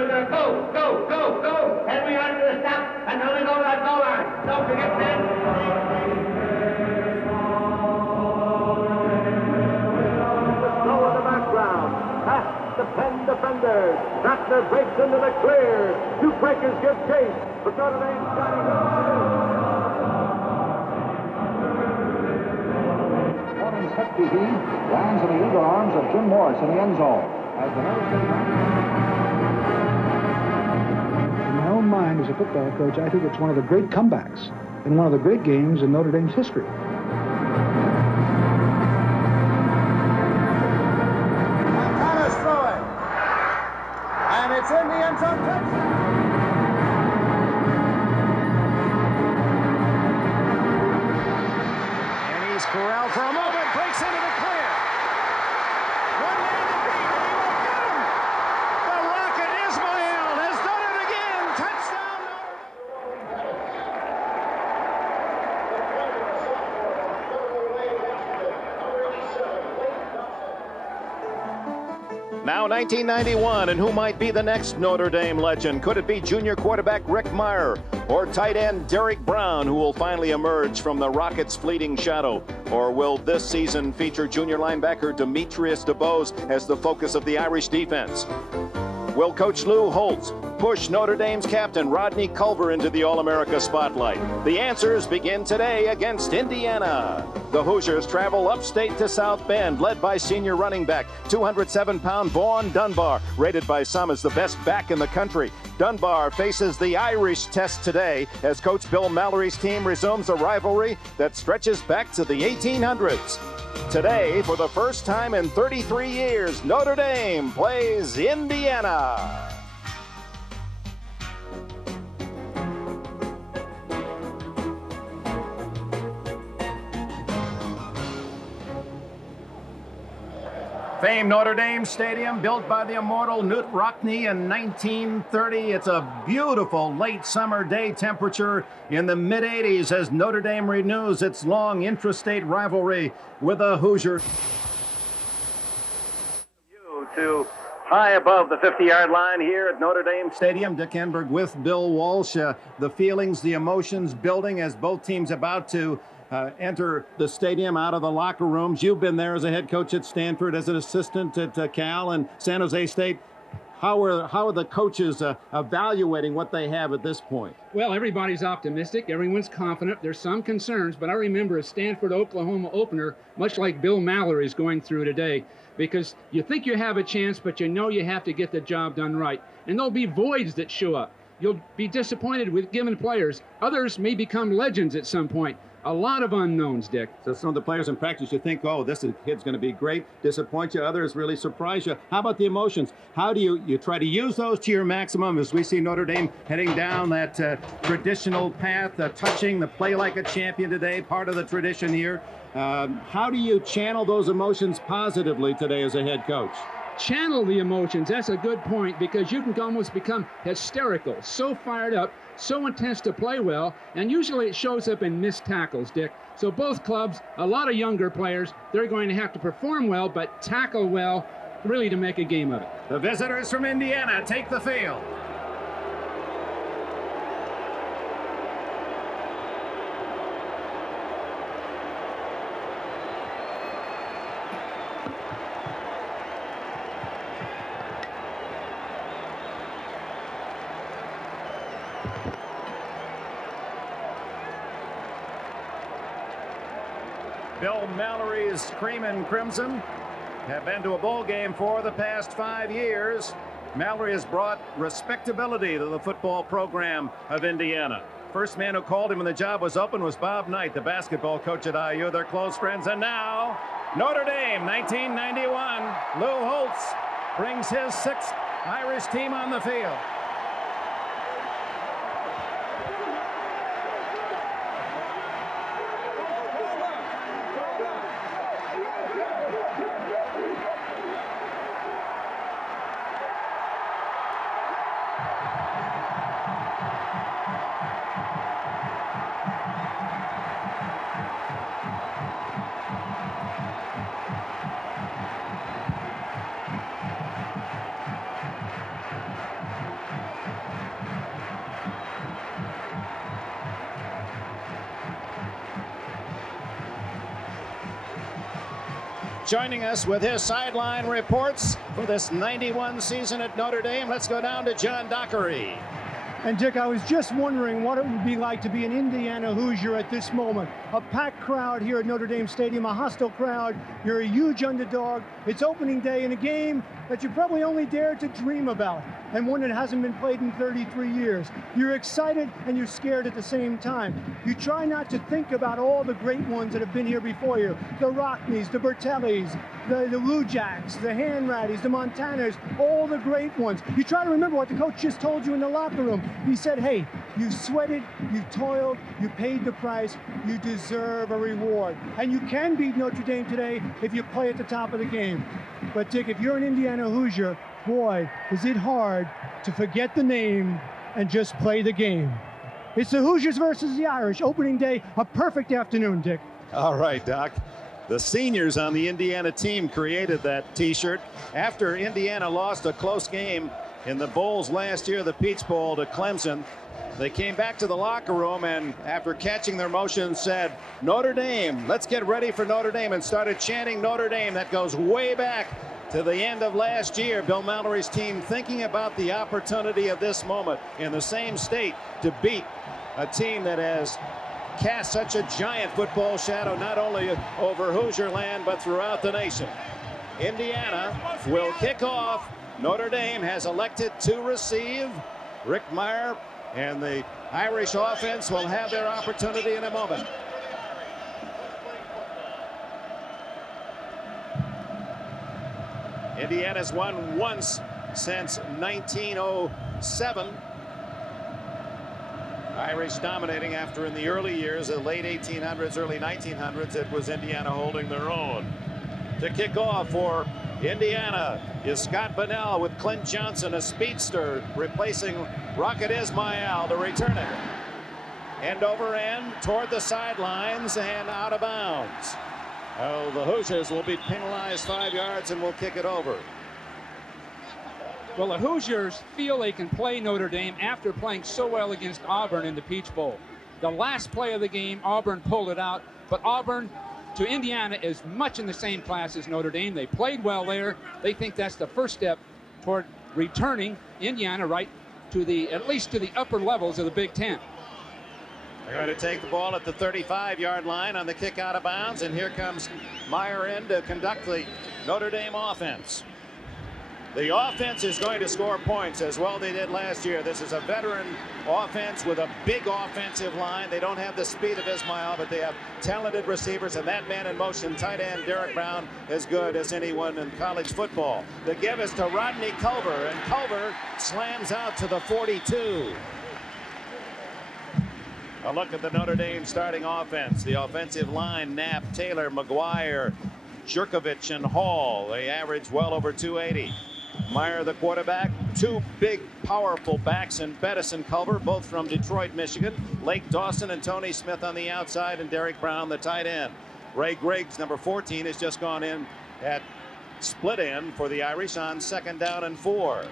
to the go, go, go, go. 10 yards to the stop, and now we go to that goal line. Don't forget that. Snow in the background. Past the 10 defenders. Ratner breaks into the clear. Two breakers give chase. But Notre Dame's got him. Morning's hefty heave lands in the eager arms of Jim Morris in the end zone. As the Notre Dame... In my own mind as a football coach, I think it's one of the great comebacks and one of the great games in Notre Dame's history. Montana's throwing. And it's in the end zone. Touchdown. And he's corralled for a moment, breaks into the clear. One man to beat, and he will get him. The Rocket Ismail has done it again. Touchdown, Now 1991, and who might be the next Notre Dame legend? Could it be junior quarterback Rick Meyer or tight end Derek Brown, who will finally emerge from the Rockets' fleeting shadow? Or will this season feature junior linebacker Demetrius DeBose as the focus of the Irish defense? Will Coach Lou Holtz push Notre Dame's captain Rodney Culver into the All-America spotlight? The answers begin today against Indiana. The Hoosiers travel upstate to South Bend, led by senior running back, 207-pound Vaughn Dunbar, rated by some as the best back in the country. Dunbar faces the Irish test today as Coach Bill Mallory's team resumes a rivalry that stretches back to the 1800s. Today, for the first time in 33 years, Notre Dame plays Indiana. Famed Notre Dame Stadium, built by the immortal Knute Rockne in 1930. It's a beautiful late summer day, temperature in the mid-80s as Notre Dame renews its long intrastate rivalry with the Hoosiers. To high above the 50-yard line here at Notre Dame Stadium. Dick Enberg with Bill Walsh. The feelings, the emotions building as both teams about to enter the stadium out of the locker rooms. You've been there as a head coach at Stanford, as an assistant at Cal and San Jose State. How are the coaches evaluating what they have at this point? Well, everybody's optimistic. Everyone's confident. There's some concerns, but I remember a Stanford, Oklahoma opener, much like Bill Mallory's going through today, because you think you have a chance, but you know you have to get the job done right. And there'll be voids that show up. You'll be disappointed with given players. Others may become legends at some point. A lot of unknowns, Dick. So some of the players in practice, you think, oh, this kid's going to be great, disappoint you. Others really surprise you. How about the emotions? How do you try to use those to your maximum as we see Notre Dame heading down that traditional path, touching the play like a champion today, part of the tradition here? How do you channel those emotions positively today as a head coach? Channel the emotions. That's a good point, because you can almost become hysterical, so fired up, so intense to play well, and usually it shows up in missed tackles, Dick. So both clubs, a lot of younger players, they're going to have to perform well, but tackle well, really to make a game of it. The visitors from Indiana take the field. Bill Mallory's Cream and Crimson have been to a bowl game for the past 5 years. Mallory has brought respectability to the football program of Indiana. First man who called him when the job was open was Bob Knight, the basketball coach at IU. They're close friends. And now, Notre Dame, 1991. Lou Holtz brings his sixth Irish team on the field. Joining us with his sideline reports for this 91 season at Notre Dame, let's go down to John Dockery. And Dick, I was just wondering what it would be like to be an Indiana Hoosier at this moment. A packed crowd here at Notre Dame Stadium, a hostile crowd. You're a huge underdog. It's opening day in a game that you probably only dared to dream about, and one that hasn't been played in 33 years. You're excited and you're scared at the same time. You try not to think about all the great ones that have been here before you. The Rockneys, the Bertellis, the Lou Jacks, the Hanratties, the Montanas, all the great ones. You try to remember what the coach just told you in the locker room. He said, hey, you sweated, you toiled, you paid the price, you deserve a reward. And you can beat Notre Dame today if you play at the top of the game. But Dick, if you're an Indiana Hoosier, boy, is it hard to forget the name and just play the game. It's the Hoosiers versus the Irish, opening day, a perfect afternoon, Dick. All right, Doc. The seniors on the Indiana team created that T-shirt after Indiana lost a close game in the Bowls last year, the Peach Bowl, to Clemson. They came back to the locker room and after catching their motion said, Notre Dame, let's get ready for Notre Dame, and started chanting Notre Dame. That goes way back to the end of last year. Bill Mallory's team thinking about the opportunity of this moment in the same state to beat a team that has cast such a giant football shadow not only over Hoosier land but throughout the nation. Indiana will kick off. Notre Dame has elected to receive. Rick Meyer and the Irish offense will have their opportunity in a moment. Indiana's won once since 1907. Irish dominating after in the early years, the late 1800s, early 1900s, it was Indiana holding their own. To kick off for Indiana is Scott Bunnell with Clint Johnson, a speedster, replacing Rocket Ismail, the returner. End over end toward the sidelines and out of bounds. Oh, the Hoosiers will be penalized 5 yards and will kick it over. Well, the Hoosiers feel they can play Notre Dame after playing so well against Auburn in the Peach Bowl. The last play of the game, Auburn pulled it out, but Auburn to Indiana is much in the same class as Notre Dame. They played well there. They think that's the first step toward returning Indiana right to at least to the upper levels of the Big Ten. They're going to take the ball at the 35-yard line on the kick out of bounds, and here comes Meyer in to conduct the Notre Dame offense. The offense is going to score points as well they did last year. This is a veteran offense with a big offensive line. They don't have the speed of Ismail, but they have talented receivers, and that man in motion, tight end Derek Brown, as good as anyone in college football. The give is to Rodney Culver, and Culver slams out to the 42. A look at the Notre Dame starting offense. The offensive line, Knapp, Taylor, McGuire, Jurkovich, and Hall. They average well over 280. Meyer, the quarterback, two big, powerful backs in Bettis and Culver, both from Detroit, Michigan. Lake Dawson and Tony Smith on the outside, and Derek Brown, the tight end. Ray Griggs, number 14, has just gone in at split end for the Irish on 2nd down and 4.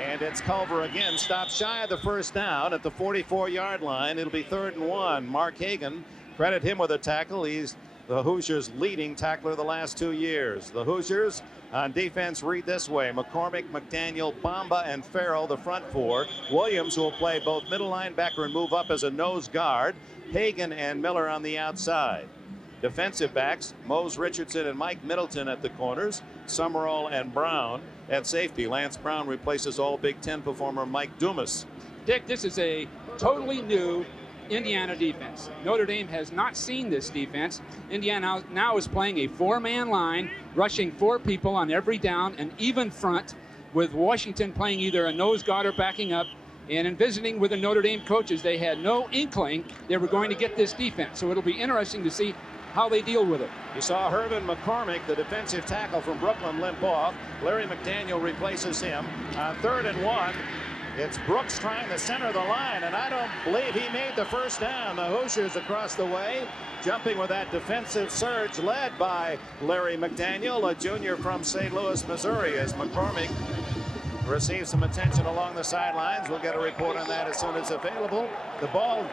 And it's Culver again, stopped shy of the first down at the 44-yard line. It'll be 3rd and 1. Mark Hagan, credit him with a tackle. He's the Hoosiers' leading tackler the last 2 years. The Hoosiers on defense read this way: McCormick, McDaniel, Bamba, and Farrell, the front four. Williams, who will play both middle linebacker and move up as a nose guard. Hagan and Miller on the outside. Defensive backs, Mose Richardson and Mike Middleton at the corners. Summerall and Brown at safety. Lance Brown replaces all Big Ten performer Mike Dumas. Dick, this is a totally new Indiana defense. Notre Dame has not seen this defense. Indiana now is playing a 4-man line, rushing 4 people on every down, an even front, with Washington playing either a nose guard or backing up. And in visiting with the Notre Dame coaches, they had no inkling they were going to get this defense. So it'll be interesting to see how they deal with it. You saw Hervin McCormick, the defensive tackle from Brooklyn, limp off. Larry McDaniel replaces him. On 3rd and 1, It's Brooks trying to center the line, and I don't believe he made the first down. The Hoosiers across the way, jumping with that defensive surge led by Larry McDaniel, a junior from St. Louis, Missouri, as McCormick receives some attention along the sidelines. We'll get a report on that as soon as available. The ball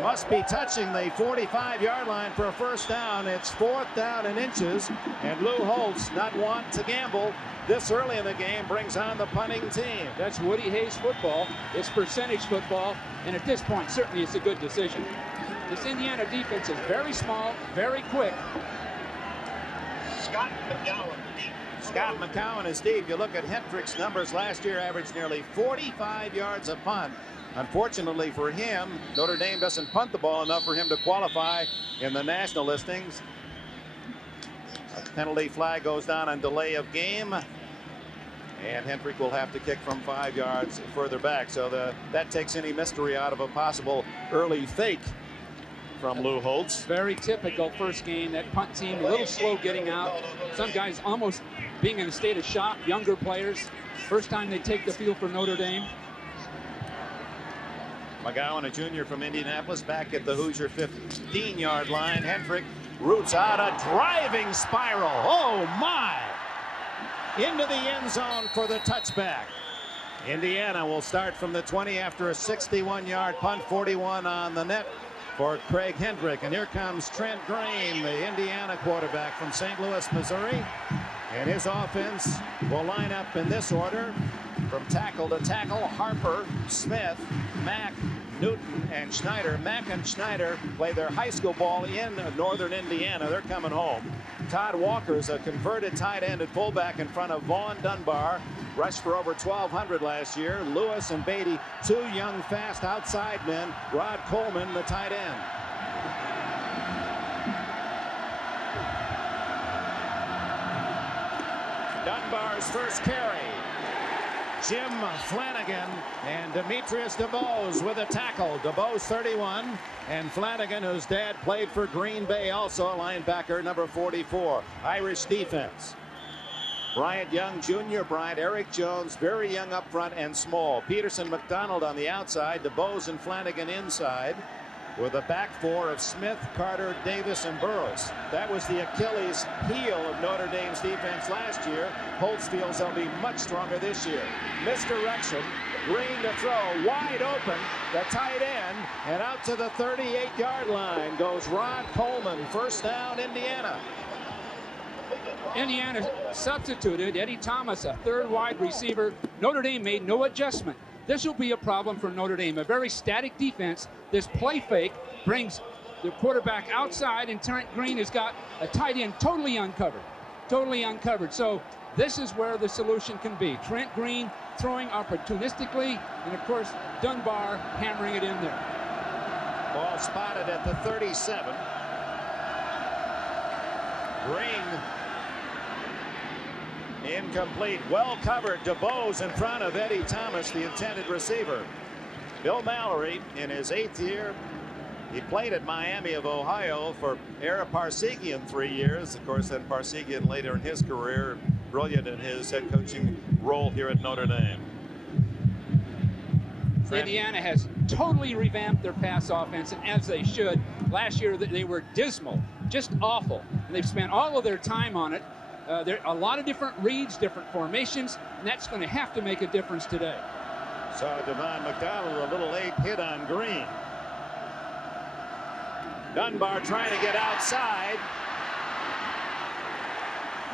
must be touching the 45-yard line for a first down. It's 4th down and inches, and Lou Holtz, not want to gamble this early in the game, brings on the punting team. That's Woody Hayes football. It's percentage football, and at this point, certainly it's a good decision. This Indiana defense is very small, very quick. Scott McCowan is deep. You look at Hentrich's numbers last year, averaged nearly 45 yards a punt. Unfortunately for him, Notre Dame doesn't punt the ball enough for him to qualify in the national listings. A penalty flag goes down on delay of game, and Hentrich will have to kick from 5 yards further back. So that takes any mystery out of a possible early fake from Lou Holtz. Very typical first game. That punt team a little slow getting out. Some guys almost being in a state of shock. Younger players, first time they take the field for Notre Dame. McGowan, a junior from Indianapolis, back at the Hoosier 15-yard line. Hentrich roots out a driving spiral. Oh, my! Into the end zone for the touchback. Indiana will start from the 20 after a 61-yard punt, 41 on the net for Craig Hentrich. And here comes Trent Green, the Indiana quarterback from St. Louis, Missouri. And his offense will line up in this order. From tackle to tackle, Harper, Smith, Mack, Newton, and Schneider. Mack and Schneider play their high school ball in northern Indiana. They're coming home. Todd Walker's a converted tight end at fullback in front of Vaughn Dunbar. Rushed for over 1,200 last year. Lewis and Beatty, two young, fast outside men. Rod Coleman, the tight end. Dunbar's first carry. Jim Flanagan and Demetrius DeBose with a tackle. DeBose 31, and Flanagan, whose dad played for Green Bay, also a linebacker, number 44. Irish defense. Bryant Young Jr., Bryant Eric Jones, very young up front and small. Peterson McDonald on the outside, DeBose and Flanagan inside, with a back four of Smith, Carter, Davis, and Burroughs. That was the Achilles heel of Notre Dame's defense last year. Holtz feels they'll be much stronger this year. Misdirection, Green to throw, wide open, the tight end, and out to the 38-yard line goes Rod Coleman. First down, Indiana. Indiana substituted Eddie Thomas, a third wide receiver. Notre Dame made no adjustment. This will be a problem for Notre Dame. A very static defense. This play fake brings the quarterback outside, and Trent Green has got a tight end totally uncovered. Totally uncovered. So this is where the solution can be. Trent Green throwing opportunistically, and of course Dunbar hammering it in there. Ball spotted at the 37. Green incomplete. Well covered. DeBose in front of Eddie Thomas, the intended receiver. Bill Mallory, in his 8th year, he played at Miami of Ohio for Ara Parsegian 3 years. Of course, then Parsegian later in his career, brilliant in his head coaching role here at Notre Dame. Indiana has totally revamped their pass offense, and as they should. Last year they were dismal, just awful. And they've spent all of their time on it. There are a lot of different reads, different formations, and that's going to have to make a difference today. So Devon McDonald, a little late hit on Green. Dunbar trying to get outside.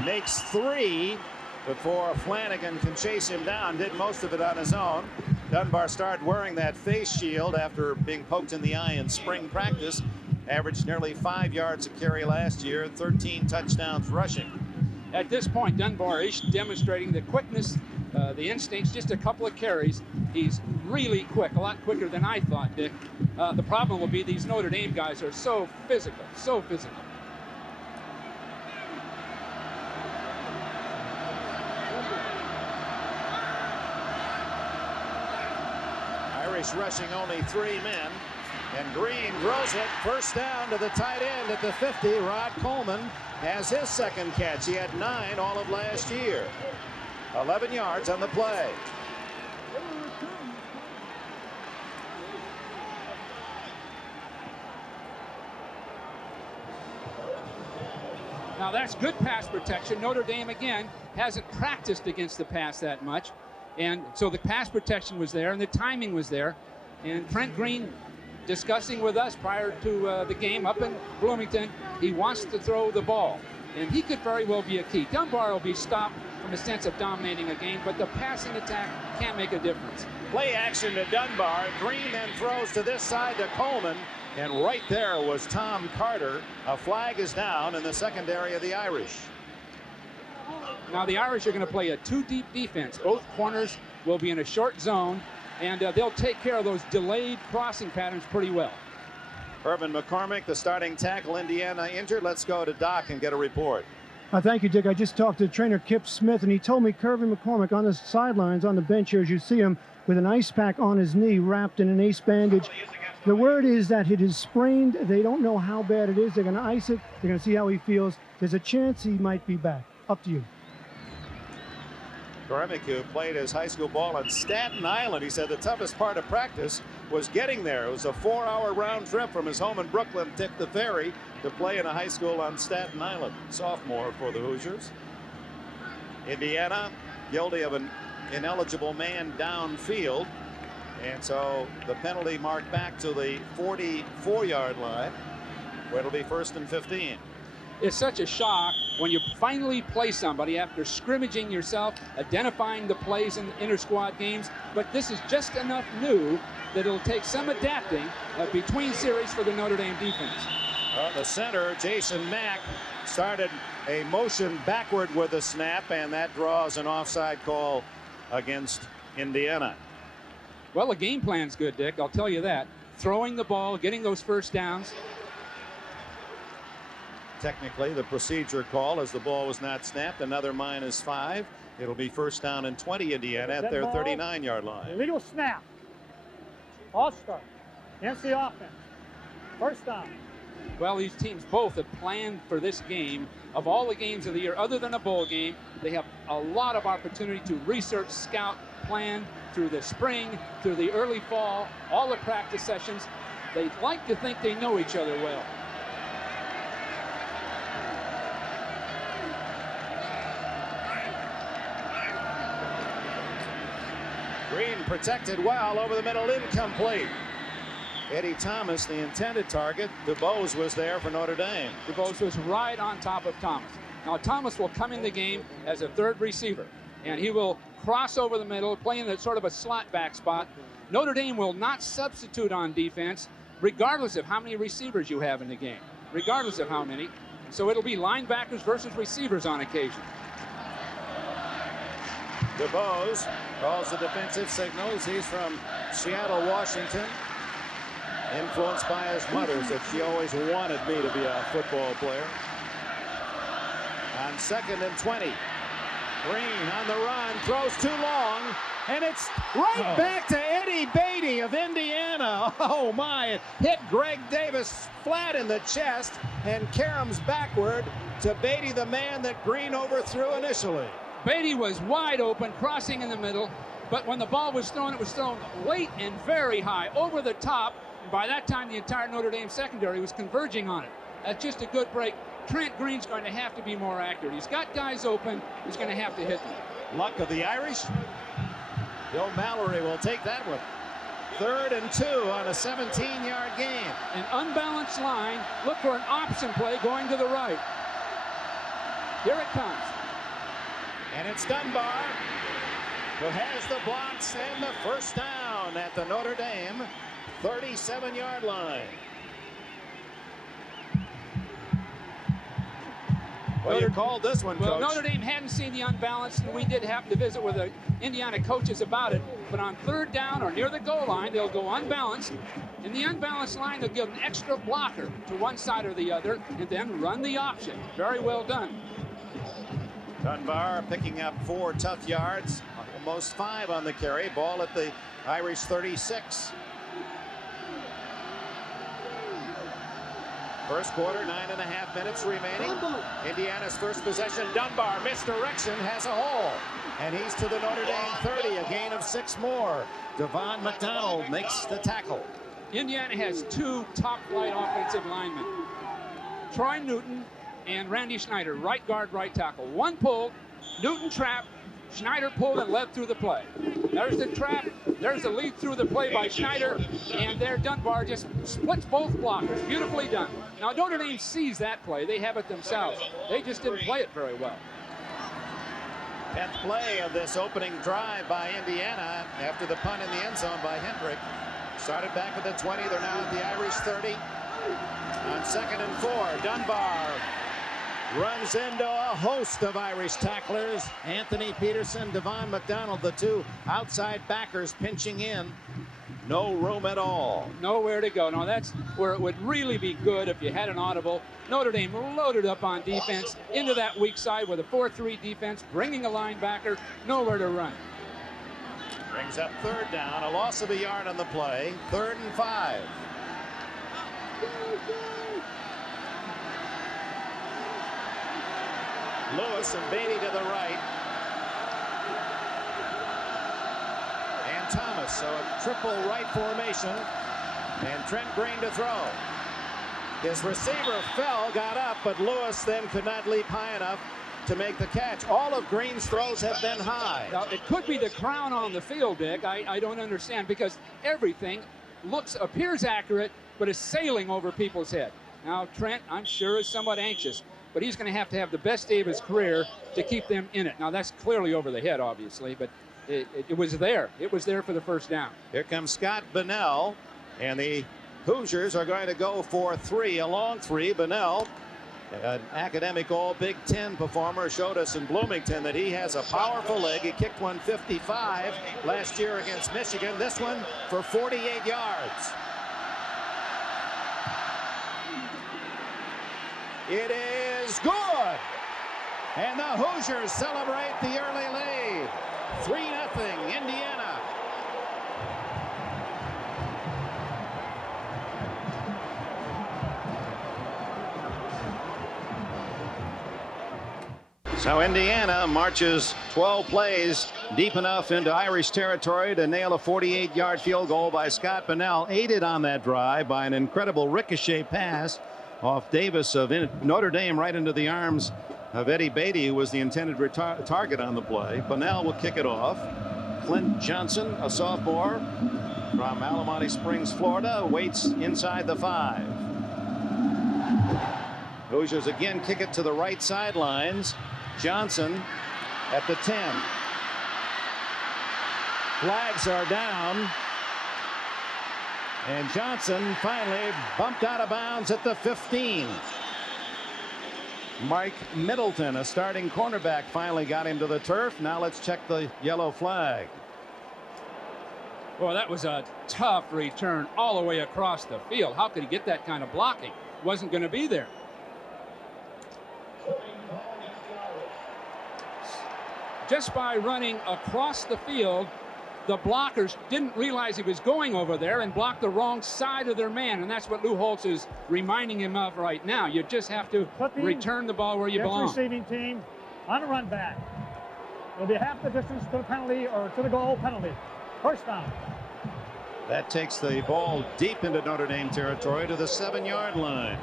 Makes 3 before Flanagan can chase him down. Did most of it on his own. Dunbar started wearing that face shield after being poked in the eye in spring practice. Averaged nearly 5 yards a carry last year, 13 touchdowns rushing. At this point, Dunbar is demonstrating the quickness, the instincts, just a couple of carries. He's really quick, a lot quicker than I thought, Dick. The problem will be these Notre Dame guys are so physical, so physical. Irish rushing only 3 men. And Green throws it. First down to the tight end at the 50. Rod Coleman has his second catch. He had 9 all of last year. 11 yards on the play. Now that's good pass protection. Notre Dame, again, hasn't practiced against the pass that much. And so the pass protection was there and the timing was there. And Trent Green discussing with us prior to the game up in Bloomington, he wants to throw the ball. And he could very well be a key. Dunbar will be stopped from a sense of dominating a game, but the passing attack can't make a difference. Play action to Dunbar. Green then throws to this side to Coleman. And right there was Tom Carter. A flag is down in the secondary of the Irish. Now the Irish are going to play a two-deep defense. Both corners will be in a short zone, and they'll take care of those delayed crossing patterns pretty well. Irvin McCormick, the starting tackle, Indiana injured. Let's go to Doc and get a report. Thank you, Dick. I just talked to trainer Kip Smith, and he told me Irvin McCormick on the sidelines, on the bench here, as you see him, with an ice pack on his knee, wrapped in an ace bandage. The word is that it is sprained. They don't know how bad it is. They're going to ice it. They're going to see how he feels. There's a chance he might be back. Up to you. McCormick, who played his high school ball on Staten Island, he said the toughest part of practice was getting there. It was a 4-hour round trip from his home in Brooklyn, took the ferry to play in a high school on Staten Island. Sophomore for the Hoosiers. Indiana, guilty of an ineligible man downfield. And so the penalty marked back to the 44-yard line, where it'll be 1st and 15. It's such a shock when you finally play somebody after scrimmaging yourself, identifying the plays in inter-squad games. But this is just enough new that it'll take some adapting between series for the Notre Dame defense. The center, Jason Mack, started a motion backward with the snap, and that draws an offside call against Indiana. Well, the game plan's good, Dick. I'll tell you that. Throwing the ball, getting those first downs. Technically, the procedure call as the ball was not snapped. Another -5. It'll be 1st down and 20, Indiana at their 39-yard line. Illegal snap. All start. Against the offense. 1st down. Well, these teams both have planned for this game. Of all the games of the year, other than a bowl game, they have a lot of opportunity to research, scout, plan through the spring, through the early fall, all the practice sessions. They like to think they know each other well. Green protected well over the middle, incomplete. Eddie Thomas, the intended target. DuBose was there for Notre Dame. DuBose was right on top of Thomas. Now Thomas will come in the game as a third receiver, and he will cross over the middle, playing that sort of a slot back spot. Notre Dame will not substitute on defense, regardless of how many receivers you have in the game, regardless of how many. So it'll be linebackers versus receivers on occasion. DuBose calls the defensive signals. He's from Seattle, Washington. Influenced by his mother, said she always wanted me to be a football player. On 2nd and 20. Green on the run, throws too long, and it's right back to Eddie Beatty of Indiana. Oh my, it hit Greg Davis flat in the chest and caroms backward to Beatty, the man that Green overthrew initially. Beatty was wide open, crossing in the middle, but when the ball was thrown, it was thrown late and very high, over the top. By that time, the entire Notre Dame secondary was converging on it. That's just a good break. Trent Green's going to have to be more accurate. He's got guys open. He's going to have to hit them. Luck of the Irish. Bill Mallory will take that one. 3rd and 2 on a 17-yard gain. An unbalanced line. Look for an option play going to the right. Here it comes. And it's Dunbar who has the blocks and the 1st down at the Notre Dame 37-yard line. Well, you called this one, Well, Coach. Notre Dame hadn't seen the unbalanced, and we did happen to visit with the Indiana coaches about it. But on 3rd down or near the goal line, they'll go unbalanced. In the unbalanced line, they'll give an extra blocker to one side or the other, and then run the option. Very well done. Dunbar picking up 4 tough yards, almost 5 on the carry. Ball at the Irish 36. First quarter, 9.5 minutes remaining. Indiana's first possession. Dunbar, misdirection, has a hole. And he's to the Notre Dame 30, a gain of 6 more. Devon McDonald makes the tackle. Indiana has 2 top-flight offensive linemen, Troy Newton and Randy Schneider, right guard, right tackle. One pull, Newton trapped, Schneider pulled and led through the play. There's the trap, there's the lead through the play by Schneider, and there Dunbar just splits both blockers. Beautifully done. Now Notre Dame sees that play. They have it themselves. They just didn't play it very well. 10th play of this opening drive by Indiana after the punt in the end zone by Hentrich. Started back at the 20. They're now at the Irish 30. On 2nd and 4, Dunbar runs into a host of Irish tacklers. Anthony Peterson, Devon McDonald, the two outside backers pinching in. No room at all. Nowhere to go. Now that's where it would really be good if you had an audible. Notre Dame loaded up on defense into that weak side with a 4-3 defense, bringing a linebacker, nowhere to run. Brings up 3rd down, a loss of a yard on the play. 3rd and 5. Lewis and Beatty to the right. And Thomas, so a triple right formation. And Trent Green to throw. His receiver fell, got up, but Lewis then could not leap high enough to make the catch. All of Green's throws have been high. Now, it could be the crown on the field, Dick. I don't understand, because everything appears accurate, but is sailing over people's head. Now, Trent, I'm sure, is somewhat anxious, but he's going to have the best day of his career to keep them in it. Now, that's clearly over the head, obviously, but it was there. It was there for the first down. Here comes Scott Bunnell, and the Hoosiers are going to go for 3, a long 3. Bunnell, an academic All-Big Ten performer, showed us in Bloomington that he has a powerful leg. He kicked 155 last year against Michigan. This one for 48 yards. It is good. And the Hoosiers celebrate the early lead. 3-0 Indiana. So Indiana marches 12 plays deep enough into Irish territory to nail a 48-yard field goal by Scott Bunnell, aided on that drive by an incredible ricochet pass off Davis of Notre Dame right into the arms of Eddie Beatty, who was the intended target on the play. Bunnell will kick it off. Clint Johnson, a sophomore from Alamance Springs, Florida, waits inside the 5. Hoosiers again kick it to the right sidelines. Johnson at the 10. Flags are down. And Johnson finally bumped out of bounds at the 15. Mike Middleton, a starting cornerback, finally got him to the turf. Now let's check the yellow flag. Well, that was a tough return all the way across the field. How could he get that kind of blocking? Wasn't going to be there. Just by running across the field, the blockers didn't realize he was going over there and blocked the wrong side of their man, and that's what Lou Holtz is reminding him of right now. You just have to return the ball where you belong. Receiving team on a run back. It'll be half the distance to the penalty or to the goal penalty. First down. That takes the ball deep into Notre Dame territory to the 7-yard line.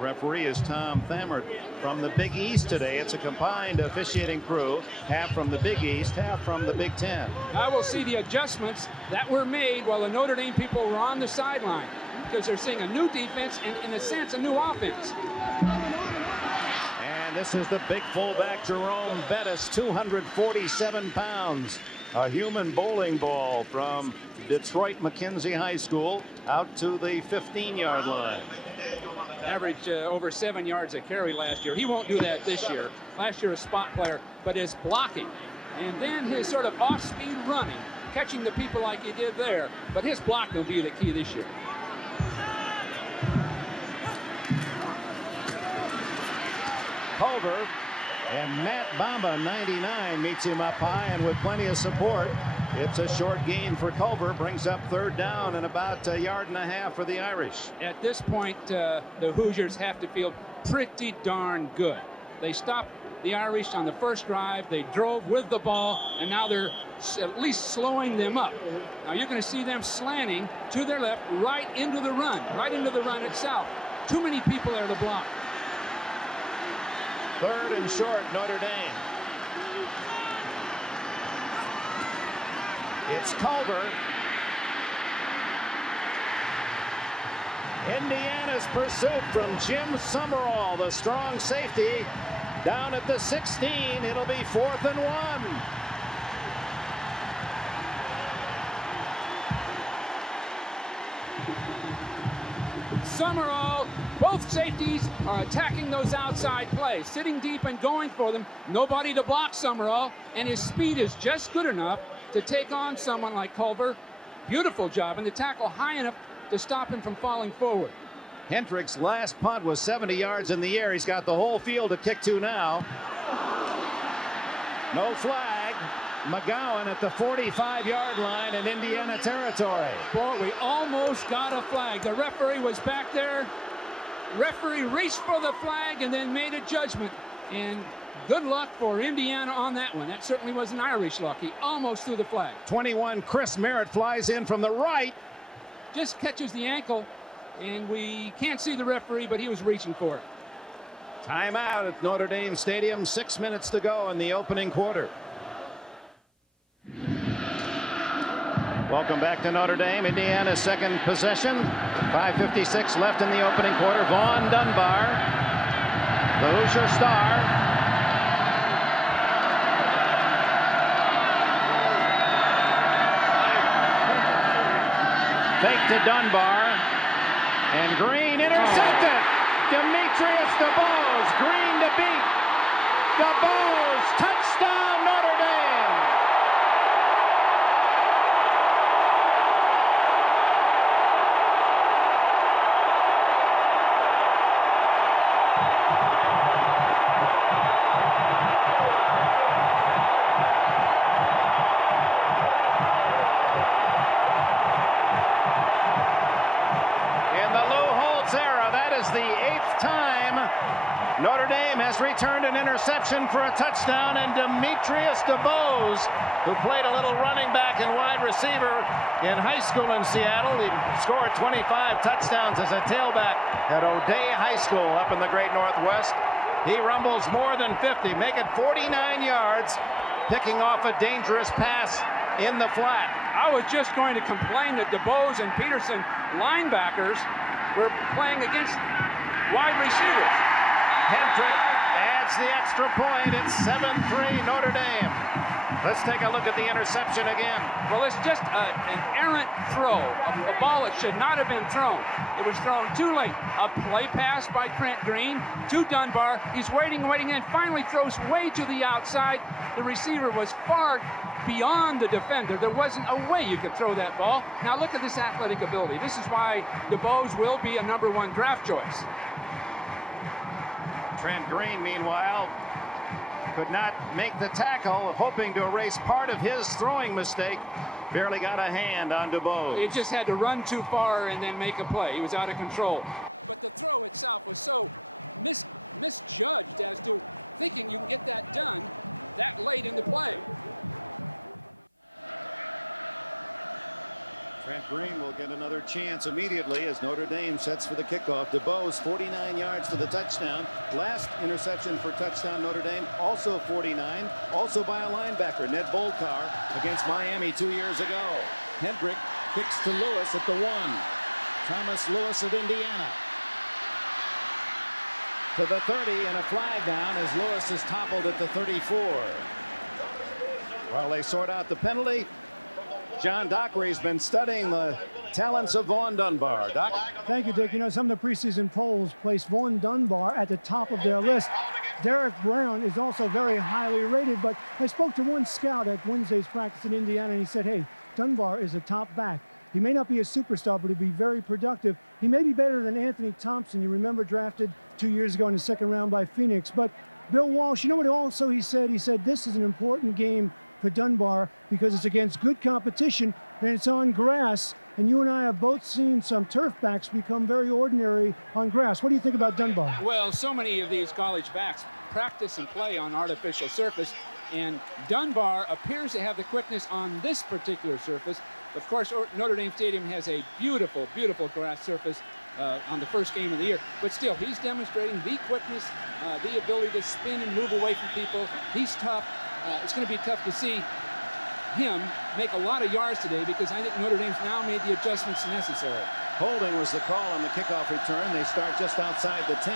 Referee is Tom Thammert from the Big East today. It's a combined officiating crew, half from the Big East, half from the Big Ten. I will see the adjustments that were made while the Notre Dame people were on the sideline, because they're seeing a new defense and, in a sense, a new offense. And this is the big fullback, Jerome Bettis, 247 pounds. A human bowling ball from Detroit McKenzie High School out to the 15-yard line. Averaged over 7 yards a carry last year. He won't do that this year. Last year a spot player, but his blocking and then his sort of off-speed running, catching the people like he did there, but his block will be the key this year. Culver and Matt Bamba, 99, meets him up high, and with plenty of support, it's a short gain for Culver. Brings up 3rd down and about 1.5 yards for the Irish. At this point, the Hoosiers have to feel pretty darn good. They stopped the Irish on the first drive. They drove with the ball, and now they're at least slowing them up. Now you're going to see them slanting to their left right into the run itself. Too many people there to block. Third and short, Notre Dame. It's Culver. Indiana's pursuit from Jim Summerall, the strong safety, down at the 16. It'll be 4th and 1. Summerall, both safeties are attacking those outside plays, sitting deep and going for them. Nobody to block Summerall, and his speed is just good enough to take on someone like Culver. Beautiful job, and the tackle high enough to stop him from falling forward. Hentrich's last punt was 70 yards in the air. He's got the whole field to kick to now. No flag. McGowan at the 45-yard line in Indiana territory. Boy, we almost got a flag. The referee was back there. Referee reached for the flag and then made a judgment. And good luck for Indiana on that one. That certainly was an Irish luck. He almost threw the flag. 21, Chris Merritt flies in from the right. Just catches the ankle, and we can't see the referee, but he was reaching for it. Timeout at Notre Dame Stadium. 6 minutes to go in the opening quarter. Welcome back to Notre Dame. Indiana's second possession. 5:56 left in the opening quarter. Vaughn Dunbar, the Hoosier star. Fake to Dunbar. And Green intercepted. Demetrius DeBose. Green to beat. DeBose. Touchdown Notre Dame. Notre Dame has returned an interception for a touchdown, and Demetrius DeBose, who played a little running back and wide receiver in high school in Seattle, he scored 25 touchdowns as a tailback at O'Dea High School up in the great Northwest. He rumbles more than 50, make it 49 yards, picking off a dangerous pass in the flat. I was just going to complain that DeBose and Peterson linebackers were playing against wide receivers. Hentrich adds the extra point. It's 7-3 Notre Dame. Let's take a look at the interception again. Well, it's just an errant throw, a ball that should not have been thrown. It was thrown too late. A play pass by Trent Green to Dunbar. He's waiting, and finally throws way to the outside. The receiver was far beyond the defender. There wasn't a way you could throw that ball. Now look at this athletic ability. This is why DeBose will be a #1 draft choice. Trent Green, meanwhile, could not make the tackle, hoping to erase part of his throwing mistake. Barely got a hand on DeBose. He just had to run too far and then make a play. He was out of control. But the throw itself was so misjudged as to thinking you can get that done that late in the play. Trent Green will get another chance immediately as Notre Dame sets for the kickoff. DeBose, 49 yards for the touchdown. Last interception for touchdown Notre Dame, also 49, also by a linebacker, Ned Bolkar, against Miami 2 years ago. Hentrich kicks to Lewis at the 1. Thomas Lewis of Indiana. To the 30 and a flag down as Lewis is toppled at the 34. While they sort out the penalty, John Dockery's been studying the talents of Vaughn Dunbar. Doc? Thank you, Dick. You know, some of the preseason polls place Vaughn Dunbar at the top of their list. Derek Brown is also very highly rated, but I spoke to one scout at Wednesday's practice in Indiana, and he said, hey, Dunbar is a top back. He may not be a superstar, but he'll be very productive. He may be better than Anthony Thompson, you remember, drafted 2 years ago in the second round by Phoenix. But Bill Walsh, you know what also he said? He said this is an important game for Dunbar because it's against good competition and it's on grass. And you and I have both seen some turf backs become very ordinary on grass. What do you think about Dunbar? Well, so many of these college backs practice and play on artificial surface, and Dunbar appears to have the quickness on this particular surface. Of course, Notre Dame Stadium has a beautiful, beautiful grass surface on the first game of the year. But still, he's demonstrating the quickness, the ability to spin and move away from people. He's tough. It's going to be tough to see him make a lot of yards today because I think Notre Dame's now made the adjustments necessary. Holding was the call on the kickoff return. They start just outside the 10.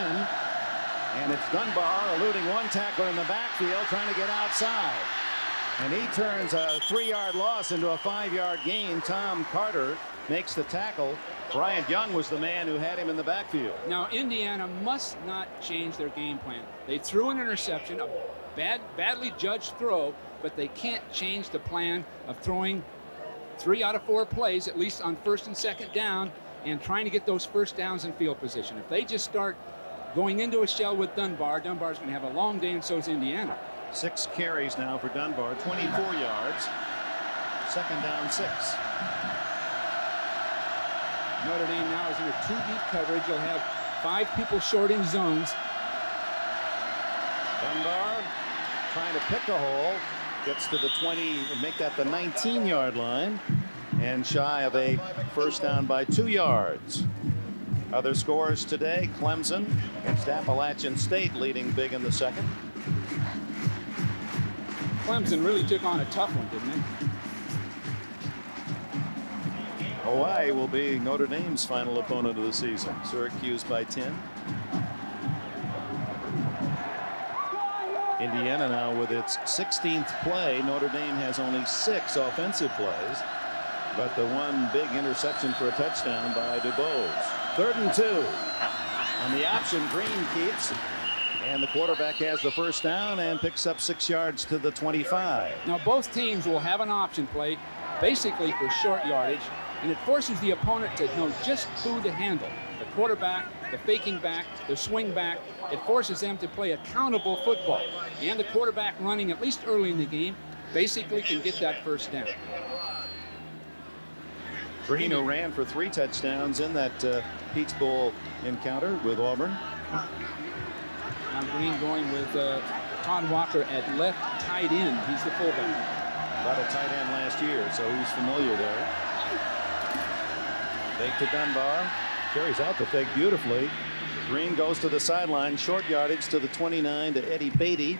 And it's Dunbar eluding one tackler in the backfield, trying to get outside. And he turns a 3-yard loss into a 5-yard gain. Tom Carter makes the tackle. Bryant Young was the man who had him in the backfield. Now, Indiana must not change their game plan. They threw an interception, a badly judged throw, but they can't change the plan of throwing 3 out of 4 plays, at least on first and second down, and trying to get those first downs in field position. If they just start going into a shell with Dunbar's going to have a long day, and so is Indiana. 6 carries now for Dunbar, 24 yards. Second down 6. Notre Dame now is in a 2 deep coverage. You'll have 5 people short in zones. Dunbar trying to pick a hole. Gets to the 20, make that the 19-yard line. And shy of a first down by 2 yards. Other scores today, Clemson against Appalachian State leading big in the second. Clemson really took on a tough one, didn't they? Hawaii will be Notre Dame's final opponent of the season. Syracuse by 10. Indiana now with its 16th play. Notre Dame has only 6 offensive plays, but the one big interception for a touchdown by DuBose. 3rd and 2. On the option, Green keeps. And the quarterback has the first down and picks up 6 yards to the 25. Now both teams will have an option play basically for short yardage, and it forces the opponent to know just who to handle. The quarterback, the faking back, the swing back. It forces them to play accountable football. And the quarterback running, at least early in the game, basically can get that first down. Green, who ran for 3 touchdowns in that Peach Bowl encounter with Auburn. Now Green going with Todd Walker at left tight end. He's the fullback. Got a tight end last year, so he's familiar there. Fake to Dunbar. Carries out the fake beautifully. Green goes to the sideline. Short yardage to the 29 to Eddie Beatty.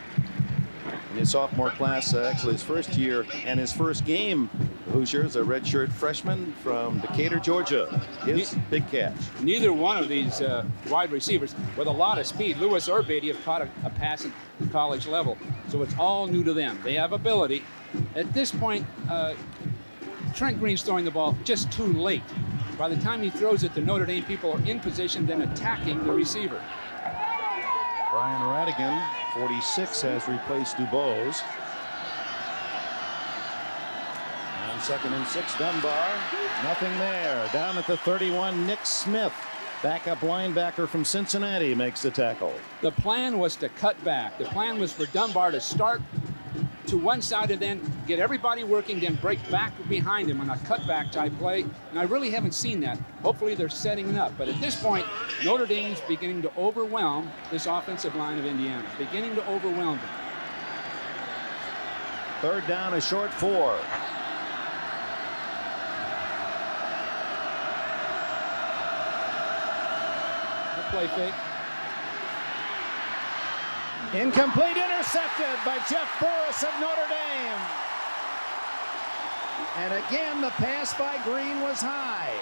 In his sophomore class, actually his first year and his first game. Hoosiers, a redshirt freshman from Decatur, Georgia. His big catch. Neither one of these wide receivers with a lot of speed, Lewis or Beatty, have caught a pass at the college level. So it's all new to them. They have ability. At this point, Trent Green's throwing the ball just too late. By the time he throws it, the Notre Dame people are in position, then attacking the receiver. Brian Radigan, 46, has replaced DuBose. On 2nd and 6, Dunbar. Nothing there. Down at the 31, Nick Smith, backup linebacker from Cincinnati, makes the tackle. The plan was to cut back. The plan was for Dunbar to start to one side and then get everybody working, then break back behind him on a cutback type play. And I really haven't seen that. Hopefully they're setting it up. But at this point, Notre Dame's beginning to overwhelm this offensive line of Indiana. Beginning to overwhelm them. 3rd down, a short 4. The play fake. Incomplete, intercepted by Jeff Boris of Notre Dame. And again, the pass by Green was high.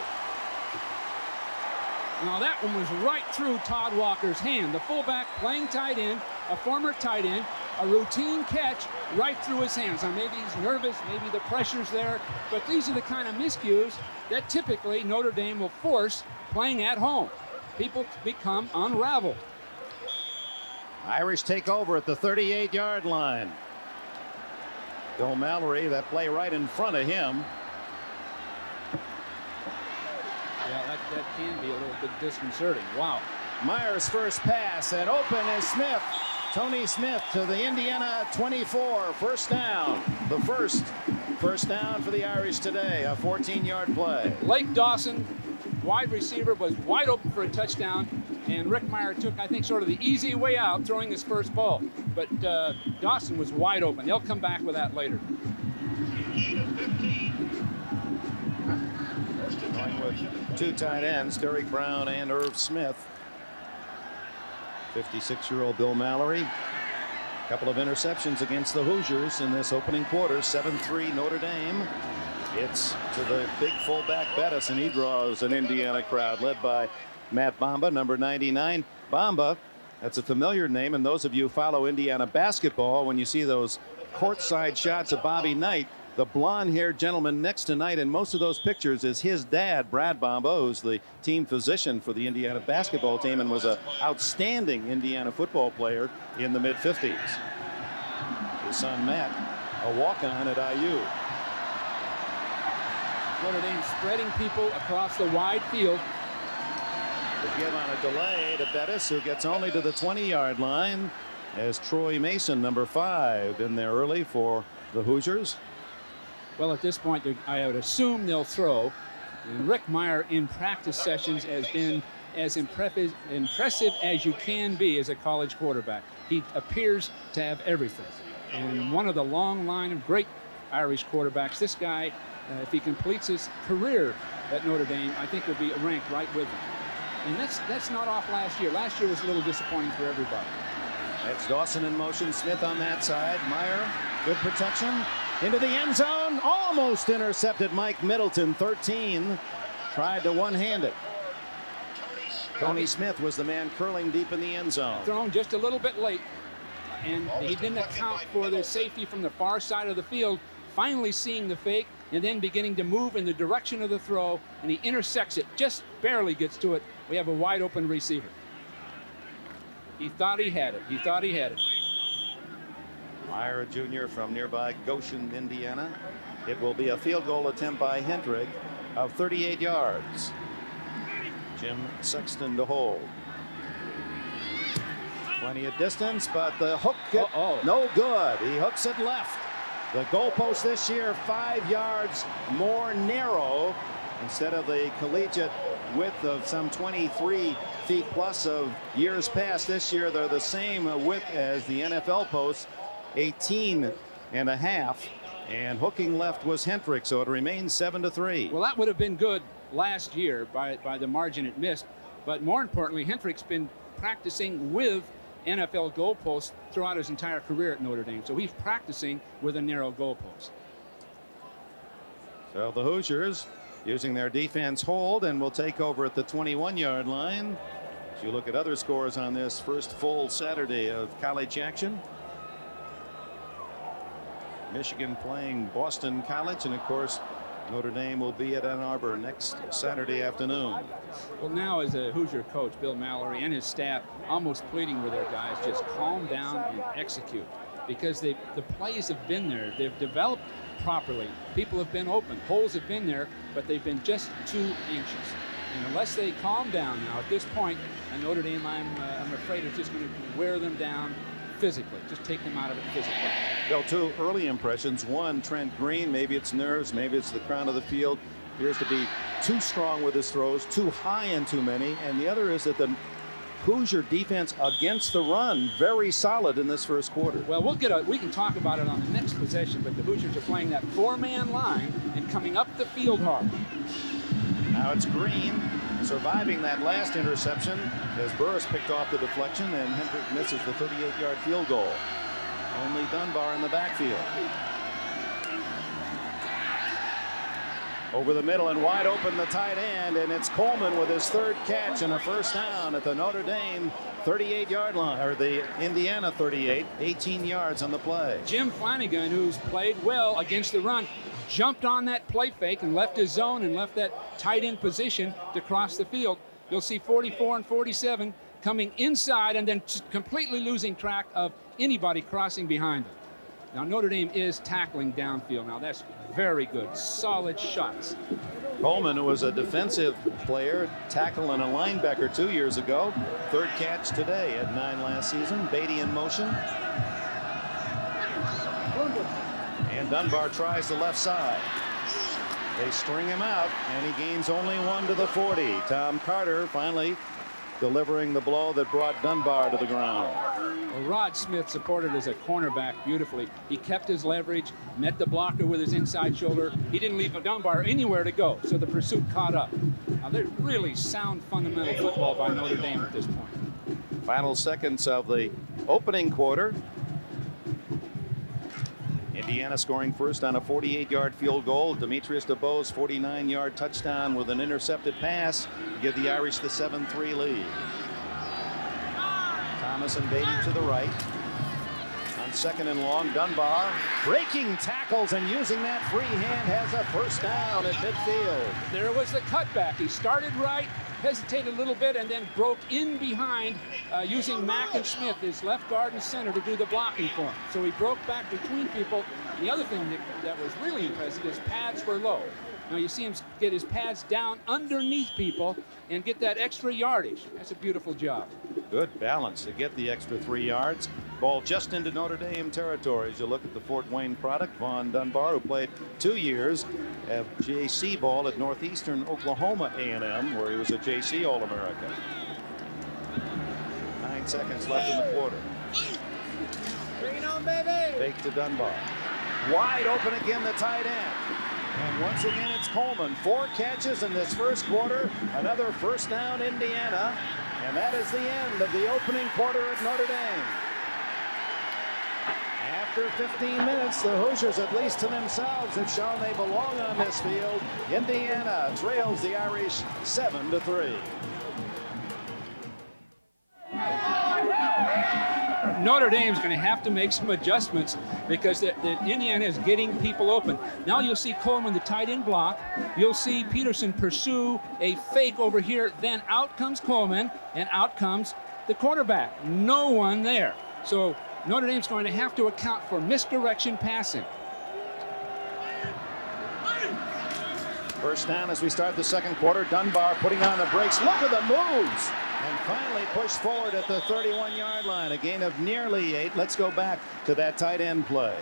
Now that one was right through Todd Walker's hand. The fullback playing tight end, a former tight end, a routine catch right through his hands. Now maybe he's nervous, maybe the pressure's there, but these are the kind of miscues that typically Notre Dame will force playing at home. People become unraveled. Irish take over at the 38-yard line. Bill Mallory, that play right in front of him. Yeah, that can be a little bit disconcerting. Wow. Myers' first pass, and open is Smith. Tony Smith to the Indiana 24. First down. The first down for the Irish today. A 14-yard play. Blake Dawson, wide receiver, was wide open for a touchdown. And Rick Meyer took, I think, sort of the easy way out, throwing his first ball. But Dawson was wide open. They'll come back with that later. going with 2 tight ends, Derek Brown and Irv Smith. 56-year-old Bill Mallory. A couple of interceptions against the Hoosiers in this opening quarter. 7-3 Notre Dame. It's to the big fullback Bettis, and he draws an Indiana crowd led by Matt Bamba, number 99. Bamba, that's a familiar name, and those of you who follow Indiana basketball, when you see those courtside shots of Bobby Knight, the blonde-haired gentleman next to Knight in most of those pictures is his dad, Brad Bamba, who's the team physician for the Indiana basketball team and was an outstanding Indiana football player in the mid-50s. His son Matt, a walk-on at IU. Notre Dame spreading people across the wide field. To give on a delay to Bettis, who gets only to the 20-yard line, as Troy Mason, number 5, in there early for the Hoosiers. Well, at this point, I would assume they'll throw. And Rick Meyer in practice sessions has been as impressive as you can be as a college quarterback. He appears to have everything. And one of the long line of great Irish quarterbacks, this guy, if he completes his career at Notre Dame, I think will be ranked right with him. And that's not off last year. Last year was a little disappointing for everybody. That's Dawson in motion. Smith on that side. Meyer, good protection. Into the end zone. Almost intercepted. Mike Middleton, 13. Tried to one-hand it. Tony Smith was the man curling deep in the end zone. Thrown just a little bit late. And he didn't account for the safety from the far side of the field. Finally seeing the fake and then beginning to move in the direction of the throw. And he intersects it. Just barely gets to it. We have a wide open receiver. He thought he had it. He thought he had it. Meyer, a junior from nearby Goshen, Indiana. It will be a field goal attempt by Hentrich of 38 yards. Jim Sexton to hold. Plenty of distance, but the hook no good. He hooks it left. The goalpost this year 5 yards more narrow instead of the collegiate width of some 23 feet plus of years past. This year they're the same width as the NFL posts, 18 and a half, and hooking left was Hentrich, so it remains 7-3. Well, that would have been good last year by the margin it missed, but more importantly, Hentrich's been practicing with NFL goalposts throughout his entire career at Notre Dame, so he's practicing with a narrow goalpost. So the Hoosiers using their defense hold and will take over at the 21-yard line. As you look at other scores on this first full Saturday of college action. Michigan playing Boston College, and of course Notre Dame will be at Ann Arbor next Saturday afternoon. Well, now as a Hoosier coach, Bill Mallory and his staff almost pleading with their guys, just calm down and execute, because the plays have been there. They've developed properly. People have been open. Holes have been there, but they've been just too anxious. And unless they calm down now at this point, and Notre Dame, I'm afraid, is just going to wear them down physically, just take them out of it physically. Bill, 2 early impressions. One, Trent Green, maybe it's nerves, maybe it's the crown of the field, appears to be too strong with his throws, too high and too many. And the other is that the Hoosier defense against the run, very solid in this first quarter. Well, we can talk about it on the next possession, but the Hoosiers are playing that 4-man line and coming up the field hard. Now it's Green surviving that last interception as Burris picked off the deflection, and Hentrich misses the 38-yard field goal. Only Dunbar in the backfield. Over the middle and wide open, the tight end, and it's Coleman with his 3rd catch and a first down at the Notre Dame 38-yard line, or the Indiana 38, 18 yards on the play. Jim Flanagan, who's played well against the run, jumped on that play fake and left his zone and left that tight end position to cross the field. You'll see 44 and 47 coming inside and then completely losing track of anybody crossing behind them. Now Notre Dame is tackling downfield. Now that's very good, solid shots. Coleman, who was a defensive player, tackle and a linebacker 2 years ago. 3rd catch today at 9 last season. Beatty in motion. And Dunbar tries the left side. They string him out, and he gains only 1 to the 40. Tom Carter finally delivering the blow that brought Dunbar to the ground. Well, Rod Smith supported as a cornerback beautifully. He kept his leverage, met the blocker with his inside shoulder. He didn't leave Dunbar anywhere to go, so the pursuit caught up. Now, they're really sound fundamental football by Notre Dame at this point. Final seconds of the opening quarter. Indiana scoring first on a 48-yard field goal. Demetrius DeBoe's 49-yard touchdown with an intercepted pass to give the Irish the 7-3 lead. Thomas and Beatty to the right. On second and long, Dunbar breaking tackles and using that free hand has a first down at midfield. There was the cutback. He started right, hesitated a little bit, and then broke in behind using Mack and Smith, his left guard and center, to do the blocking for him. So he broke back between people. The other thing that was really impressive, his pads were low. Now you see him get his pads down underneath people and get that extra yardage. That's a beautiful job. Good balance to get the extra 3 yards. Ball just into Notre Dame territory. As you look at the Fort Wayne product, Vaughn Dunbar, who played 2 years of JC ball at Northeastern Oklahoma A&M, where he was a JC All-American. 9 seconds left in the quarter. Green on, baby. Fake to Dunbar. Wide open again, the tight end. And once again, it's Coleman. 4 catches in this first quarter. Another first down, Indiana. And that is the end of the opening quarter at Notre Dame. After 15 minutes, the Hoosiers, at least to themselves, have shown they belong on this field. Indiana trails the Irish 7-3. Notre Dame's going to have to make some adjustments because the Indiana is getting people open. Now you'll see Coleman, the tight end, block. You'll see Peterson pursue a fake over here. Then out comes Coleman, and out comes the quarterback. No one there. So Notre Dame's going to have to account for misdirection passing. First down as we start the second quarter. Dunbar putting on the brakes. Look at the moves. And finally pushed forward at the 31-yard line. A gain of nearly 8. Let's go back to that tight end play.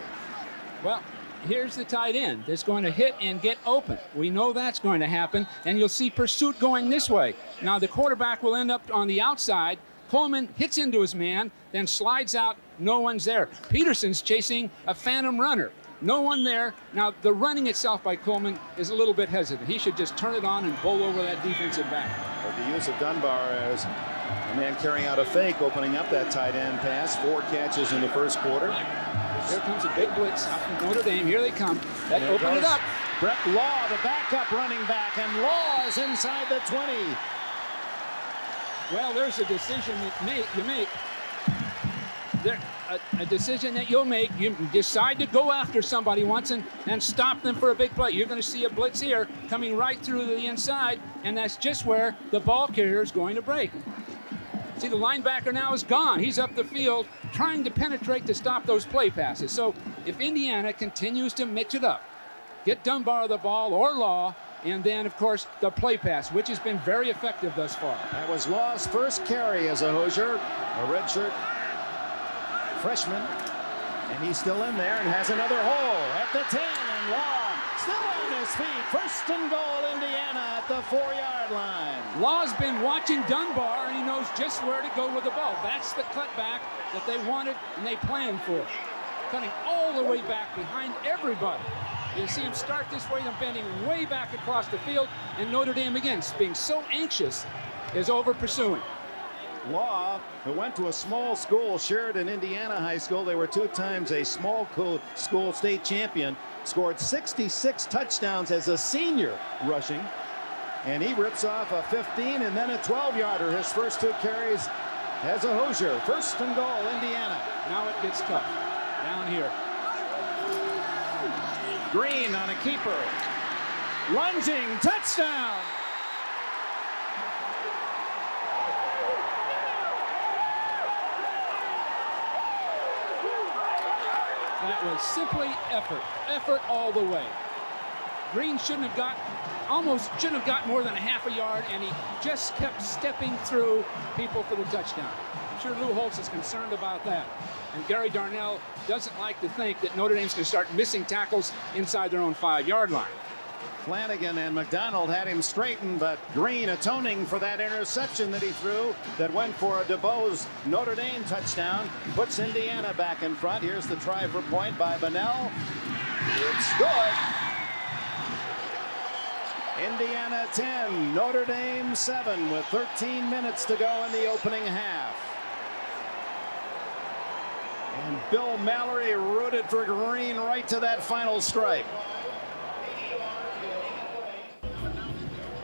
Well, here's the tight end that's going to hit and get open. We know that's going to happen. And you'll see pursuit going this way. Now the quarterback will end up on the outside. Coleman hits into his man, then slides out. No one's there. Peterson's chasing a phantom runner. No one there. Now, the running itself by Coleman is a little bit hesitant. He should just turn it on and bowl over that defensive back. But the use of Dunbar as a man carrying out a fake, opening up that tight end pass. 4 catches in the first quarter. Here comes a big blitz out from Notre Dame. Here they come. That opened it up. Brett Law, the backup running back, and Law is inside the 20. Well, there's a decision that you make. A decision that you'll make. You decide to go after somebody once and stop them for a big play. You're going to see a blitz here coming right through the inside, and that's just where the ball carrier is going to break. See, the linebacker now is gone. He's up the field trying to penetrate to stop those play passes. So if Indiana continues to mix it up, get Dunbar the ball or Law, and then, of course, the play pass, which has been very effective thus far. That was Law's first carry as a Hoosier, a redshirt freshman, and he's still in there and has another hole at the 10, and Law still on his feet. First and goal, Indiana at the 4-yard line. Law's been watching Dunbar, and he knows just where to go with the ball. That's the cutback that they wanted and they planned for. Cutting all the way back behind everybody. You see him start this way and bending way back across the field, and Notre Dame, again, being so anxious, is over pursuing. Law, who went to a small school, Sheridan, Indiana High School. They were 2 times a small school state champion. Scored 66 touchdowns as a senior rushing. And he rips off a 15 and then a 12-yarder. His first 2 carries as a Hoosier. First and goal, Indiana. Now it gets tough. Down here. Green on a keeper. Lunging, touchdown. That was simply effort all the way. Green shouldn't have got more than a half a yard, and he just kept stepping through people for the touchdown. I'm sure Lou Holtz is concerned about that. And Gary Darnell doesn't like to think that Notre Dame's going to start missing tackles inside their own 5-yard line. Flanagan and McDonald had him straightened, but Green atoning for that interception that he threw that went for a DeBose Notre Dame touchdown, puts Indiana back in front. Here's the try for point by Bunnell. It's good. Indiana 10, Notre Dame 7 with 13 minutes to go in the opening half. And Bill Mallory rooted for Green right to that final stripe.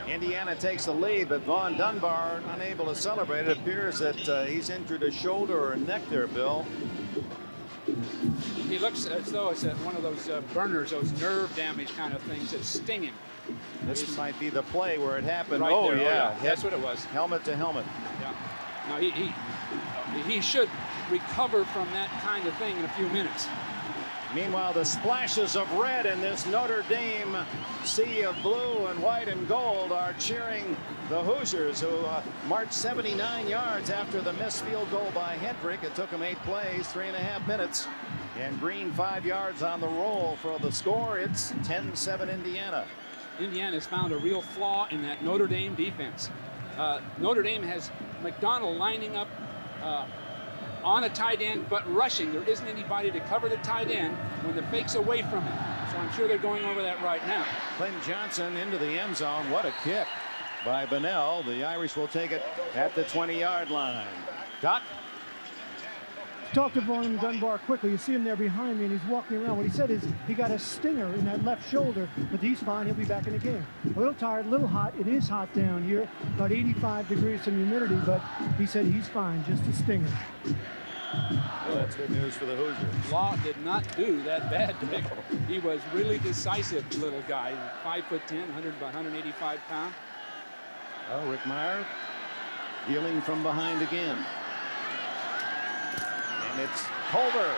Indiana takes the lead, but Vaughn Dunbar unable to celebrate. It appears that he's injured a shoulder or a neck there, Bill. He looks as though it's one of those burners, those nerve damage kind of things that sting him. This might be the play where it happened. Right oh, there. yeah. That's what it was. Helmet to helmet. Yeah. Now, he should recover from that kind of thing in a few minutes. Meanwhile, the splashes of red in this Notre Dame sea of blue and white and gold are cheering the Hoosiers, who marched 79 yards after the missed field goal by Hentrich. It took him 8 plays, 3.5 minutes. And Green 5 yards on the roll for the score. It's 10-7 Indiana. Indiana has found a real flaw in that Notre Dame defense. Notre Dame has McDonald lining up on a tight end, but rushing. There isn't anybody to cover the tight end when the fake's away from him. So I'm sure they're going over that right now. Clint Johnson into the end zone. What a kick by Bunnell. The Irish will take it at the 20-yard line. Doc? Talk to Vaughn Dunbar quickly. You see him there behind me, and he's walking around. What he said is he got a stinger in that left shoulder, but he's fine. He'll be back in the game. A little tired, a little hot. It is hot down here, about 85 degrees, some humidity, but he said he's fine, just a stinger. Well, that's good news for the Hoosiers. Law did not do that bad to him. He was really decisive, little guy. 5'10", 185 pounds. Oh, Rick Meyer dealing from behind again. And it's Culver.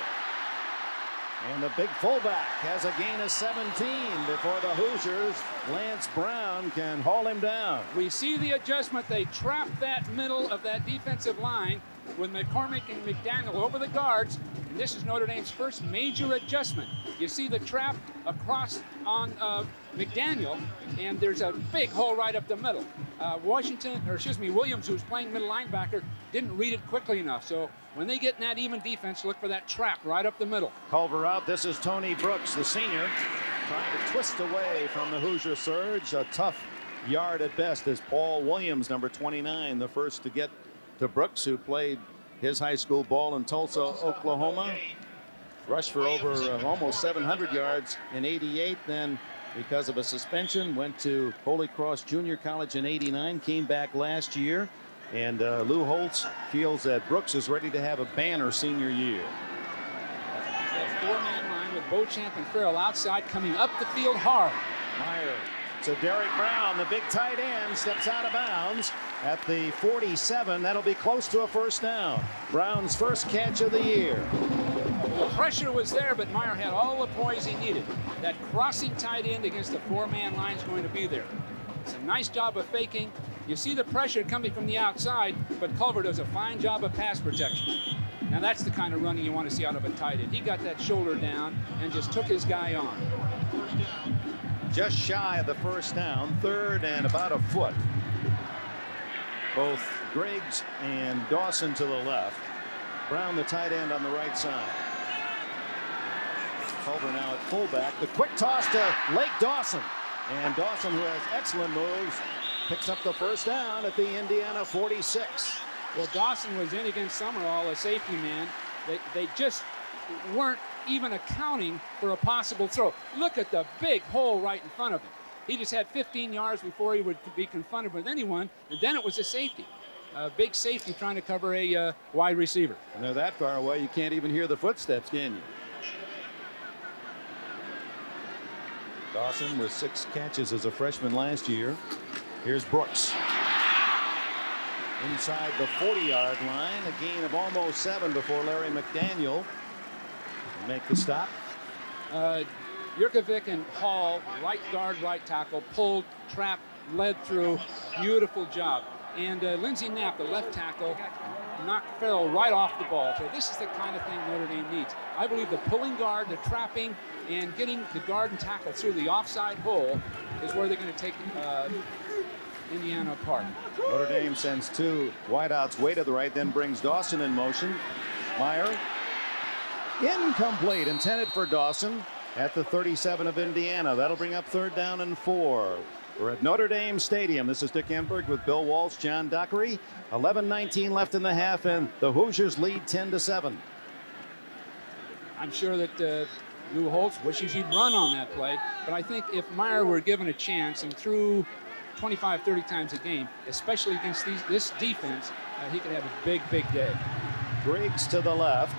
And the big fullback has a gain of 17 before the Hoosiers. Lance Brown can haul him down. We see the adjustment. They trapped that middle of that defensive line with McCormick and McDaniel over the guards. And this is Notre Dame's first major adjustment. You see the trap across on McDaniel, and there's a big hole right up the middle. Williams, who's playing middle linebacker, didn't read it quickly enough. So when they get in that even defense, look for that trap right up the middle. Culver out. This is Tony Brooks, the senior, trying to twist away from the Hoosier surge. A tough yard at best as Paul Williams, number 29, the first to get to Brooks, who played his high school ball in Tulsa, Oklahoma. Rushed for over almost 700 yards in '88. Then, because of a suspension, went to Holy Cross Junior College in '89. Came back last year. And Lou Holtz feels that Brooks is ready to have a banner senior year. That four-man line with Beauchamp and Farrell outside, coming up the field hard. Meyer to Derek Brown, the big tight end, steps out of bounds at the 47. That'll be close to a first down. Brown's first catch of the year. The pressure was there, but Meyer had all the poise he needed. That crossing tight end against the four-man line is going to be there. It's a nice job of faking. You see the pressure coming from the outside, but Culver does a fine job of pass protection. Now that's the kind of running you want to see out of a tight end. He got that shoulder down and just took his guy on. Just shy of the first down, third and about a foot. Both Griggs and Dawson to the left. Brown, the tight end, on the right side. Culver now at fullback. The quick toss to Lake Dawson. And Dawson, who has excellent moves, picks up the first down at the Indiana 46. Well, Dawson was in against Summerall, a safety man. They just weren't even accounting for a possible throw. Look at the big hole right in front of him. He just had 15 yards before he would be confronted with anyone, and then it was a safety. A big safety trying to cover a wide receiver. And they're that far away, you can't even hear the footsteps, can you? Dawson with 6 catches as a freshman last year. Here's Brooks. Inside the 40-yard line, a gain of almost 7 before Larry McDaniel make the stop. Jurkovic and Hall, right guard, right tackle, pulled, trapped, led through. Beautiful job. And Lindsey Knapp, the left tackle, knocked Farrell right off the ball. So this is the kind of thing Notre Dame needs. I believe the pulling guard, the trapping, and getting the guard and tackle through the offside hole is where they're going to take Indiana apart. Notre Dame sends 2 wideouts way to the right, then brings Dawson in motion. Meyer, incomplete, intended for Dawson at the 37 of Indiana. That'll bring up 3rd down and 4. We're at Notre Dame Stadium. This is Dick Enberg with Bill Walsh, John Dockery. 11:19 left in the half, and the Hoosiers lead 10-7. I'm sure that Lou Holtz wishes he'd run on that play, but I think if Meyer were given a chance and threw 25, 30 times a game, especially against this defense, he could have a big, big day. Griggs to the left.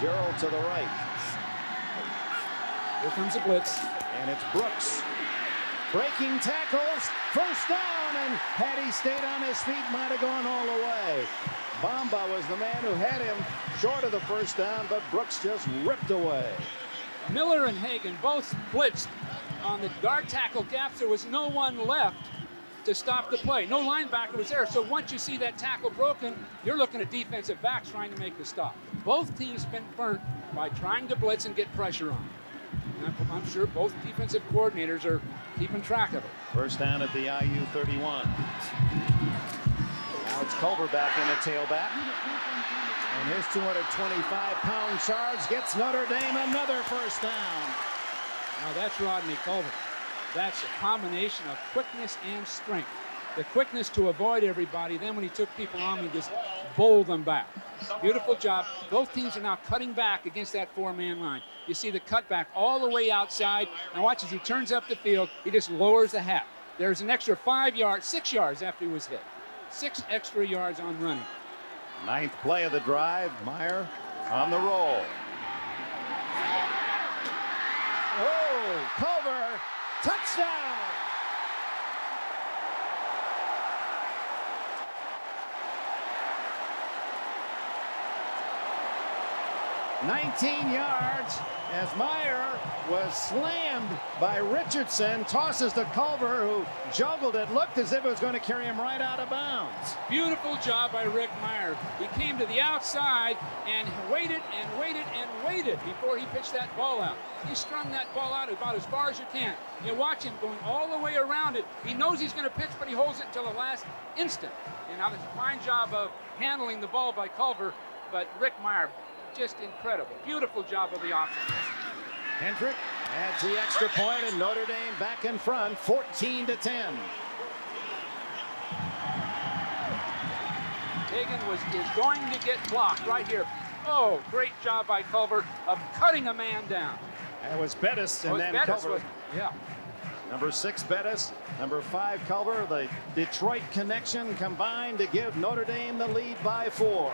Gerald to the right. Here comes the blitz. And it's Brooks. Breaking tackles, 1st down, and had he stayed on his feet, might have gone all the way. Bamba was the man who had him short of the 1st down, but Brooks just ripped away. Miller and Hagan both blitzed on the guard tackle gaps. There was no one left to stop the play. No linebacker was there. So once you see that tackle broken, you're looking at defensive backs trying to make the stop. Both teams been burnt by trying to blitz and get pressure on. And I'm sure both defensive coordinators are keeping track of it. 1st down at the IU 31. Now it's Culver back in the tailback. And his 225-pound charge gets Notre Dame another 1st down. Now that's Rodney Culver. That's a combination of quickness and strength. The quickness to avoid everybody. Then when he took people on, he just bowled them back. Beautiful job. Both teams are now cutting back against that 4-man line. You see the cutback all the way outside. Now watch as he turns up the field. He just lowers the hat. There's an extra 6 yards after he was hit. 6 extra yards on running. 9th play of the drive. Meyer on the roll. Oh, Culver, touchdown! "19 yards as Meyer was slammed by Richardson, tosses to Culver, who juggled it, looked as if it was going to carry him right out of bounds." Beautiful job by Rick Meyer. He came to the outside and waited and waited and waited before he pitched that ball out. He strung that ball out about as far as you can. You watch him going all the way around it. He knows he's going to pitch, but he holds it until the last instant. And now there's a fine job of handling the ball by Culver, but Rick Meyer, just incredible. Beautiful job of the offense. Hentrich adds the extra point, and Notre Dame back in front, 14-10. Hagan is going to get blocked right here. Oh, great job by Culver of cutting a man down. That was Bettis, and then Bettis Culver. yeah. Number 6, Bettis. Number 5, Culver. The Detroit connection combined to give Notre Dame the lead by 4.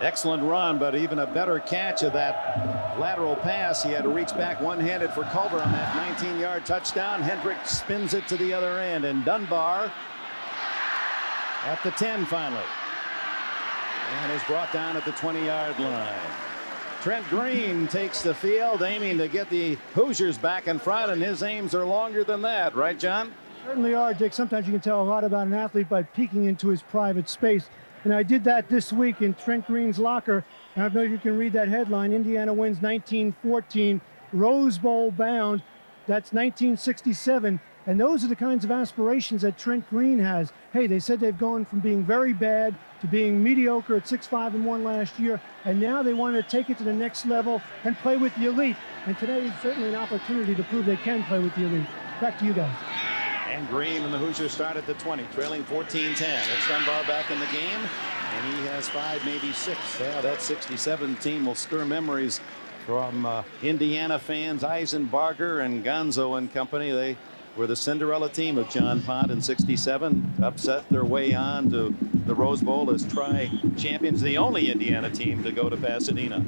Excellent run, but even a better catch of that lateral pass. He had to reach back one-handed for Culver on that 19-yard touchdown. Hentrich spins it to the other end, and Dunbar at the 10 finally. And is brought down at the 20-yard line. Trent Green takes the field, aiming to get the Hoosiers back in front, and his aims are longer than that. Right, John? Certainly are, Dick. Sometimes you can tell a lot about an athlete by peeking into his private space. And I did that this week in Trent Green's locker. I don't know if you can read that headline. Indiana wins 19-14, Rose Bowl bound. That's 1967. And those are the kinds of aspirations that Trent Green has. Hey, they said they've gone from being very bad to being mediocre at 6-5-1 last year. And now they want to take it to the next level and play with the elite. And today is certainly an opportunity to prove they can play with the elite. Back to you guys. And Green and the Hoosiers start at the 20, trailing 14-10. It's Dunbar back in the game, and he has 5, maybe 6. Yeah, that 67 team will stir memories from Indiana fans. Eisenbarger and Gonzo and company. They were the Cinderella team of John Pond in 67. Upset their way on to the Rose Bowl as tri-champions, the only Indiana team to go to Pasadena.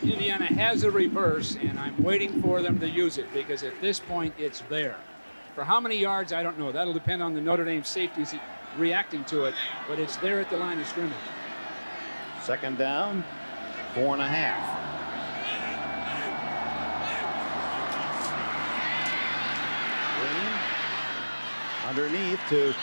Indiana has a reverse, and I'm waiting for them to use it because at this point it's there. For how many yards, I don't know. That'll depend on the Notre Dame safeties reacting to it, but it's there at the line of scrimmage. 2nd down, 4.5. Green underneath to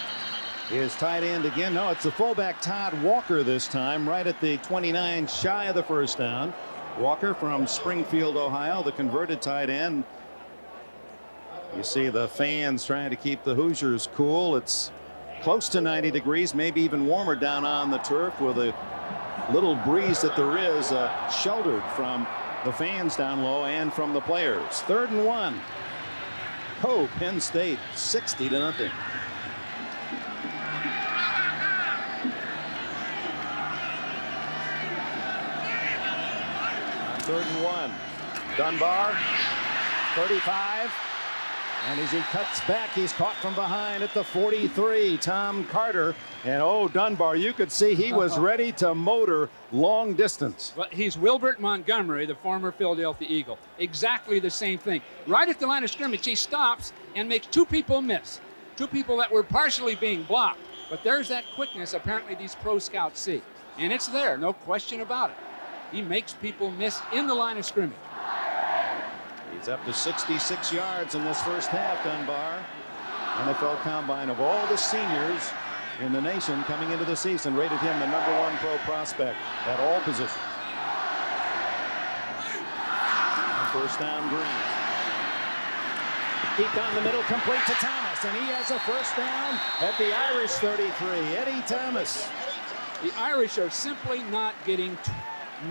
his tight end again. No, it's the fullback Todd Walker this time, right at the 29, shy of the first down. Walker from Springfield, Ohio, the converted tight end. You see the fans trying to keep the Hoosiers cool. It's close to 90 degrees, maybe even warmer down on the turf with a little breeze that there is, sheltered from the fans down low and from the players. 3rd and 1. Oh, Penn State 60-0. On 3rd and 1, Dunbar, 35. And as he cuts back, he's caught from behind at the 43. Tom Carter. And oh, Dunbar, you could see he was ready to motor long distance. Well, he's Wilbert Montgomery, the former Philadelphia Eagle. Exactly the same thing. Right at the line of scrimmage, he stops and makes 2 people miss. 2 people that were partially being blocked. But there's that quickness apparently these pro scouts see. And it's there, no question about it. He makes people miss in the line of scrimmage. He's up to 66 yards in this first half, Dunbar. NFL Combine, of all the seniors in the nation coming into the season, rated him the #1 pro prospect at all positions. On first down, Green. Deep down the middle, complete to Thomas, and he has a first down at the Irish 33. Eddie Thomas. The Irish are simply not getting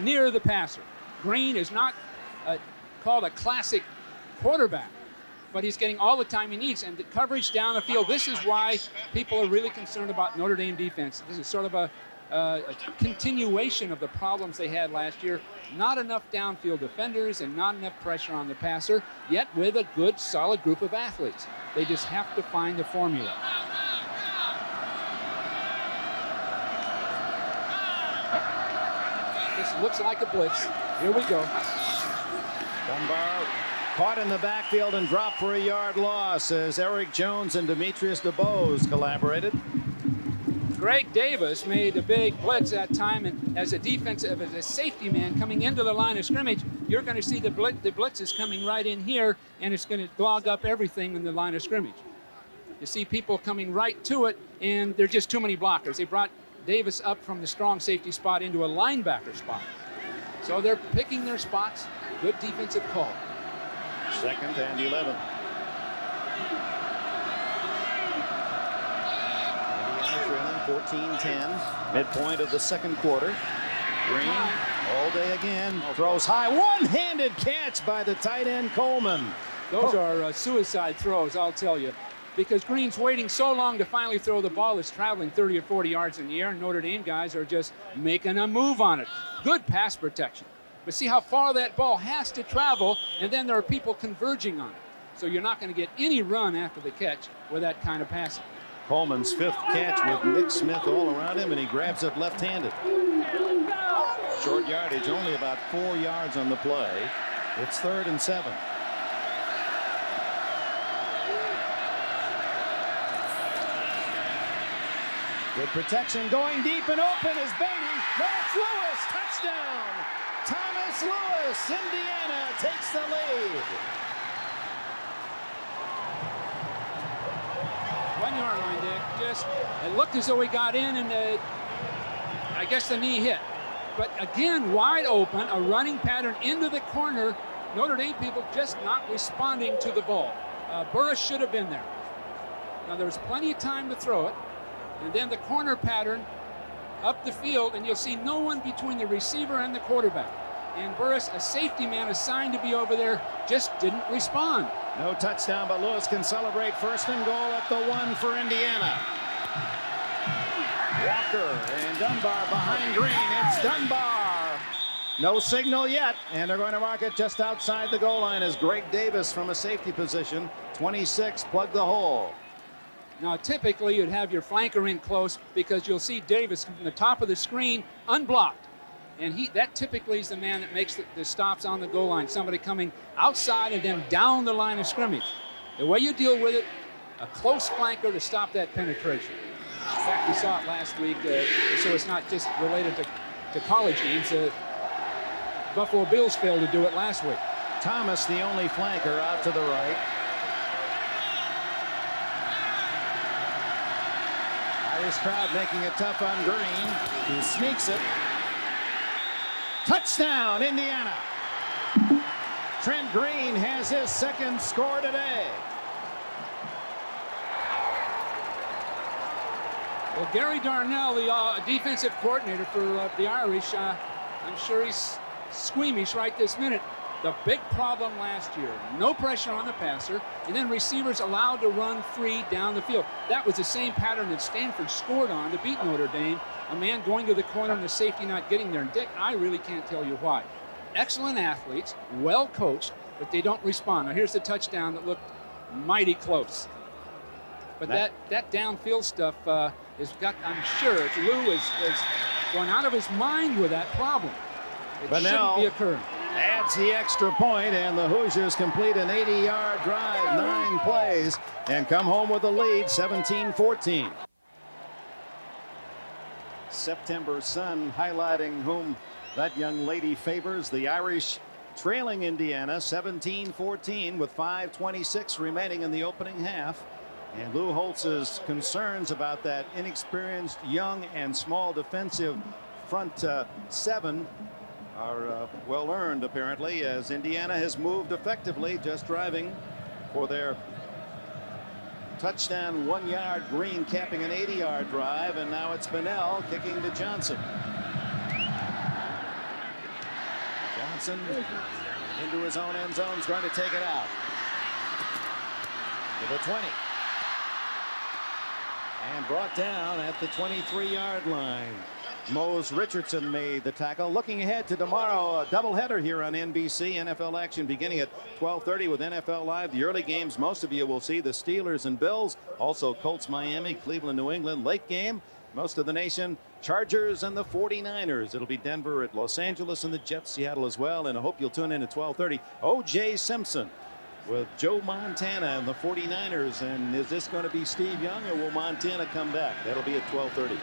near the passer. Green is not called a classic quarterback, but he's getting all the time he needs, and the coverage down the field. This is why people are really concerned about Notre Dame defense. This is sort of a continuation of the problems they had last year. Not enough downfield defenders and not enough pressure on the passer, yet with a good, solid group of athletes. They just have to find the formula. This looks like a blitz. Here we go. Dunbar caught in the backfield and dropped for a yard loss as Eric Jones and Demetrius DeBose collaborated. Greg Davis made a big blitz that time, and as a safety man coming into the line of scrimmage, you're going to see the blitz is coming right in here, and it's going to clog up everything in the line of scrimmage. You see people coming right to it, and there's just too many blockers. They brought Davis up from the strong safety spot into a linebacker spot. So they're picking their spots. Good defensive call. 2nd and 11. Indiana trailing 14-10. Midpoint of the second quarter. Green all day again. Throws high. One-handed catch by the tight end Coleman. Those are suicide throws, I'll tell you. Because Green's waiting so long to finally throw the ball. It's traveling 30 or 40 yards in the air. Notre Dame guys are just making a move on it. Good pass protection. But see how far that ball has to travel, and then there are people converging on it. So you're not going to get any run after the catch with that kind of passing. Coleman's 5th catch with Nick Smith all around him, and he grabs it left-handed. Short yardage, only about 4 yards on the play. It's 3rd and 7. Good protection, going deep and open is Beatty. That's Lewis, touchdown! Thomas Lewis, Indiana takes the lead. 1 yard line, Dick. It looked as though he got in, and I guess the knee hit. But again, wide open, a running pattern into the corner. Notre Dame people just not responding to the ball. Burris should have been there. Now there was plenty of time to throw it. And then the corner pattern up the field, and you'll see no one between the receiver and the quarterback. And Burris, a safety man assigned to be over there, just didn't respond. No touchdown, but Lewis can celebrate 1st and goal at the 1 for Indiana. Walker and Dunbar behind Green. It's Dunbar. No signal yet, and they're going to mark it just outside the goal line as Greg Davis from a safety position. 26, plug the hole. Now, typically, you'd have your flanker in close because you'll see Davis from the top of the screen unblocked. And that typically is the man that makes the stops on the goal line, somebody coming outside and then down the line of scrimmage. The way you deal with it, a close flanker to stop that penetration. In fact, we saw it last week, so it's not just related to college games. Buffalo Bills failed to do it last week. Thomas, the only flanker, out to the right. Irish crowd making it tough on Green, who sneaks it. Touchdown, Indiana. Trent Green has his second score today. Well, Gary Darnell, the defensive coordinator for the Irish, I'm sure he's squeamish right this minute. The big problem last year, no pressure on the passer, and then receivers allowed to run free down the field. That was the same pattern that Stanford scored on to beat Notre Dame. A man going to the corner and the safety not getting there. And Dick, I really can't tell you why. Excellent athletes, well coached, but they don't respond. Now here's the touchdown that looked mighty close. But that downfield stuff is got, I'm sure Lou is going out of his mind with that problem. It shouldn't be occurring. Adds the extra point, and the Hoosiers complete an 80-yard drive, 9 plays, and come home with the lead, 17-14. September sun highlighting whom that young lady favors. The Irish trailing Indiana 17-14 with 5:26 remaining in the opening half. And Lou Holtz's concerns about that inexperienced, young, and small defensive front seven are well earned, apparently, as Indiana has moved effectively, just driving for their touchdown 1-yard. Green capping an 80-yard drive, and now it's Bunnell kicking to Johnson. Johnson into his own end zone, is going to take it out to the 20. And brought down at the 23-yard line. Mose Richardson made the tackle. Looking ahead to tomorrow, a doubleheader here on NBC. NFL action beginning at 12:30 with NFL Live. The early games most of you will see: the Steelers and Bills, also Colts Miami, Cleveland New England. Late game, most of the nation, Chargers and the 49ers. It'll be Denver at Los Angeles and the Jets Seattle as well. And I hope you'll tune in at 12:30. O.J. Simpson with Joe Montana and the 49ers. And is this going to be Steve Young, or will Montana come back? That'll be at 12:30.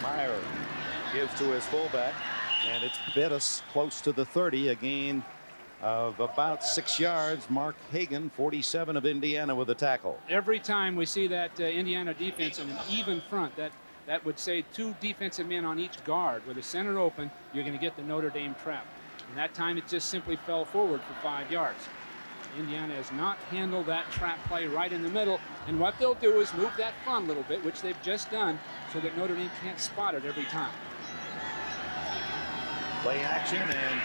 Meyer gives to his fullback, and it's Bettis close to the 30, a gain of about 6 yards. Mark Hagan, 47 of Indiana, with a tackle. Every time we see that Indiana defense in an even front, that would say 2 defensive men on each guard. With the center open, you're going to get the Notre Dame trap. And that time it just simply fell forward for 5 yards. Indiana has not handled that trap play right in the middle, and what they'll do is move that front a little bit, which they've just done, so that Notre Dame can't spot it every time. Play action, and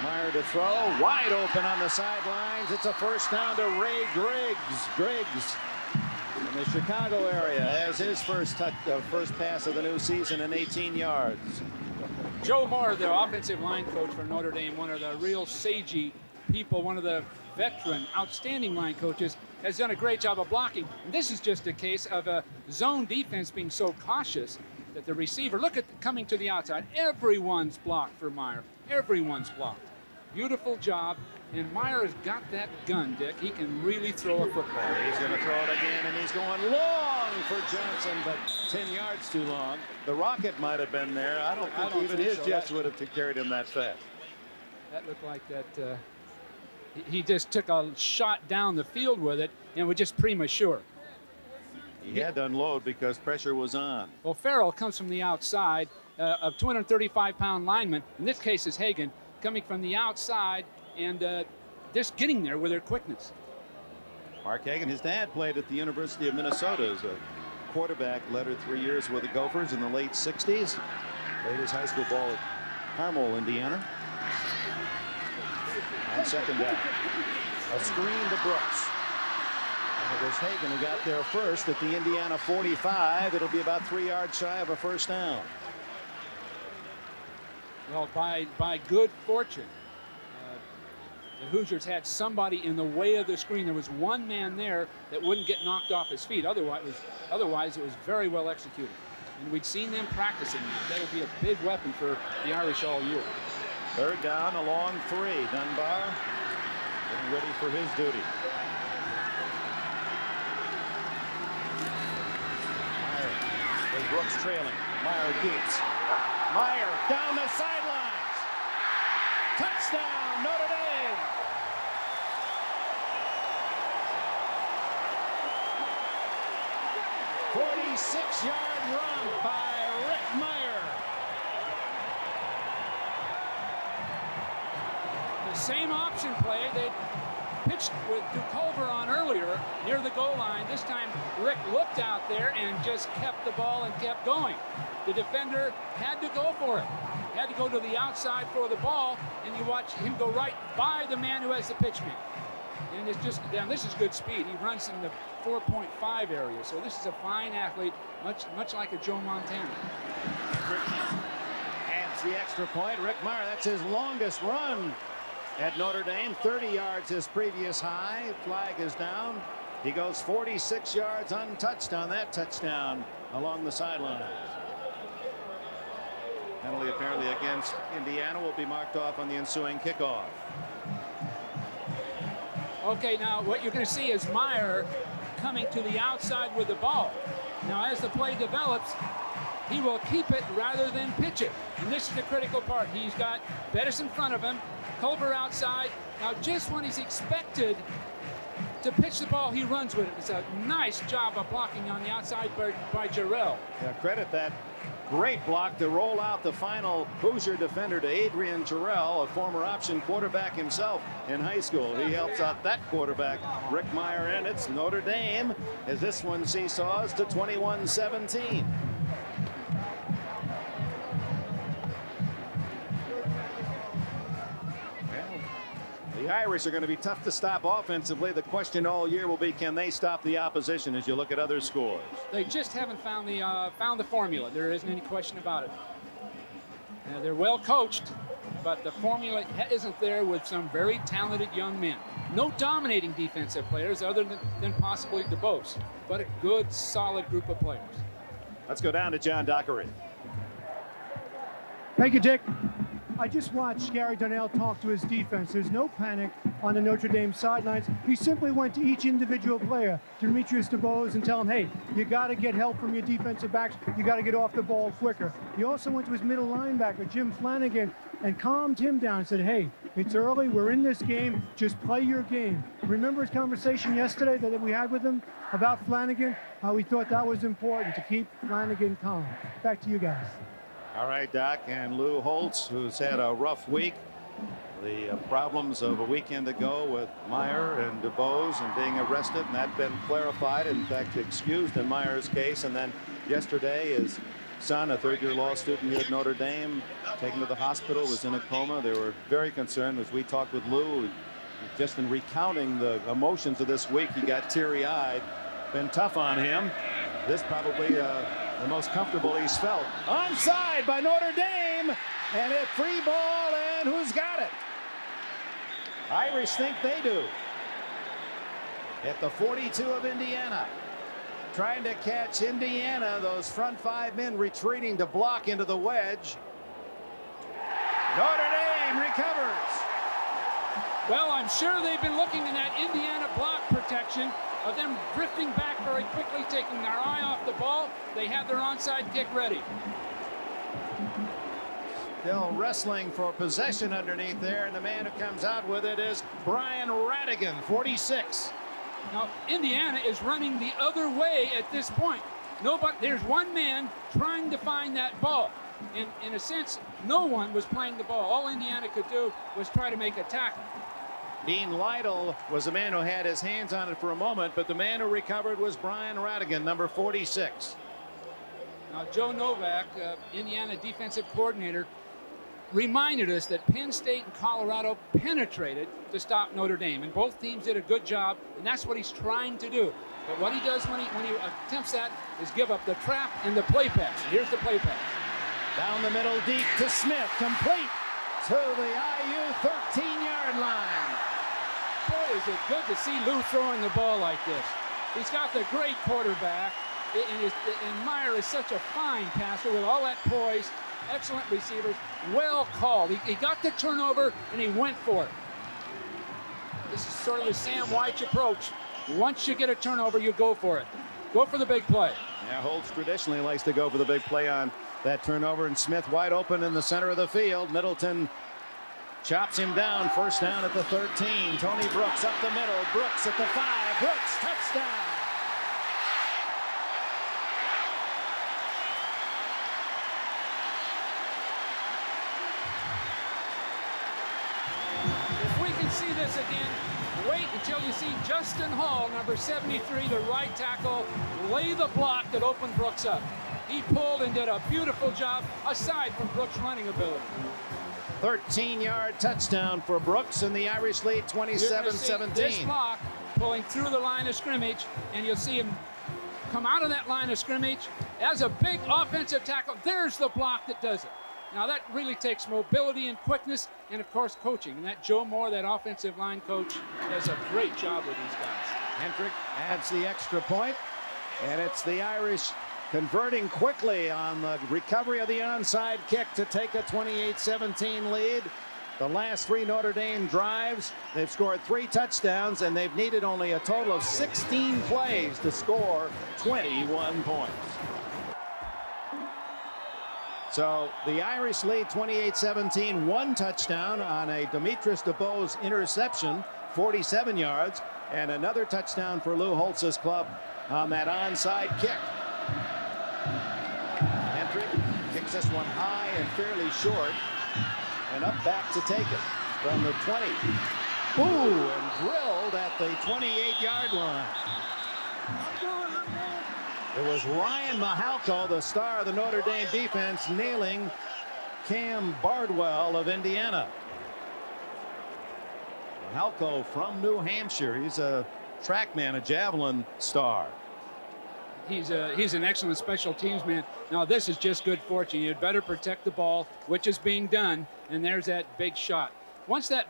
Meyer to throw, wide open on the sidelines. It's a first down to Ray Griggs. Griggs in the Chicago area has his first pass of the new season in 18 yards. Joe Moore, the offensive line coach for Notre Dame, one of the real sagey people, one of the veteran, outstanding line coaches, has done a great job of blocking. And this is just a case of a zone defense being so cautious that the receiver, look at coming to the outside. Everyone's blocked for Meyer. Everyone's blocked. Beautiful job. And Meyer has got that gun, Dick. He can really throw a football. He's going to throw it again, and he's going long for Johnson, but 10 yards too long. The rocket might have been there. I don't think even his Jets would have carried him that fast. That looked like that. He just took a shot down the field with it and was just premature. He had to unload because pressure was on. Well, Farrell comes from the outside, a 235-pound lineman. In this case is Hagan, coming from the outside and just getting there with their quickness. Mark Hagan, his dad played at the University of Minnesota as a quarterback, led her 3 years with the Gophers in the late 60s. Played his high school ball at Carmel, Indiana. On second down, a screen to Brooks. And it was Hagan who got there first at the Indiana 45. It'll be about 3 yards shy of a first down. Well, by good fortune, the Hoosiers had somebody in the way of the screen. There was one man there that wouldn't get knocked off his feet. Otherwise, it was very well executed. And we'd seen them practicing. That'll be a big weapon for the Irish all year. Third down, a long 3. Dunbar getting ready for his duty. Meyer with Brooks trailing. Meyer keeps. Meyer down the sidelines. Touchdown, Notre Dame. 46-yard run by Rick Meyer. The same option play they pitched with Culver on earlier near the goal line. This time Rick looked out there and just kept the ball and kept going. The defender had to go for it. Had to go to the outside for the ball, and you watch him go right by the man who has the pitch man. And it's just, damn, this is good speed. He runs in the 4.5 area, so this is a fine athlete, much like a Joe Montana. Adds the extra point. Rick Meyer, that's his longest run at Notre Dame. 30 yards his previous high. Flag is down. He goes 46 yards untouched on that touchdown along the sidelines. Penalty apparently against Indiana will be marked off on the ensuing kickoff. Okay, now what you're going to see is Meyer coming to the outside with the ball. Now as the play develops, he will keep it rather than pitch it. And this is the critical part. He's got Bettis in front of him, Culver outside. Now just when he's expected to pitch the ball, he runs with it. It's a nice job of blocking on the outside by Jarrell. Yeah, credit that great block to roll out the final Hoosier defender to Adrian Jarrell, a former option quarterback himself in high school. He helps out that quarterback, Rick Meyer, and it's Notre Dame as this one seesaws to 21-17. The Irish are going to be tough to stop offensively. The question all year will be, can they stop the opposition as you look at other scores? They just haven't found the formula. There isn't any question about it. They're well coached, but the formula isn't there with some very talented young men. No dominating defensive players other than possibly DeBose, but a good, solid group of players. Let's go down to John Dockery. Thank you, Dick. I just watched Gary Donnell talk to his defense. There's no panic on the Notre Dame sidelines. He simply went to each individual player, Demetrius DeBose, and tell him, hey, you got to get help from your defensive backs. You got to get off the ball quicker. He also went to his middle linebacker, Jim Flanagan, and calmed him down and said, hey, it's early. We're in this game. Just play your game. Remember his conversation yesterday that we had with him about Flanagan, how he thought that was important to keep Flanagan calm. Back to you guys. All right, Doc, and Lou Holtz, who's had a rough week. The problems of a weekend ago with Meyer and DeBose and being arrested, and that's been clarified, in fact excused in Meyer's case. And then yesterday his son, a third-year law student here at Notre Dame, taken to the hospital, was in a coma. They were very concerned as we talked with Lou. Just in recounting the emotions of this week, he got teary-eyed. Been tough on him. This probably the most comfortable he's felt. Onside by Notre Dame, and a free ball, and who's got it? Irish think they do. At the 42 of Indiana, trying to catch Indiana, those front five men retreating to block into the wedge. Notre Dame recovers. Well, I'm sure they've been looking in that Indiana block protection of them drifting back very quickly, taking their eye off the ball. They have their onside kick ready. Still wrestling for possession underneath there, and the man who comes out with it is Brian Radigan, 46. Now, Indiana is running the other way at this point. There's one man trying to find that ball. In a sense, no one was playing the ball. All Indiana could do was try to make a tackle. Dean Lytle was the man who had his hands on it for a moment, but the man who recovered was Brian Radigan, number 46. Now, Joe Novak, Indiana defensive coordinator, reminded us that Penn State and Colorado penetrated to stop Notre Dame, and both teams did a good job, and that's what he's trying to do. But what he does when he attempts that is give up the trap and the play pass. Here's the play pass. Down the middle, deep to Smith, complete to the IU 13-yard line. Boy, is it good to see Lou throwing the ball like this. He's got the great quarterback, and Meyer is such a fine passer with all that poise, excellent receivers, well called. He got the turnover, and he went for it. This is sort of the Sam White approach. Once you get a turnover, you go for it. Go for the big play. Yeah, Holtz traditionally likes to go for the big play on that turnover, and Smith wide open in the center of the field. Middleton chops him down. First down at the 13. Tony Brooks up the middle. Brooks at the 5. Brooks, touchdown. see this again. Wait until you see Justin Hall, number 73, the right tackle, lay the block that opened Brooks up. He pulled and did a beautiful job, aside from Brooks' running ability. 13-yard touchdown for Brooks, and the Irish lead 27-17. This block pulling through the line of scrimmage, and you'll see him come out of that line of scrimmage as a big offensive tackle. There's the block that does it. Now that really takes mobility and quickness, and of course coaching. And that Joe Moore, that offensive line coach, does a great job with these guys. Hentrich adds the extra point, and it's the Irish converting quickly on the recovery of the onside kick to take a 28-17 lead. The last 3 Notre Dame drives, they've scored 3 touchdowns, and they've needed only a total of 16 plays to score 21 points. So the Irish lead 28-17, 1 touchdown on a Demetrius DeBose interception, 47 yards, and another touchdown for Lou Holtz's club on that onside kick. Hentrich kicks this one high and fairly short, and up back to take it from the 20. Ooh, and drilled at the 28-yard line. It was Ryan Mahalko, the star of the Notre Dame defense, nailing Cam Bardwell of Indiana. Mahalko from New Hampshire. He's a track man, a javelin star. He's an excellent special teams man. Now this is just good fortune. You'd better protect the ball, which is being done, and there's that big shot. Once that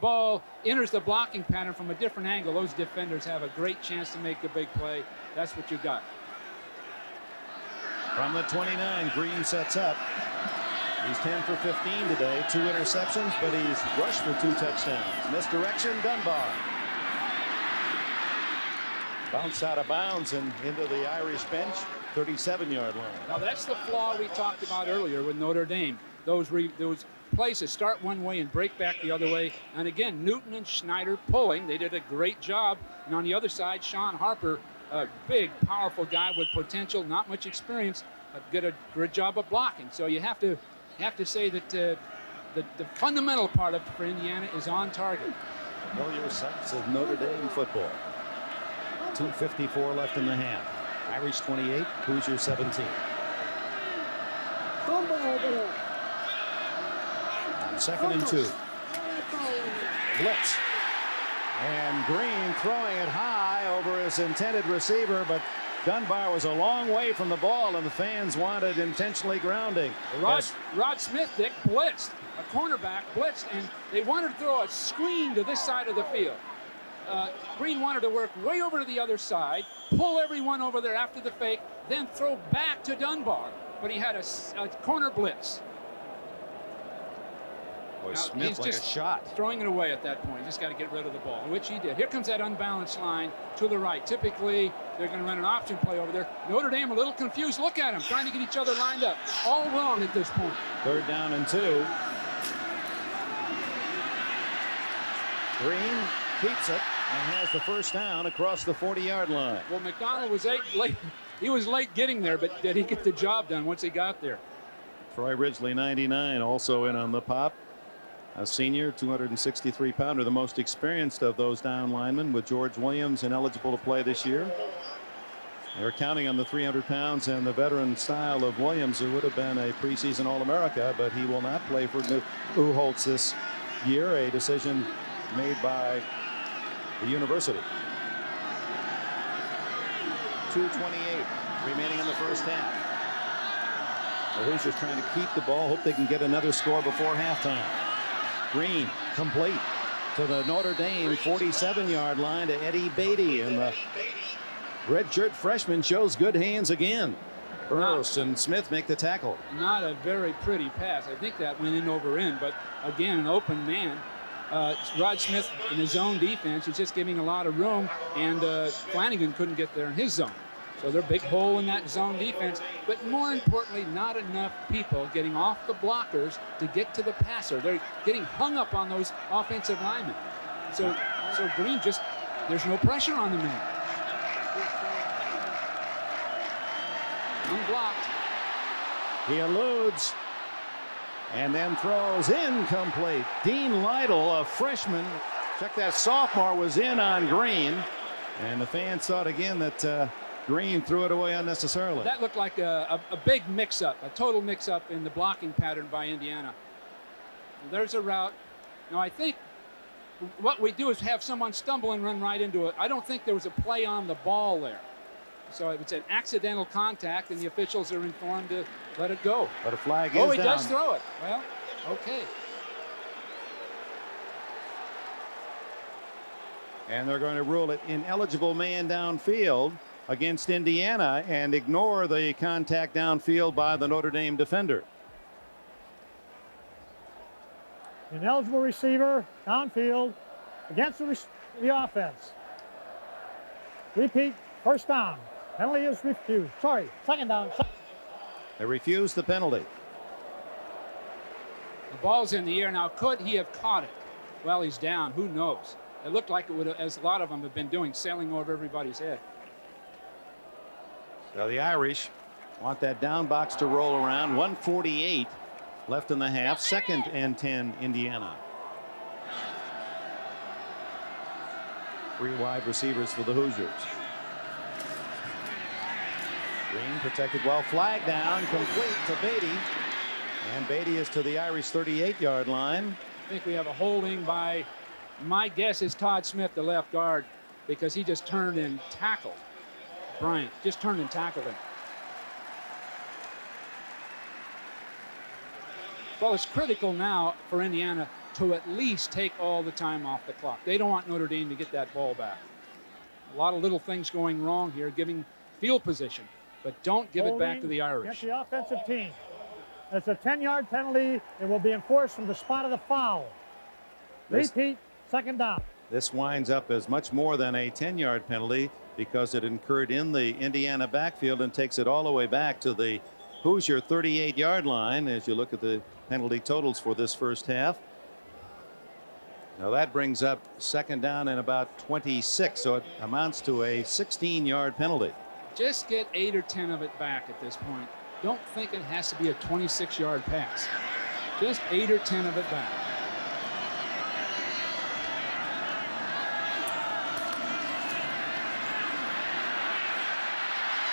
ball enters the blocking pattern from a different angle, those defenders have a great chance to make the big play. That's what you got. From the 29, Green sets up. He's 10 for 15 today, 2 interceptions, but he's rushed for 2 touchdowns. Misdirection, Dunbar. Bounced out of bounds and into the Irish bench, 37-yard line. Now that's the flaw we talked about earlier with Notre Dame. Those places start one way and break back the other way. And again, Newton and Schneider pulling. They did a great job. And on the other side, Sean Harper, a big, powerful guy with potential, not much experience, but did a good job of blocking. So you have to say that the fundamental part of it for Indiana is on target. Familiar sights of Notre Dame football. 2:54 left in the half. Irish 28, Hoosiers 17. On 2nd and 2. Blitz. And Green throwing it high over his intended receiver, but Dunbar was a long way from the ball, and the fans wanted intentionally grounding. Rod Smith, Dick, blitzed. A cornerback blitzed, and they wanted to throw a screen to this side of the field. Green wanted to work way over to the other side, pull everyone over there after the fake, then throw back to Dunbar. But he had a corner blitz. Boy, Smith like a shot. Throwing it away at that point. Just got to get rid of the ball, which he did. Here comes that unbalanced line to the right. Typically, they're going to run an option play over there. Notre Dame a little confused. Look at them, trying to get each other lined up. All wrong at this point. 3rd down and 2. Green keeps it and has the first down across the 40-yard line. Well, McDonald was late. He was late getting there, but did he get the job done once he got there? Troy Ridgely, 99, also in on the pop. A senior, 263-pounder, the most experienced of those down linemen, with George Williams ineligible to play this year. They're counting on the 300 pounds and the veteran style of Williams, who would have been a preseason All-America, but he will not play for Lou Holtz this year, a decision made by the university. 2:28 remaining in the first half. The Hoosiers trying to keep the ball, hope they can get another score before halftime. Green complete to the Notre Dame 47-yard line to Eddie Beatty, and the redshirt freshman shows good hands again. Burris and Smith make the tackle. Not a very pretty pass. I think that went in over end, but again, an open man. Rod Smith in his zone defense is just giving a lot of room, and Flanagan couldn't get there in his zone. So they're a big hole in that zone defense, but more importantly, not enough people getting off the blockers to get to the passer. They're getting hung up on those offensive linemen. So Green just, there's no pressure on the man. Unblocked. He eludes and then throws incomplete. Dean Lytle, a freshman, Check that, sophomore was in on Green, and the fans thought again that Green threw it away unnecessarily. That looked like a big mix-up, a total mix-up in the blocking pattern by Indiana. There's a route. Now, I think what we do is have someone stumble and run right into it. I don't think there was a play on the ball there. So it's an accidental contact, and the officials are informed to let it go. But a flag is down. Oh, he down. does throw it. Well, okay. And they're going to rule it ineligible man downfield against Indiana and ignore the contact downfield by the Notre Dame defender. Ineligible receiver downfield against the offense. Repeat, first down. Penalty is refused. Sorry, second down. They refuse the penalty. The ball's in the air now. Could he have caught it? Well, he's down. Who knows? It looked like it would have, as a lot of them have been doing, sailing over everybody's head. So the Irish want that down box to roll around. 1:48 left in the half. 2nd and 10, Indiana. 3 wide receivers for the Hoosiers. Green protected well. Flag down, complete to Beatty. And Beatty is to the Irish 38-yard line. I think we have a holding by, my guess is Todd Smith, the left guard, because he just turned and tackled Bryant. Just turned and tackled him. Well, it's critical now for Indiana to at least take all the time off the clock. They don't want Notre Dame to get that ball back. A lot of little things going wrong here, giving field position, but don't give it back to the Irish. Against the offensive team. It's a 10-yard penalty. It will be enforced from the spot of the foul. Repeat, second down. This winds up as much more than a 10-yard penalty because it incurred in the Indiana backfield and takes it all the way back to the Hoosier 38-yard line as you look at the penalty totals for this first half. Now that brings up second down and about 26, so it amounts to a 16-yard penalty. Just get 8 or 10 of it back at this point. Don't think it has to be a 26-yard pass. Just 8 or 10 of it back.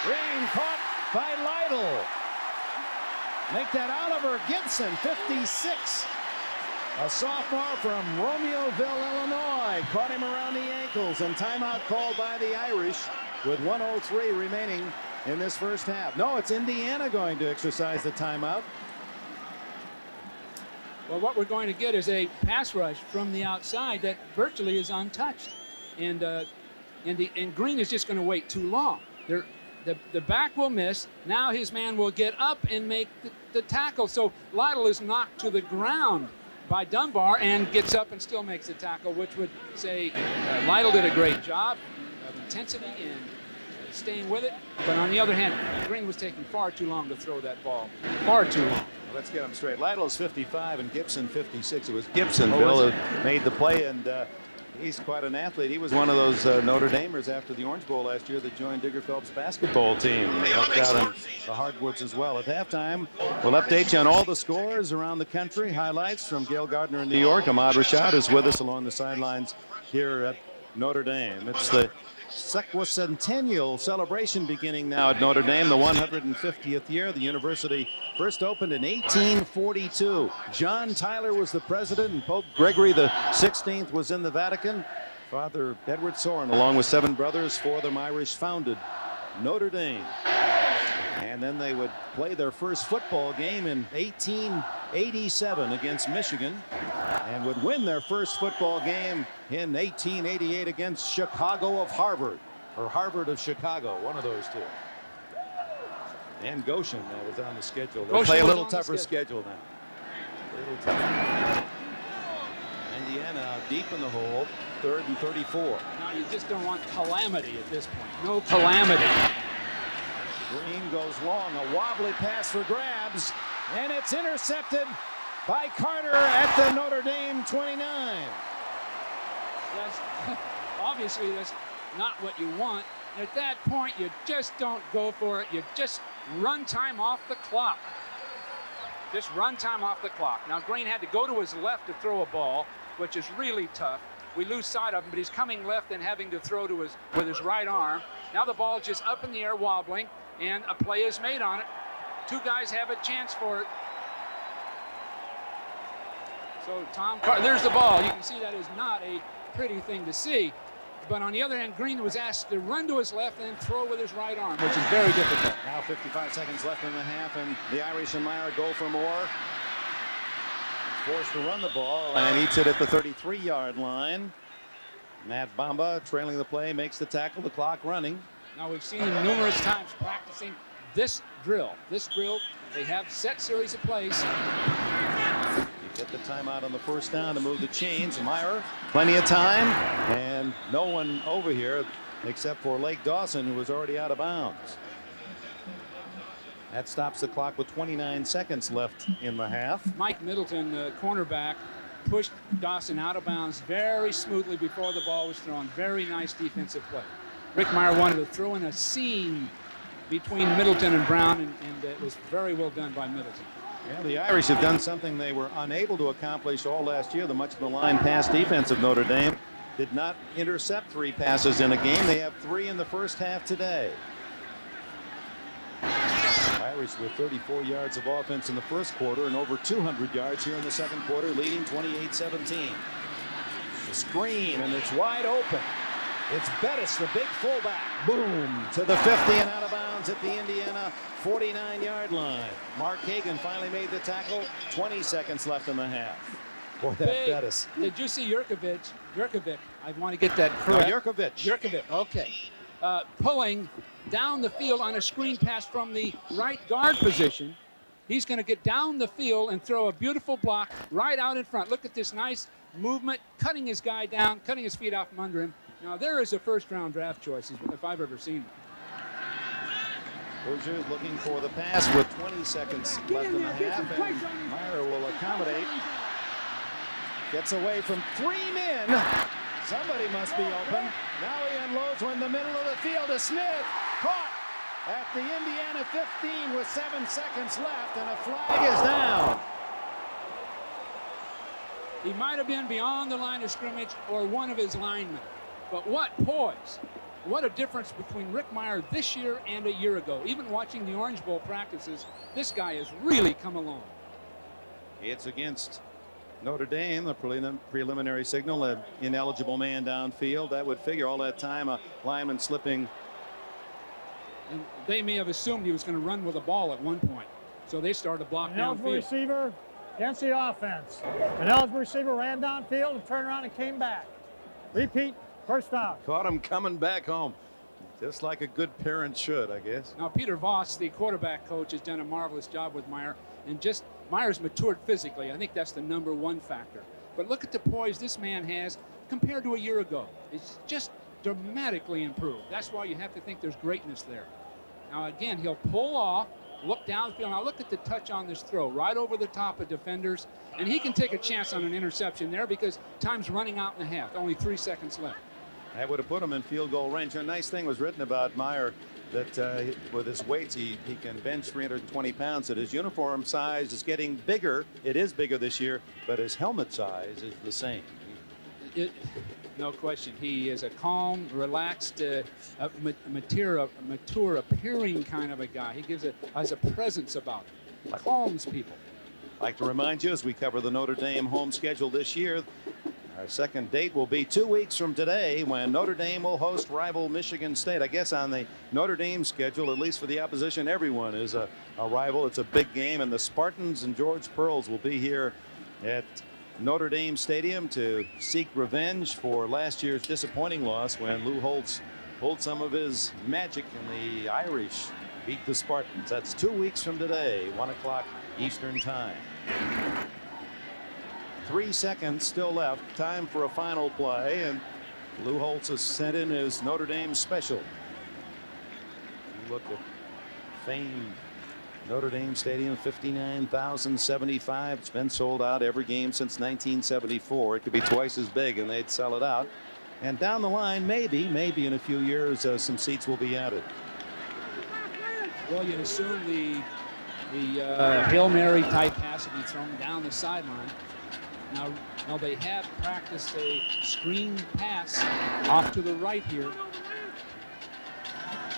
Green caught by Lytle. Make that Oliver Gibson, 56. A sophomore from Romeoville, Illinois. Caught him around the ankles, and timeout called by the Irish with 1:03 remaining in this first half. No, it's Indiana going to exercise the timeout. Well, what we're going to get is a pass rush from the outside that virtually is untouched. And Green is just going to wait too long. The back will miss. Now his man will get up and make the tackle. So Lytle is knocked to the ground by Dunbar and gets up and still makes the tackle, which would say Lytle did a great job of intensity and staying with it. But on the other hand, Green was taking far too long to throw that ball. Far too long. Well, let's get them straight. Lytle's 55 and Gibson 56. It was Gibson, Bill, who made the play, and he's quite an athlete. He was one of those Notre Damers after the Orange Bowl last year that joined Digger Phelps' basketball team. He helped out in the hardwoods as well. At halftime, we'll update you on all the scores around the country. Highlights from Gail Gardner in New York. Ahmad Rashad is with us along the sidelines here at Notre Dame. It's the sesquicentennial celebration beginning now at Notre Dame, the 150th year. The university first opened in 1842. John Tyler was the president, and Pope Gregory the 16th was in the Vatican. Father Edward Soren, along with 7 brothers, 4 of them Irish, founded Notre Dame. And then they would play their first football game in 1887 against Michigan, and would win their first football game in 1888 against Chicago of Harvard, or Harvard of Chicago, one of those two. And Goshen is on the schedule. They'll play a little tougher schedule now. A little tougher. Indiana deep in the hole, 3rd and 34. Now you just don't want calamity at this point. No calamity. Green goes long, a wobbly pass for grabs, and it's intercepted by Carter at the Notre Dame 29. Obviously, that's not what you want. At that point, you just don't go for it. You just run time off the clock. Just run time off the clock. Now, Green had to go to his left to throw a ball, which is really tough. we lose sight of him, but he's coming left and having to throw to with his right arm. Now the ball is just up in the air wobbling, and a play is made on it. Two guys have a chance for it. So there's the ball. You can see that is not a pretty thing to see. But on the other hand, Green was asked to run to his left and then throw with his right arm, which is very difficult. Now 55 seconds left in the half, and the Irish and Meyer go for more. Forced to run the ball and eats it at the 33-yard line. Matt Bamba trailing the play, makes the tackle, the clock running. Now we've seen him numerous times practicing this drill. They have set series of plays. Get the timeout on the first down to move the chains. Meyer, plenty of time, and no one over here except for Lake Dawson, who was already out of bounds. That stops the clock with 29 seconds left in the half. Mike Middleton, the cornerback, pushed Dawson out of bounds very smoothly before the ball was thrown. Very nice defensive play. Rick Meyer wanted to throw in a seam between Middleton and Brown, and it was very well done by Middleton. Yeah, the Irish have done something they were unable to accomplish all last year. The much maligned pass defense of Notre Dame did not intercept 3 passes in a game. They have 3 in the first half today. Irish with 34 yards of offense in the first quarter and over 200 yards here in the second quarter, leading 28-17. The screen, and it's wide open. It's Bettis, the big fullback. Boom to the 50 and out of bounds at the Indiana 49-yard line. Mark Hagan finally made the tackle. 20 seconds left in the half. Boy, that Bettis. Did you see Jurkovic? I want to get that correct. No, Jurkovic. Okay. Pulling down the field on a screen pass from the right guard position. He's going to get down the field and throw a beautiful block right out in front. Look at this nice movement, cutting his guy down, cutting his feet out from under him. Now, there is a first-round draft choice, if I've ever seen one. Hoosiers looking for the pass with 20 seconds left in the half, and Meyer will accommodate. Gets away from 3 men. Somebody must be open. Now he unloads in the middle of the field to Smith. Caught at the Indiana 15 with 7 seconds left, and a flag is down. He might have been beyond the line of scrimmage or one of his linemen. But what poise. What a difference between Rick Meyer this year and a year ago. Even watching the Orange Bowl practices, this guy has really come along. It's against Notre Dame, the preliminary signal, an ineligible man downfield. That would figure all that time, a lineman slipping. And they may have assumed he was going to run with the ball at one point. So they started to block An eligible downfield. receiver against the offense. An eligible receiver ran downfield and turned around and came back. Repeat, first down. Caught him coming back home. Just like a good parent should, I guess. Now, Peter Voss, the quarterback coach, has done a marvelous job with Meyer. And just Meyer's matured physically. I think that's the #1 factor. But look at the poise this man has compared to a year ago. It's just dramatically improved. That's why you have to think there's greatness there. Now, again, he'll pull off, look downfield. Now, look at the touch on this throw, right over the top of defenders. And he can take a chance on an interception there because time's running out in the half. Only 3 seconds left. That would have put him in field goal range. A nice thing was written about Meyer that with his weights, he can bench 320 pounds. That his uniform size is getting bigger. It is bigger this year, but his helmet size is the same. No question. He is a calm, relaxed, mature appearing kind of a guy. He has a presence about him. He calms people. I'd like to remind you, as we cover the Notre Dame home schedule this year, our second date will be 2 weeks from today when Notre Dame will host rival Michigan State. I guess on the Notre Dame schedule, at least for the opposition, everyone is a rival. It's a big game, and the Spartans and George Pearls will be here at Notre Dame Stadium to seek revenge for last year's disappointing loss when Lou Holtz pulled some of his magic and the Irish beat the Spartans. That's 2 weeks from today, 1 o'clock Eastern time. 3 seconds still left. Time for a final play, and Lou Holtz has sent in his Notre Dame special. You look at famed Notre Dame Stadium, 59,075. It's been sold out every game since 1974. It could be twice as big, and they'd sell it out. And down the line, maybe in a few years, some seats will be added. Well, you'd assume the Hail Mary type pass would be thrown down the sideline. Now they have practiced a screen pass off to the right here.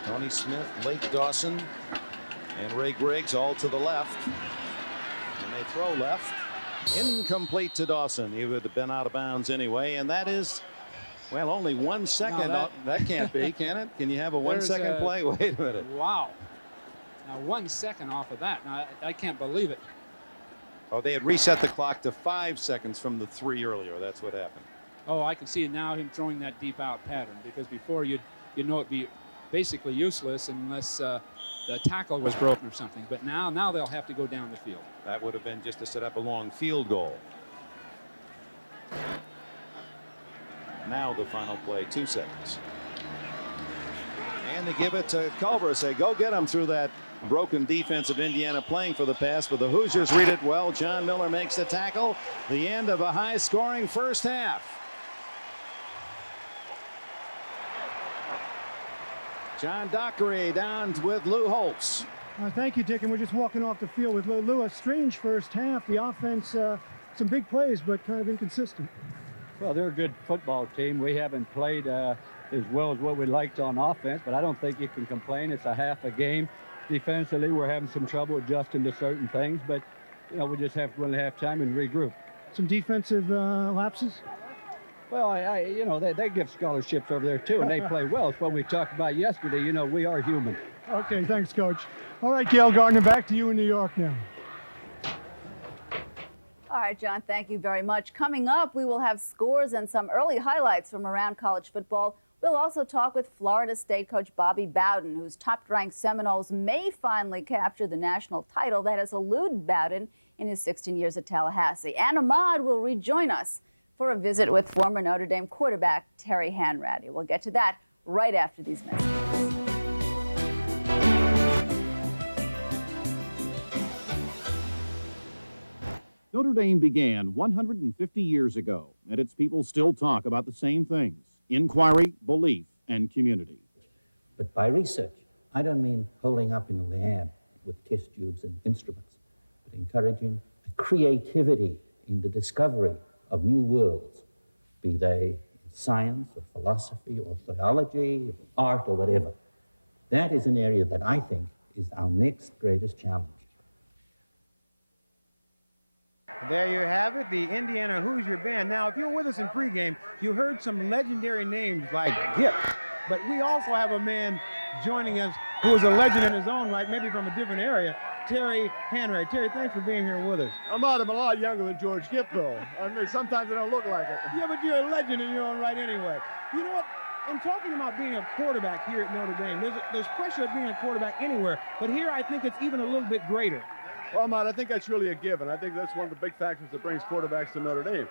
Tony Smith, Lake Dawson, and Ray Griggs all to the left. And they throw left. Incomplete to Dawson. He would have been out of bounds anyway. And that is, well, only 1 second. That can't be, can it? Can you have a 1 second play? Wait a minute. Wow. Now 1 second off of that. Now I can't believe it. Oh, they had reset the clock to 5 seconds from the 3 earlier. That's what happened. Oh, I can see now him throwing that deep out pattern, because before you'd know it'd be basically useless unless the tackle was broken or something. But now they'll have to go down the field. That would have been just to set up a long field goal. Now the final play, 2 seconds. And they give it to Culver. Say, go get him through that broken defense of Indiana playing for the pass. But the Hoosiers read it well. John Miller makes the tackle. The end of a high-scoring first half. John Dockery down with Lou Holtz. Thank you, Dick. And we're just walking off the field with Lou. A strange first half. The offense, some big plays, but kind of inconsistent. Well, they're a good football team. We haven't played as well as what we liked on offense, but I don't think you can complain. It's a half a game. Defensively, we're having some trouble adjusting to certain things, but we just have to go into halftime and regroup. Some defensive lapses? Well, they give scholarships over there too, and they play well. It's what we talked about yesterday. We are human. Okay, thanks, Coach. All right, Gail Gardner, back to you in New York now. All right, John, thank you very much. Coming up, we will have scores and some early highlights from around college football. We'll also talk with Florida State coach Bobby Bowden, whose top-ranked Seminoles may finally capture the national title that has eluded Bowden in his 16 years at Tallahassee. And Ahmad will rejoin us for a visit with former Notre Dame quarterback Terry Hanratty. We'll get to that right after these messages. Notre Dame began 150 years ago, and its people still talk about the same things: inquiry, belief, and community. But by research, I don't mean holding up in a lab with test tubes and instruments, but encouraging creativity in the discovery of new worlds, be they in science or philosophy or theology or art or whatever. That is an area that I think is our next greatest challenge. There you have it, the Indiana Hoosier Band. Now, if you were with us in pregame, you heard some legendary names like Gip, but we also have a man joining us who is a legend in his own right, maybe from a different area, Terry Hanratty. Terry, thanks for being here with us. I'm a lot younger than George Gipp, though. I mean, sometimes I don't look like it. Yeah, but you're a legend in your own right anyway. You know what? In talking about being a quarterback here at Notre Dame, there's pressure of being a quarterback anywhere, but here I think it's even a little bit greater. Well, Matt, I think that's really a given. I think that's one of the big factors that brings quarterbacks to Notre Dame,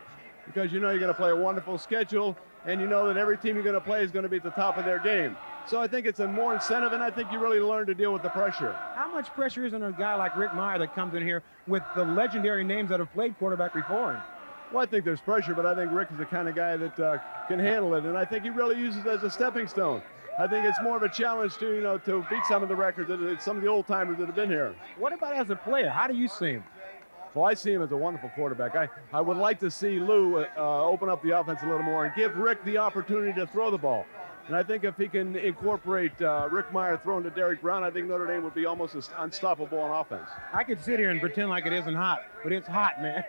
because you're going to play a wonderful schedule, and you know that every team you're going to play is going to be at the top of their game. So I think it's a more incentive, and I think you really learn to deal with the pressure. How much pressure is on a guy like Rick Meyer that comes in here with the legendary names that have played quarterback before him? Well, I think there's pressure, but I think Rick is the kind of guy that can handle it, and I think he really uses it as a stepping stone. I think it's more of a challenge to, to beat some of the records that some of the old-timers that have been here. What about as a player? How do you see him? Well, I see him as a wonderful quarterback. I would like to see Lou open up the offense a little more and give Rick the opportunity to throw the ball. And I think if he can incorporate Rick Meyer throwing to Derek Brown, I think Notre Dame would be almost unstoppable on offense. I could sit here and pretend like it isn't hot, but it's hot, man.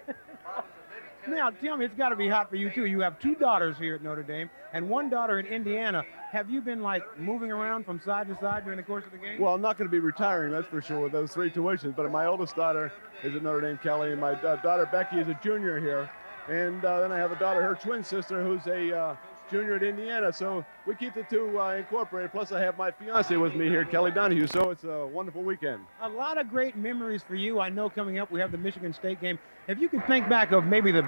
Now, tell me, it's got to be hot for you, too. You have 2 daughters here at Notre Dame and 1 daughter in Indiana. Have you been, moving around from side to side during the course of the game? Well, I'm not going to be retiring, that's for sure, with those 3 tuitions. But my oldest daughter is at Notre Dame Kelly, and my daughter Becky is a junior here. And then I have a daughter, her twin sister, who's a junior at Indiana. So we keep the 2 incorporated. Plus, I have my fiance with me here, Kelly Donahue. So it's a wonderful weekend. A lot of great memories for you. I know coming up we have the Michigan State game. If you could think back of maybe the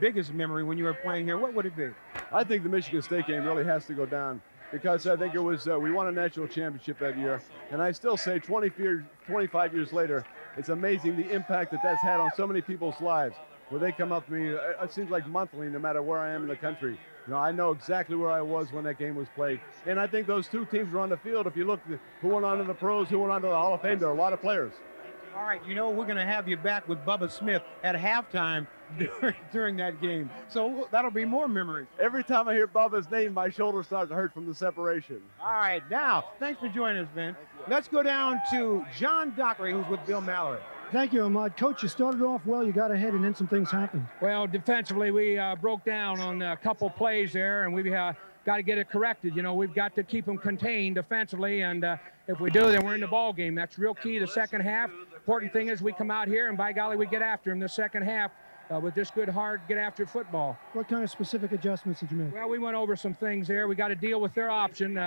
biggest memory when you were playing here, what would it be? I think the Michigan State game really has to go down, because I think it was we won a national championship that year. And I still say 25 years later, it's amazing the impact that's had on so many people's lives, where they come up to me, it seems like monthly, no matter where I am in the country. I know exactly where I was when that game was played. And I think those 2 teams were on the field. If you look who went on to the pros, who went on to the Hall of Fame, there are a lot of players. All right, you know, we're going to have you back with Bubba Smith at halftime during that game. So that'll be more memories. Every time I hear Bubba's name, my shoulder starts to hurt from the separation. All right, now, thanks for joining us, Ben. Let's go down to John Dockery, who's with Bill Mallory. Thank you, Ahmad. Coach, you started off well. You got ahead, and then some things happened. Well, defensively, we broke down on a couple plays there, and we've got to get it corrected. You know, we've got to keep them contained defensively, and if we do, then we're in the ball game. That's real key to the second half. Important thing is we come out here, and by golly, we get after them the second half with this good, hard, get-after football. What kind of specific adjustments did you make? Well, we went over some things there. We got to deal with their option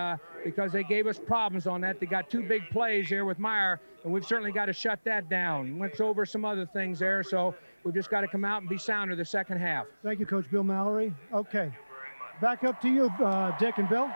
because they gave us problems on that. They got two big plays here with Meyer, and we've certainly got to shut that down. Went over some other things there, so we've just got to come out and be sounder the second half. Thank you, Coach Bill Mallory. Okay, back up to you, Dick and Bill.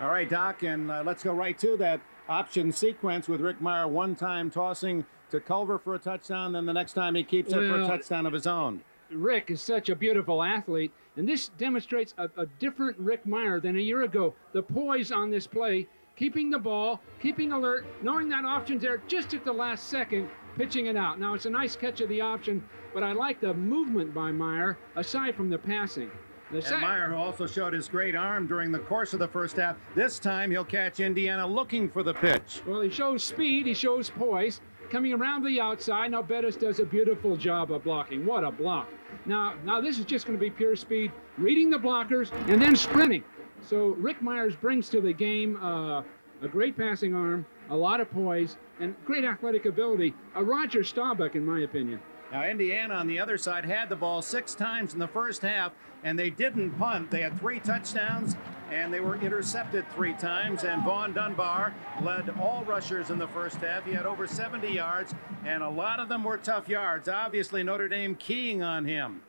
All right, Doc, and let's go right to that option sequence with Rick Meyer one time tossing to Culver for a touchdown, then the next time he keeps it for a touchdown of his own. Rick is such a beautiful athlete, and this demonstrates a different Rick Meyer than a year ago. The poise on this play, keeping the ball, keeping alert, knowing that option's there just at the last second, pitching it out. Now, it's a nice catch of the option, but I like the movement by Meyer, aside from the passing. And Meyer, who also showed his great arm during the course of the first half, this time he'll catch Indiana looking for the pitch. Well, he shows speed, he shows poise, coming around the outside. Now Bettis does a beautiful job of blocking. What a block. Now this is just going to be pure speed, reading the blockers, and then sprinting. So Rick Myers brings to the game a great passing arm, a lot of poise, and great athletic ability. A Roger Staubach, in my opinion. Now, Indiana on the other side had the ball 6 times in the first half, and they didn't punt. They had 3 touchdowns, and they were intercepted 3 times. And Vaughn Dunbar led all rushers in the first half. He had over 70 yards, and a lot of them were tough yards. Obviously, Notre Dame keying on him.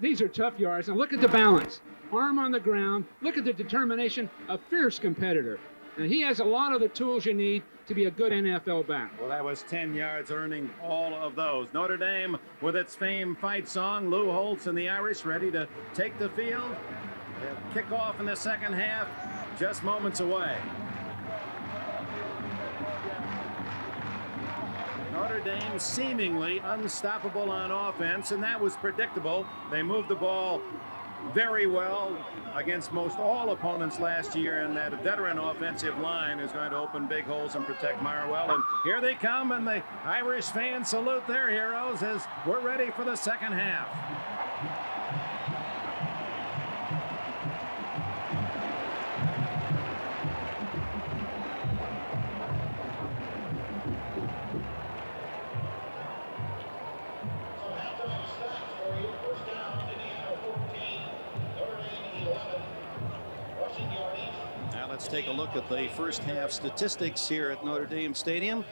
These are tough yards. Now look at the balance. Arm on the ground. Look at the determination. A fierce competitor. And he has a lot of the tools you need to be a good NFL back. Well, that was 10 yards, earning all of those. Notre Dame, with its famed fight song, Lou Holtz and the Irish ready to take the field. They'll kick off in the second half, just moments away. Notre Dame seemingly unstoppable on offense, and that was predictable. They moved the ball very well against most all opponents last year, and that veteran offensive line is going to open big holes and protect Meyer well. And here they come, and the Irish fans salute their heroes as we're ready for the second half. Let's take a look at the first half statistics here at Notre Dame Stadium.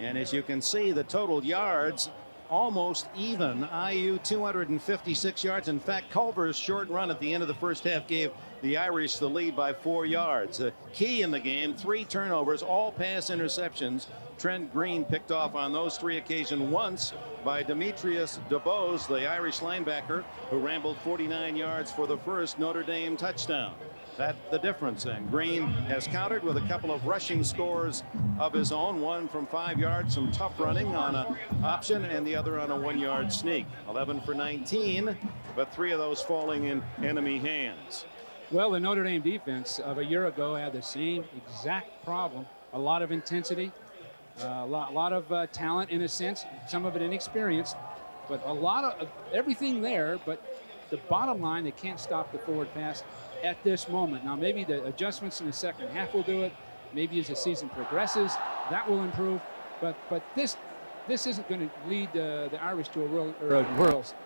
And as you can see, the total yards almost even. IU 256 yards. In fact, Culver's short run at the end of the first half gave the Irish the lead by 4 yards. The key in the game, 3 turnovers, all pass interceptions. Trent Green picked off on those 3 occasions, once by Demetrius DeBose, the Irish linebacker, who rambled 49 yards for the first Notre Dame touchdown. That's the difference then. Green has countered with a couple of rushing scores of his own, one from 5 yards, some tough running on an option, and the other on a 1-yard sneak. 11 for 19, but 3 of those falling in enemy hands. Well, the Notre Dame defense of a year ago had the same exact problem. A lot of intensity, a lot of talent in a sense, some of it inexperienced, but a lot of everything there. But the bottom line, they can't stop the forward pass at this moment. Now, maybe the adjustments in the second half will do it. Maybe as the season progresses, that will improve. But this isn't going to lead the Irish to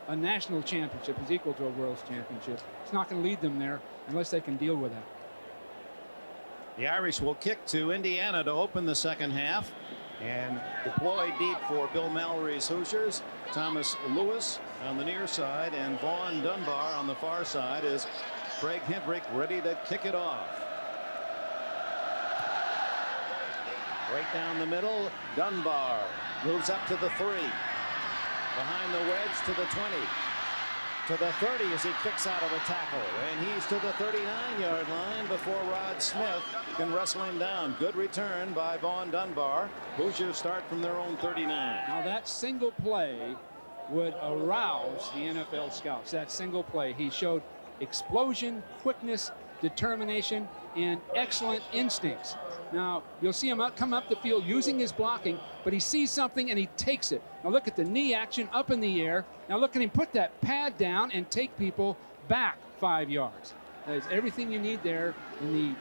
a national championship is equal to a world's championship. It's not going to lead them there unless they can deal with that. The Irish will kick to Indiana to open the second half, and deploy deep for Bill Mallory's Hoosiers. Thomas Lewis on the near side, and Vaughn Dunbar on the far side is Craig Hentrich ready to kick it off. Right down the middle, Dunbar moves up to the 3. Behind the wedge to the 20. to the 30 as he kicks out of the tackle, and he's to the 39-yard line before Rod Smith can wrestle him down. Good return by Vaughn Dunbar. Hoosiers start from their own 39. Now that single play would arouse the NFL scouts. That single play, he showed explosion, quickness, determination, and excellent instincts. Now you'll see him come up the field using his blocking, but he sees something and he takes it. Now look at the knee action up in the air. Now look at him put that pad down and take people back 5 yards. There's everything you need there in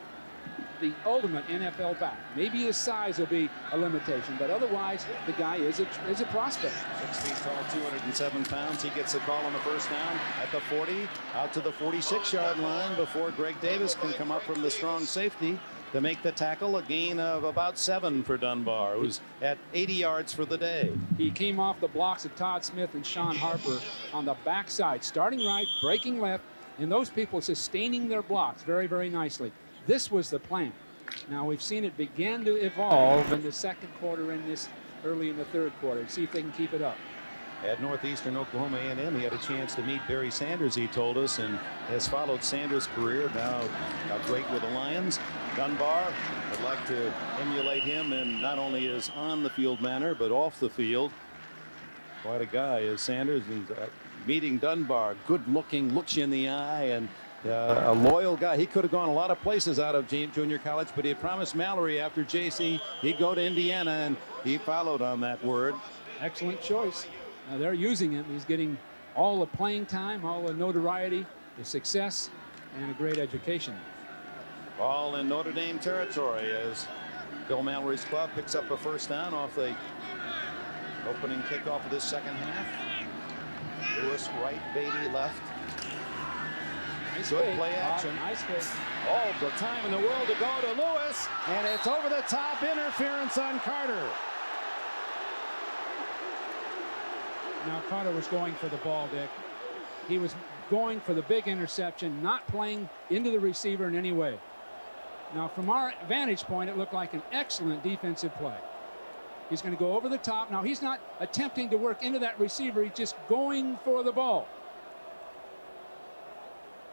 the ultimate NFL back. Maybe his size will be a limitation, but otherwise the guy is a prospect. 6 feet tall, 207 pounds. He gets the call on the first down at the 40, out to the 46-yard line before Greg Davis can come up from the strong safety to make the tackle. A gain of about 7 for Dunbar, who's at 80 yards for the day. He came off the blocks of Todd Smith and Sean Harper on the backside, starting right, breaking left, and those people sustaining their blocks very, very nicely. This was the plan. Now we've seen it begin to evolve in the second quarter and this early in the third quarter. See if they can keep it up. At Northeastern Oklahoma A&M, he had a chance to meet Barry Sanders, he told us, and has followed Sanders' career. Now great with the Lions. Dunbar would like to emulate him in not only his on-the-field manner, but off the field. Quite a guy is Sanders. He's meeting Dunbar, good-looking, looks you in the eye, and a loyal guy. He could have gone a lot of places out of junior college, but he had promised Mallory after JC he'd go to Indiana, and he followed on that word. Excellent choice. They're using him. He's getting all the playing time, all the notoriety, the success, and a great education. Ball in Notre Dame territory as Bill Mallory's club picks up a first down off the opening kickoff of this second half. Lewis right, Beatty left. Nice Good fake. play action. Nice fake. All the time in the world to go to Lewis, and it's over the top, interference on Carter. Now Carter was going for the ball, Dick. He was going for the big interception, not playing into the receiver in any way. Now from our vantage point, it looked like an excellent defensive play. He's going to go over the top. Now he's not attempting to work into that receiver. He's just going for the ball.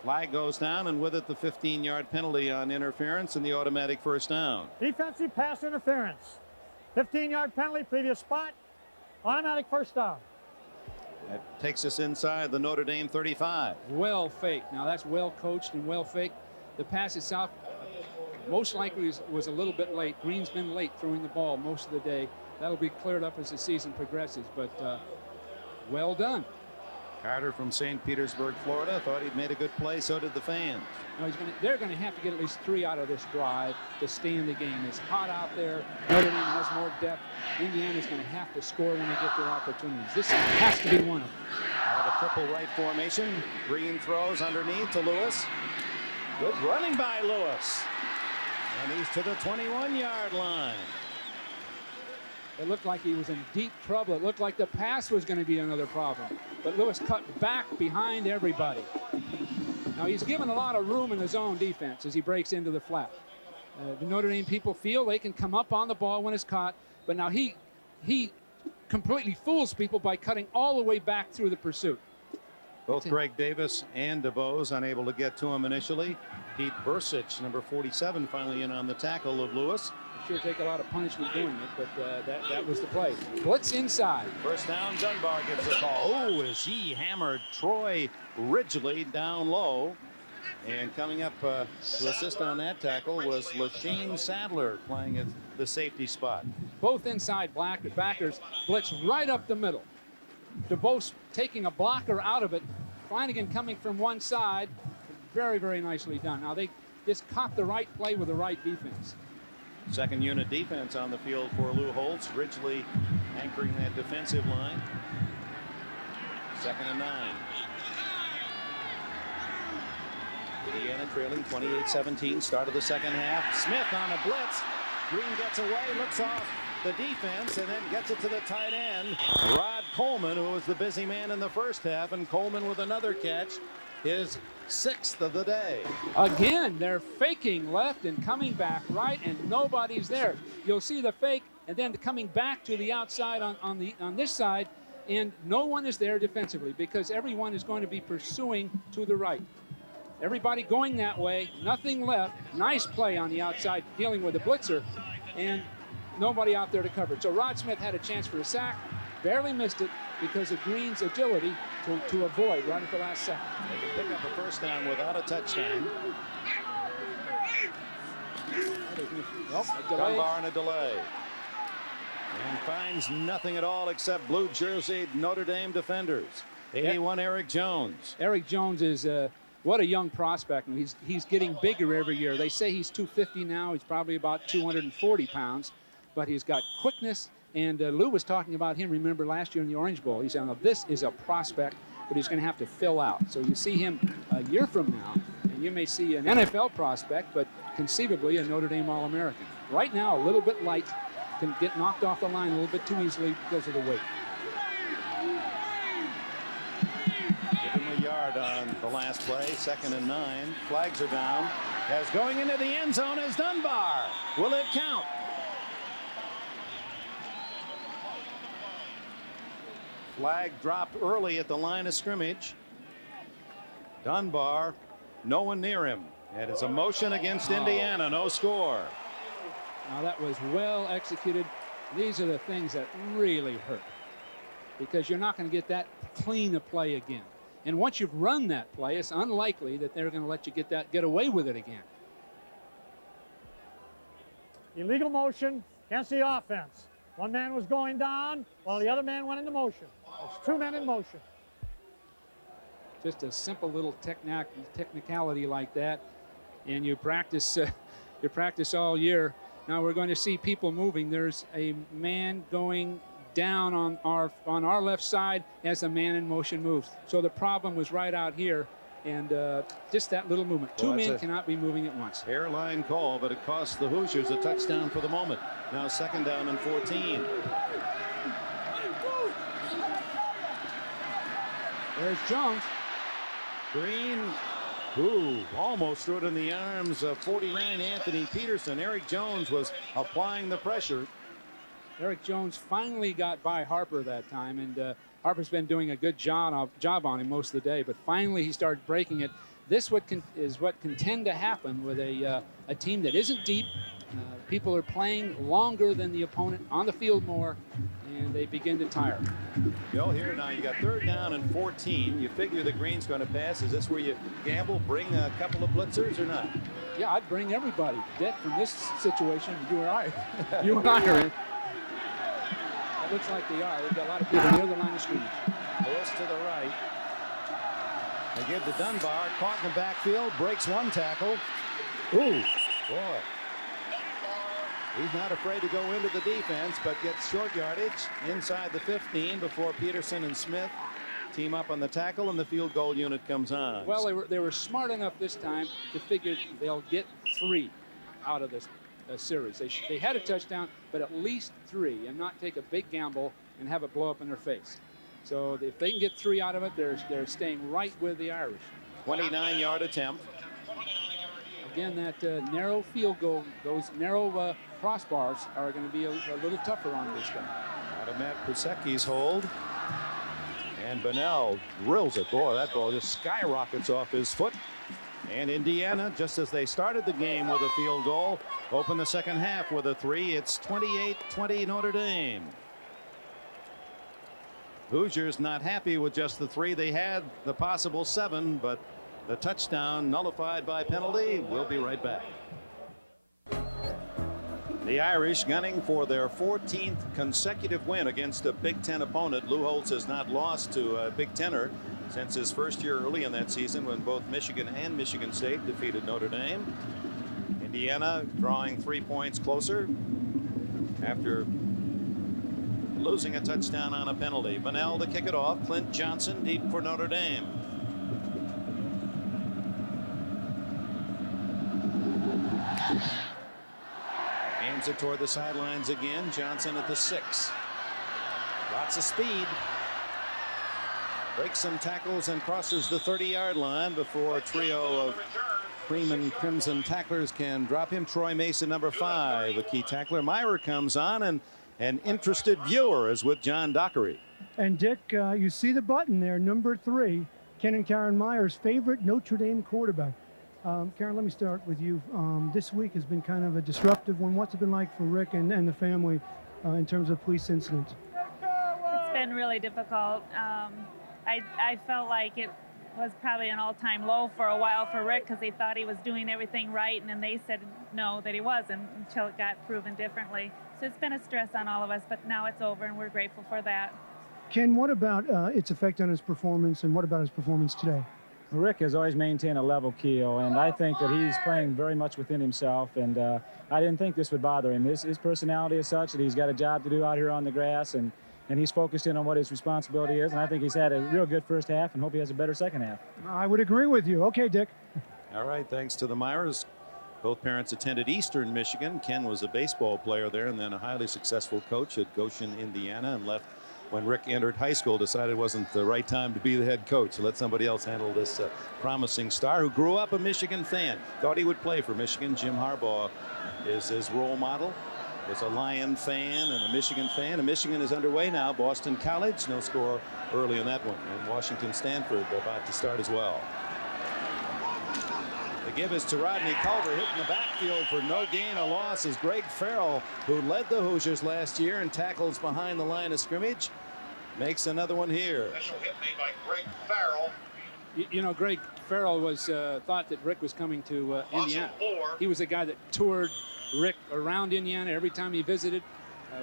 Flag goes down, and with it the 15-yard penalty on interference and the automatic first down. Defensive pass interference. 15-yard penalty, previous spot, automatic first down. That takes us inside the Notre Dame 35. Well faked. Now that's well coached and well faked. The pass itself most likely was a little bit late. Green's been late throwing the ball most of the day. That'll be cleared up as the season progresses, but well done. Carter from St. Petersburg, Florida, thought he'd made a good play. So did the fans. No, they're going to have to get at least 3 out of this drive to stay in the game. It's hot out there. Notre Dame has more depth. Indiana's going to have to score when they get their opportunities. This has to be one of them. Out of a triple right formation, Green throws underneath to Lewis. Good running by Lewis. And he's to the 21-yard line. It looked like he was in deep trouble. It looked like the pass was going to be another problem. But Lewis cut back behind everybody. Now he's given a lot of room in the zone defense as he breaks into the flat. The Notre Dame people feel they can come up on the ball when it's caught. But now he completely fools people by cutting all the way back through the pursuit. Both Greg Davis and DeBose unable to get to him initially. Pete Bursich, number 47, finally in on the tackle of Lewis. Sure take a lot of punishment doing it, but that was the play. Blitz inside. First down, Dunbar gives a call. Oh, as he hammered Troy Ridgely down low. And coming up to assist on that tackle was LaShane Sadler playing at the safety spot. Both inside backers blitz right up the middle. DeBose taking a blocker out of it. Flanagan coming from one side. Very, very nicely done. Now they just caught the right play with the right defense. Second unit defense on the field for Lou Holtz. Ridgely anchoring that defensive line. 2nd and 9. Indiana trailing 28-17. Start of the second half. Smith on a blitz. Green gets away, looks off the defense, and then gets it to the tight end. Rod Coleman, who was the busy man in the first half, and Coleman with another catch. His 6th of the day. Again, they're faking left and coming back right, and nobody's there. You'll see the fake, and then coming back to the outside on this side, and no one is there defensively because everyone is going to be pursuing to the right. Everybody going that way, nothing left. Nice play on the outside, dealing with the blitzer, and nobody out there to cover it. So Rod Smith had a chance for a sack, barely missed it because of Green's agility to avoid right at the last second. They can pick up a first down without a touchdown. Dunbar in a delay. And finds nothing at all except blue jerseyed Notre Dame defenders. 81 Eric Jones. Eric Jones is what a young prospect. He's getting bigger every year. They say he's 250 now. He's probably about 240 pounds, but he's got quickness. And Lou was talking about him, remember, last year in the Orange Bowl. He said, "Now, this is a prospect, but he's going to have to fill out." So you see him a year from now, and you may see an NFL prospect, but conceivably a Notre Dame All-American. Right now, a little bit light, can get knocked off the line a little bit too easily because of the weight. Give him a yard on the last play, 2nd and 9. Flags are down. As going into the end zone is Dunbar. Will it count? Flag dropped early at the line of scrimmage. Dunbar, no one near him. And it's a motion against Indiana, no score. Now that was well executed. These are the things that really hurt because you're not going to get that clean a play again. And once you've run that play, it's unlikely that they're going to let you get away with it again. Illegal motion against the offense. One man was going down while the other man went into motion. It's 2 men in motion. Just a simple little technicality like that, and you practice all year. Now we're going to see people moving. There's a man going down on our left side as a man in motion moves. So the problem was right out here, and just that little movement. Two men cannot be moving at once. Hairline call, but it costs the Hoosiers a touchdown for the moment. Now 2nd down and 14. There's Jones. Green, who almost threw it in the arms of 49 Anthony Peterson. Eric Jones was applying the pressure. Eric Jones finally got by Harper that time, and Harper's been doing a good job on him most of the day, but finally he started breaking it. This is what can tend to happen with a team that isn't deep. People are playing longer than the opponent, on the field more, and they begin to tire. Go here now. You got 3rd down and 14. You figure the Green's going to pass. Is this where you gamble, bring a couple of blitzers or not? Yeah, I'd bring everybody. Debt from this situation, you and I are in. It looks like they are. They've got a lot of people near the line of scrimmage. Lewis to the right. They give to Dunbar. Caught in the backfield. Breaks one tackle. Ooh, boy. He's not afraid to go into the defense, but gets short yardage inside the 15 before Peterson and Smith team up on the tackle, and the field goal unit comes on. Well, they were smart enough this time to figure they'll get 3 out of this series. They had a touchdown, but at least 3, and not take a big gamble and have it blow up in their face. So if they can get 3 out of it, they're staying right with the Irish. 29-yard attempt. Again, that narrow field goal, those narrow crossbars are going to be a little tougher on this guy. Out of Matt Pusecki's hold. And Bunnell drills it. Boy, that ball just skyrockets off his foot. And Indiana, just as they started the game with a field goal, open the second half with a 3. It's 28-20 Notre Dame. Hoosiers not happy with just the 3. They had the possible 7, but the touchdown nullified by penalty. We'll be right back. The Irish gunning for their 14th consecutive win against a Big Ten opponent. Lou Holtz has not lost to a Big Tenner since his first year early in that season when both Michigan and Michigan State defeated Notre Dame. Indiana drawing 3 points closer after losing a touchdown on a penalty. Bunnell to kick it off. Clint Johnson deep for Notre Dame. Aims it toward the sidelines again. Johnson at the 6. Lots of speed. Breaks some tackles and crosses the 30-yard line before a trio of cream and crimson tacklers can drop him. Troy Mason, number 5, a key tackler. Meyer comes on, and an interested viewer is with John Dockery. And Dick, you see the button there, number 3, Ken and Karen Myers' favorite Notre Dame quarterback. Karen, let me start with you. This week has been kind of a disruptive one. What's it been like for Rick and the family in terms of police incidents? It's been really difficult. I felt like it was probably an all-time low for a while for Rick because he thought he was doing everything right, and then they said no, that he wasn't, until it got proven differently. So it's been a stress on all of us, but now it's over, and we're grateful for that. Ken, what about its effect on his performance, and what about his performance today? Rick has always maintained a level keel, and I think that he's playing very much within himself, and I didn't think this would bother him. His personality is such that he's got a job to do out here on the grass, and he's focused in on what his responsibility is, and I think he's had a real good first half and hope he has a better second half. I would agree with you. Okay, Dick. All right, thanks to the Myers. Both parents attended Eastern Michigan. Ken was a baseball player there and then a highly successful coach at Goshen, Indiana, and left when Rick entered high school, decided it wasn't the right time to be the head coach. So let somebody else handle this promising star who grew up a Michigan fan. Thought he would play for Michigan. Jim Harbaugh is his role model. Was a Lion fan and a Michigan fan. And Michigan is underway now. Boston College, no score early in that one. And Washington Stanford about to start as well. The give is to Rodney Culver, hitting the backfield for no gain or loss is Greg Farrell, who led the Hoosiers last year and tackles behind the line of scrimmage. Makes another one here. Initial hit made by Greg Farrell. You know, Greg Farrell was thought that Rick was coming to Indiana. He was a guy that toured Rick around Indiana every time he visited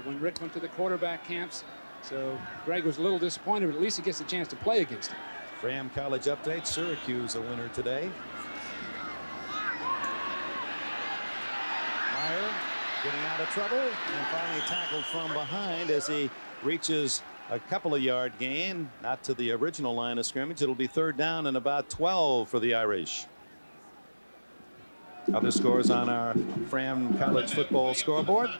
when Rick went to the quarterback camps. So Greg was a little disappointed, but at least he gets a chance to play against him. Graham College update. Syracuse a winner today. Meyer getting out of trouble and finally tackled from behind as he reaches a couple of yard gain, not to the original line of scrimmage. It'll be third down and about 12 for the Irish. Other scores on our Fram College football scoreboard.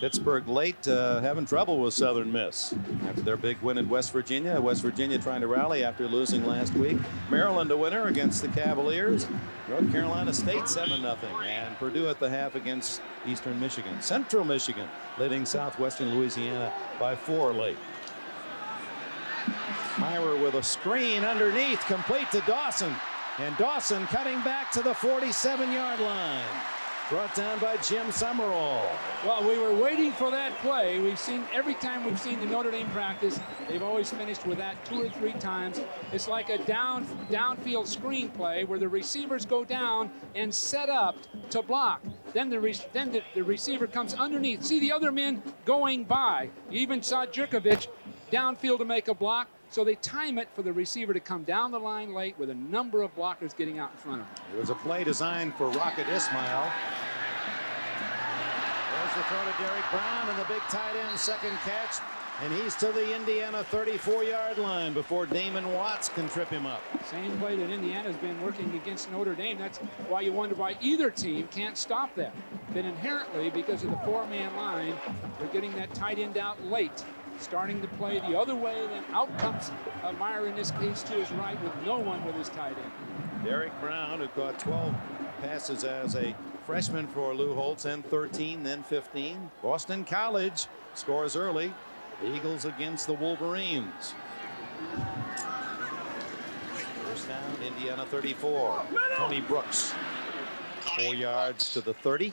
Pittsburgh late having trouble with Southern Miss after their big win at West Virginia. West Virginia trying to rally after losing last week. Maryland a winner against the Cavaliers. North Carolina State 7-0. And Purdue at the half against Eastern Michigan. Central Michigan leading Southwestern Louisiana by 4 late. Myra with a screen underneath, complete to Dawson. And Dawson cutting back to the 47-yard line. Brought down by Jim Summerall. Well, we were waiting for that play. We've seen every time we've seen the Notre Dame practice, they've always finished with that 2 or 3 times. It's like a downfield screen play where the receivers go down and set up to block. Then the receiver comes underneath. See the other men going by. You even saw Jerkovich downfield to make a block. So they time it for the receiver to come down the line late with a number of blockers getting out in front of him. It was a play designed for Rocket Ismail. There's the throw to Derek Brown and the big tight end second catch. And he's to the Indiana 34-yard line before Damon Watts can trip him up. Same play that Indiana's been working against Notre Dame. That's why you wonder why either team can't stop that. But inherently, because of the 4-man line, they're getting that tight end out late. Starting to play the other way, then out comes Meyer in this case to his right with no one with his tight end. Derek Brown, who caught 12 passes as a freshman for Lou Holtz, then 13, then 15. Boston College scores early. The Eagles against the Wolverines. First down, Indiana 34. Tony Brooks, 4 yards to the 30.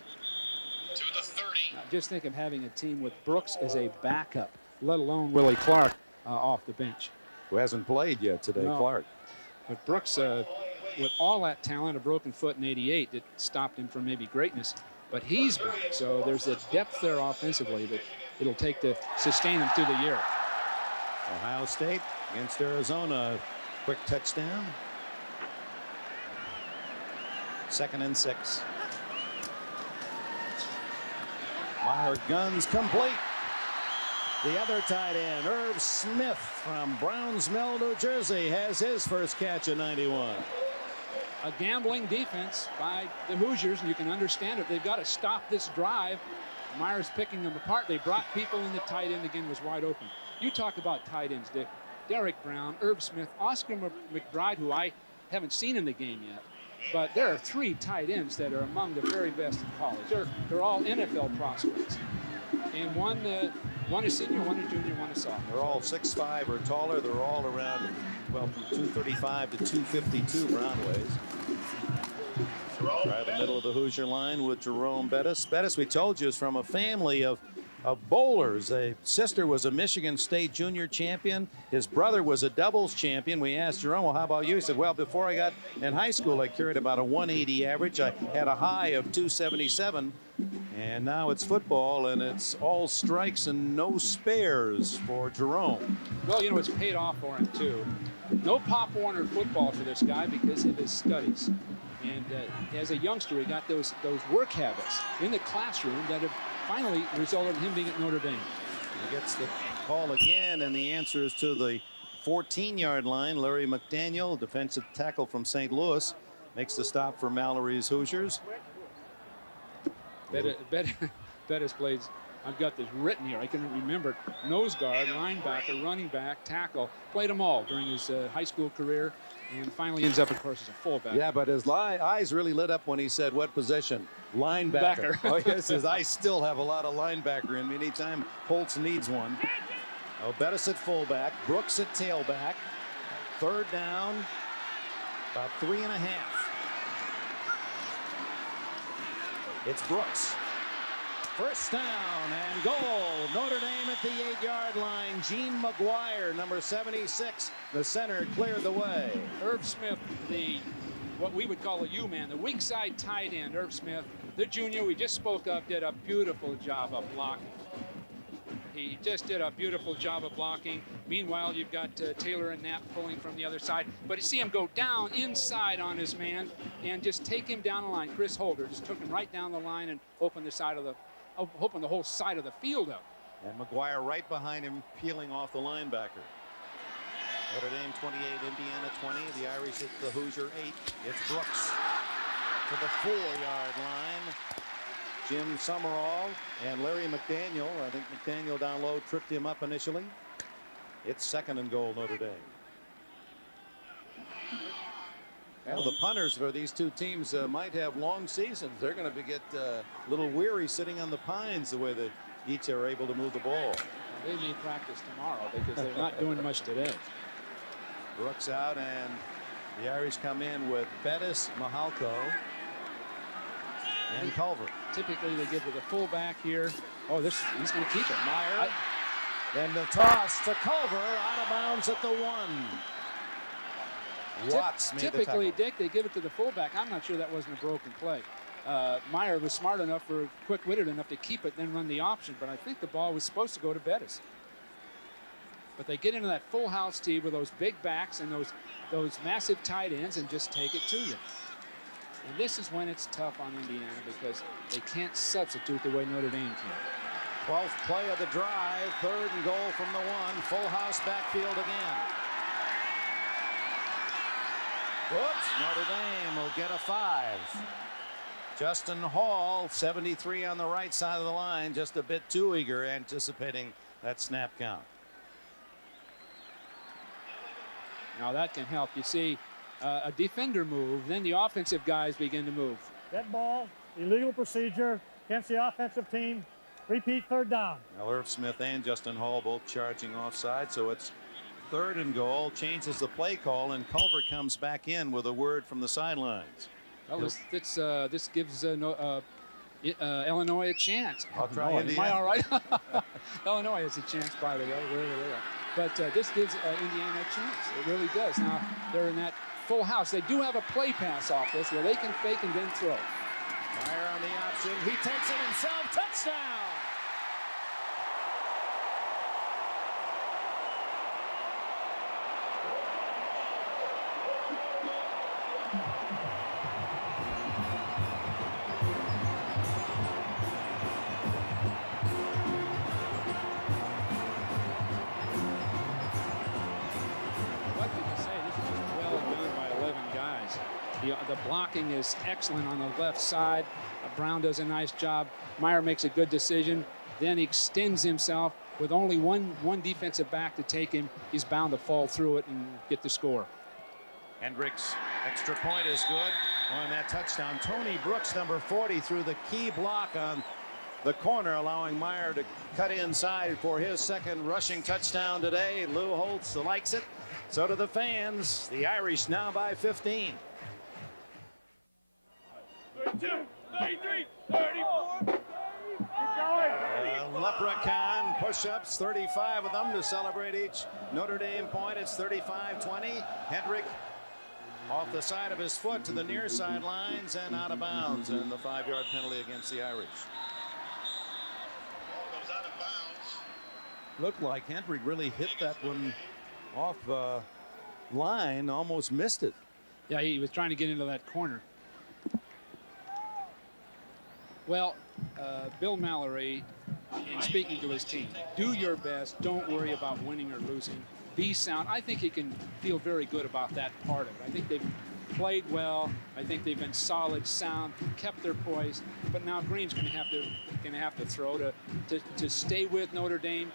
To the 30. Now, just think of having a team with Brooks as a backup, let alone Willie Clark off the bench. Who hasn't played yet today, No. Clark. But Brooks, with all that talent, a broken foot in '88 that stopped him from maybe greatness, but he's back. So there's a depth there offensively that it'll take to sustain him through the year. Ohio State against Arizona. Quick touchdown. 2nd and 6. Meyer guns complete. The other tight end, Irv Smith from Browns Mill, New Jersey, has his first catch at 91. A gambling defense by the Hoosiers, and you can understand it. They've got to stop this drive. Meyer's picking them apart. They brought people in. The tight end again was wide open. You talk about tight ends, Dick. Derek Brown, Irv Smith, Oscar McBride, who I haven't seen in the game yet. But there are 3 tight ends that are among the very best in college. They're all NFL prospects. And one One a senior, one a junior, one a sophomore. They're all 6'5" or taller. They're all around, well, from 235 to 252 Brown weighs. Right in the middle of the Hoosier line with Jerome Bettis. Bettis, we told you, is from a family of bowlers. A sister was a Michigan State junior champion. His brother was a doubles champion. We asked Jerome, well, how about you? He said, well, before I got in high school, I carried about a 180 average. I had a high of 277. And now it's football, and it's all strikes and no spares for Jerome. Well, you know, it's paid off for him, too. No Pop Warner football for this guy because of his studies. And as a youngster, he got those work habits in the classroom that have finally resulted in him being at Notre Dame. He gets the call again, and the answer is to the 14-yard line. Larry McDaniel, defensive tackle from St. Louis, makes the stop for Mallory's Hoosiers. Bettis plays, I've got this written here, I can remember, nose guard, linebacker, running back, tackle, played them all during his high school career, and finally ends up, of course, as a fullback. Yeah, but his eyes really lit up when he said, what position? Linebacker. Oh, yes, his eyes still have a lot of linebacker in me anytime Holtz needs one. Oh, Bettis at fullback, Brooks at tailback. Third down, about 3.5. It's Brooks. First down and goal. Notre Dame at the 8-yard line. Gene McGuire, number 76. The center cleared the way. Irv Smith, what we would call a U-man, the weak side tight end. Irv Smith, the junior we just spoke of, did a beautiful job of blocking. He just did a beautiful job of blocking. Meanwhile, you've got Taylor and Knapp pulling from the other side. But you see him go down inside on his man and just take him down the line. Chris Holder just took him right down the line and opened the whole side of the field up. And McGuire right behind him, peeling off the linebacker. Notre Dame 28, Indiana 20. The Irish at the Hoosier 8. It's Brooks to the 4-yard line. Jim Summerall and Larry McDaniel. I think McDaniel down low tripped him up initially. It's 2nd and goal, Notre Dame. Well, the punters for these two teams might have long seasons. They're going to get a little weary sitting on the pines the way that each are able to move the ball. They may practice tomorrow because they're not doing much today. Brooks out, and the Irish come in with Bettis, Mahalko, and Culver. Typically, they give to the fullback here. Oh, he's going to keep it. Meyer. Then the toss to Culver, out of bounds at the 1. Watts made typically, the tackle. Dick, they give it to the fullback. I'm not sure that wasn't a broken play. Meyer was smart enough or quick-witted enough to keep it, then run the option. But I think the ball was supposed to go to Bettis. But they get into that full house tee with those big backs and those massive tight ends and just take it to you. And this is when it's tough on Indiana because they can't substitute the way Notre Dame can. 12th play of the drive, 3rd and goal from the 1. Full house backfield again. Whoops, Notre Dame will get a 5. Justin Hall, 73 on the right side of the line, just a bit too eager, anticipating that snap count. Now that can help. You see a defender move, then the offensive guys begin to move. Dead ball, illegal procedure against the offensive team. Repeat 3rd down. Now Irv Smith and Justin Hall both charging offside, so it's 3rd and goal. Changes the play call, and Culver comes back in with a word from the sidelines. Well, this gives Illinois a chance. I'll try Am I all right? Illinois has a chance, by the way, wherever they are. But this gives Indiana a chance. It really does. Now, they're in that full house. They do have a play pass off this where they can fake and then throw. Meyer on the option. He takes it himself. Touchdown! The blocking is excellent on the left side. Brown does a nice job. Meyer makes a good decision. Then he extends himself with only one defensive back to take him. He's bound to fall through it and get the score. Hendricks' extra point is good on that touchdown. Tony Brooks, number 40, threw the key block on the corner, allowing Meyer to cut inside for his second rushing touchdown today. Lou Holtz likes it. So do the fans. The Irish now by 15. 32, 33, 34. Leprechaun push-ups, 35 of them to celebrate each Notre Dame point. It's 35-20. Hentrich off the side of his foot to the near sidelines and out of bounds, and the 5-yard penalty against the Irish. Looked like Hentrich really hit that one off line, almost missed it. Yeah, he was trying to get into that corner. Well, Bill Mallory, in speaking to his team, do your best. Don't worry about winning or losing. Be sound. I think he can feel very good about that part of it. I think they've played well. I think they've been solid, sound, kept their poise. But now Green's going to have to throw to stay with Notre Dame.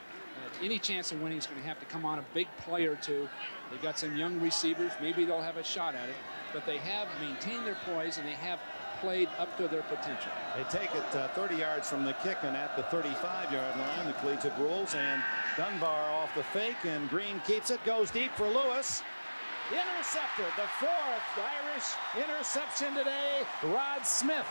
Any chance of winning is going to have to come on a big play or two. They've got some young receivers. Maybe they'll have a shot at it. But they have maintained their poise, and they have played up to their potential. They take it 30 yards from the kick and at the 35-yard line, the collegiate rules, and Dunbar off the fake, and Green keeps it, goes deep for Lewis. Intercepted, the 4th Irish interception today, Rod Smith.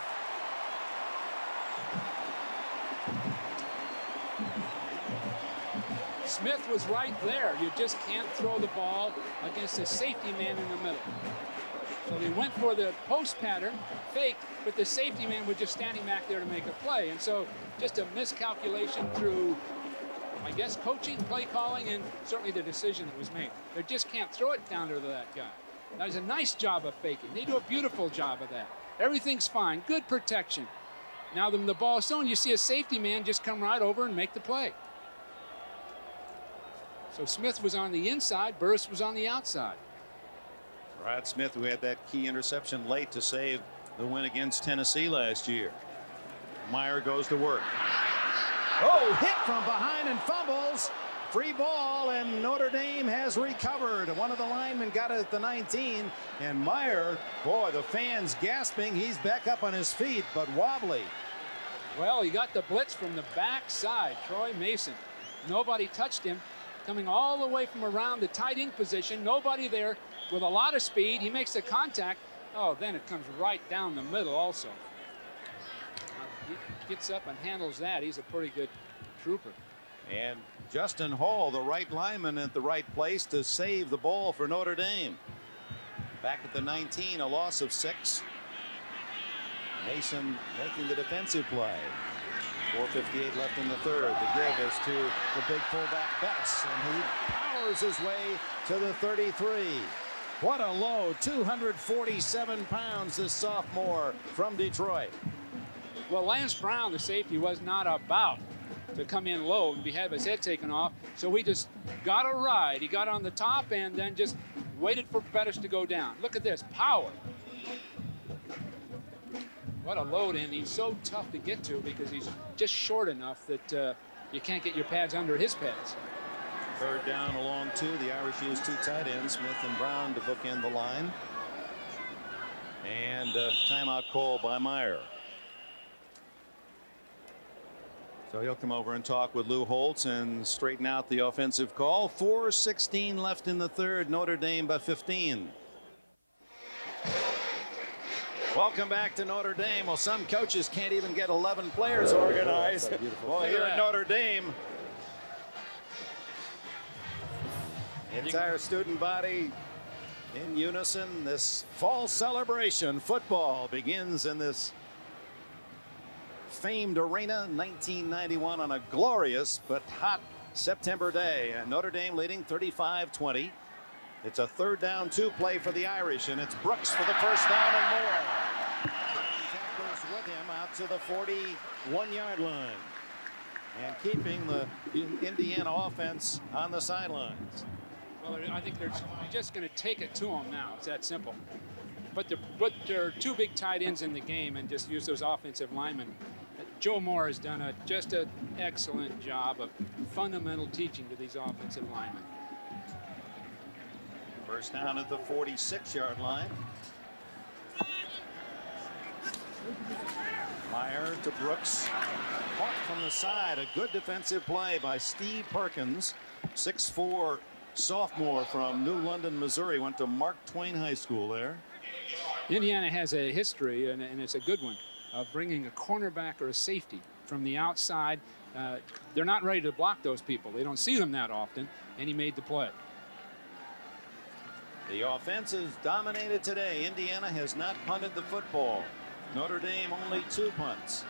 Smith was right there. You just can't throw the ball against a safety man in the middle. So they went for the post pattern, fake, but the safety man was just standing back there to make a play. And so just a miscalculation through, I guess, coaching, play calling, and certainly the decision that was made. They just can't throw it down to that guy. That was a nice job of faking. They do a beautiful job of that. Everything's fine, good protection. Now when the ball's thrown, you see a safety man just come right over and make the play. So Smith was on the inside, Burris was on the outside. Rod Smith, who had that key interception late to save the win against Tennessee last year. Meyer goes to work. Oh, hit from behind and fumbles. Free ball, and Notre Dame has recovered. One of the linemen got it at the 19, and Meyer, boy, the fans gasping. He's back up on his feet, but wobbly. Well, he got the blitz from the backside. Troy Mason. Nobody touched him. Coming all the way from around the tight end position. Nobody there. With a lot of speed, he makes the contact. Oh, then it comes right down the middle also. He gets up and handles that. He's a pretty good trooper. And Justin Hall, the right lineman, at the right place to save the ball for Notre Dame. Back at the 19, a loss of 6. Mason making the defensive play. 4:58 left in the third. The give is to the big fullback Bettis, and he powers his way to the 33. What a load, 247 pounds, this sophomore from Detroit. Well, Lance Brown, the safety, was not about to come in low and have his head taken off, so he just got a ride. He got on the top and then just waited for Bettis to go down. Look at this, power. What a load in. He's so tough to get to because he's just short enough that you can't get your pads under his pads. Third down along 2. The Irish use 2 tight ends, Smith and Brown, to bookend the line. And timeout call by Meyer. So he'll come over and talk with Lou Holtz and straighten out the offensive call. 4:16 left in the third. Notre Dame by 15. Welcome back to Notre Dame. Well, some coaches can't even get 11 players organized. Well, here at Notre Dame, the entire student body in unison. This fall celebration. Football begins in this famed arena, 1991, on a glorious but hot September day. And Notre Dame leading 35-20. It's a 3rd down 2 play for the Irish, and it's Brooks for the first down and more. Tackles with him out to the 41-yard line and keeping the Indiana offense on the sidelines. Well, I think they're just going to take it to them now. It's that simple. But there are 2 big tight ends in the game and just use those offensive linemen. Joe Moore has done just an excellent job of fundamental teaching to these offensive linemen. First down at the 46-yard line. Meyer to Brooks. caught from the side. A good defensive play by Steve Perkins, 6'4" sophomore from New London, Missouri. Went to Mark Twain High School there. Indiana has a history, and it's a good one, of bringing a cornerback or a safety from the outside. They're not ready to block those people. They don't see them that often, and he made the play. The offense is dominated today. Indiana has not punted the football. Notre Dame only 2 punts.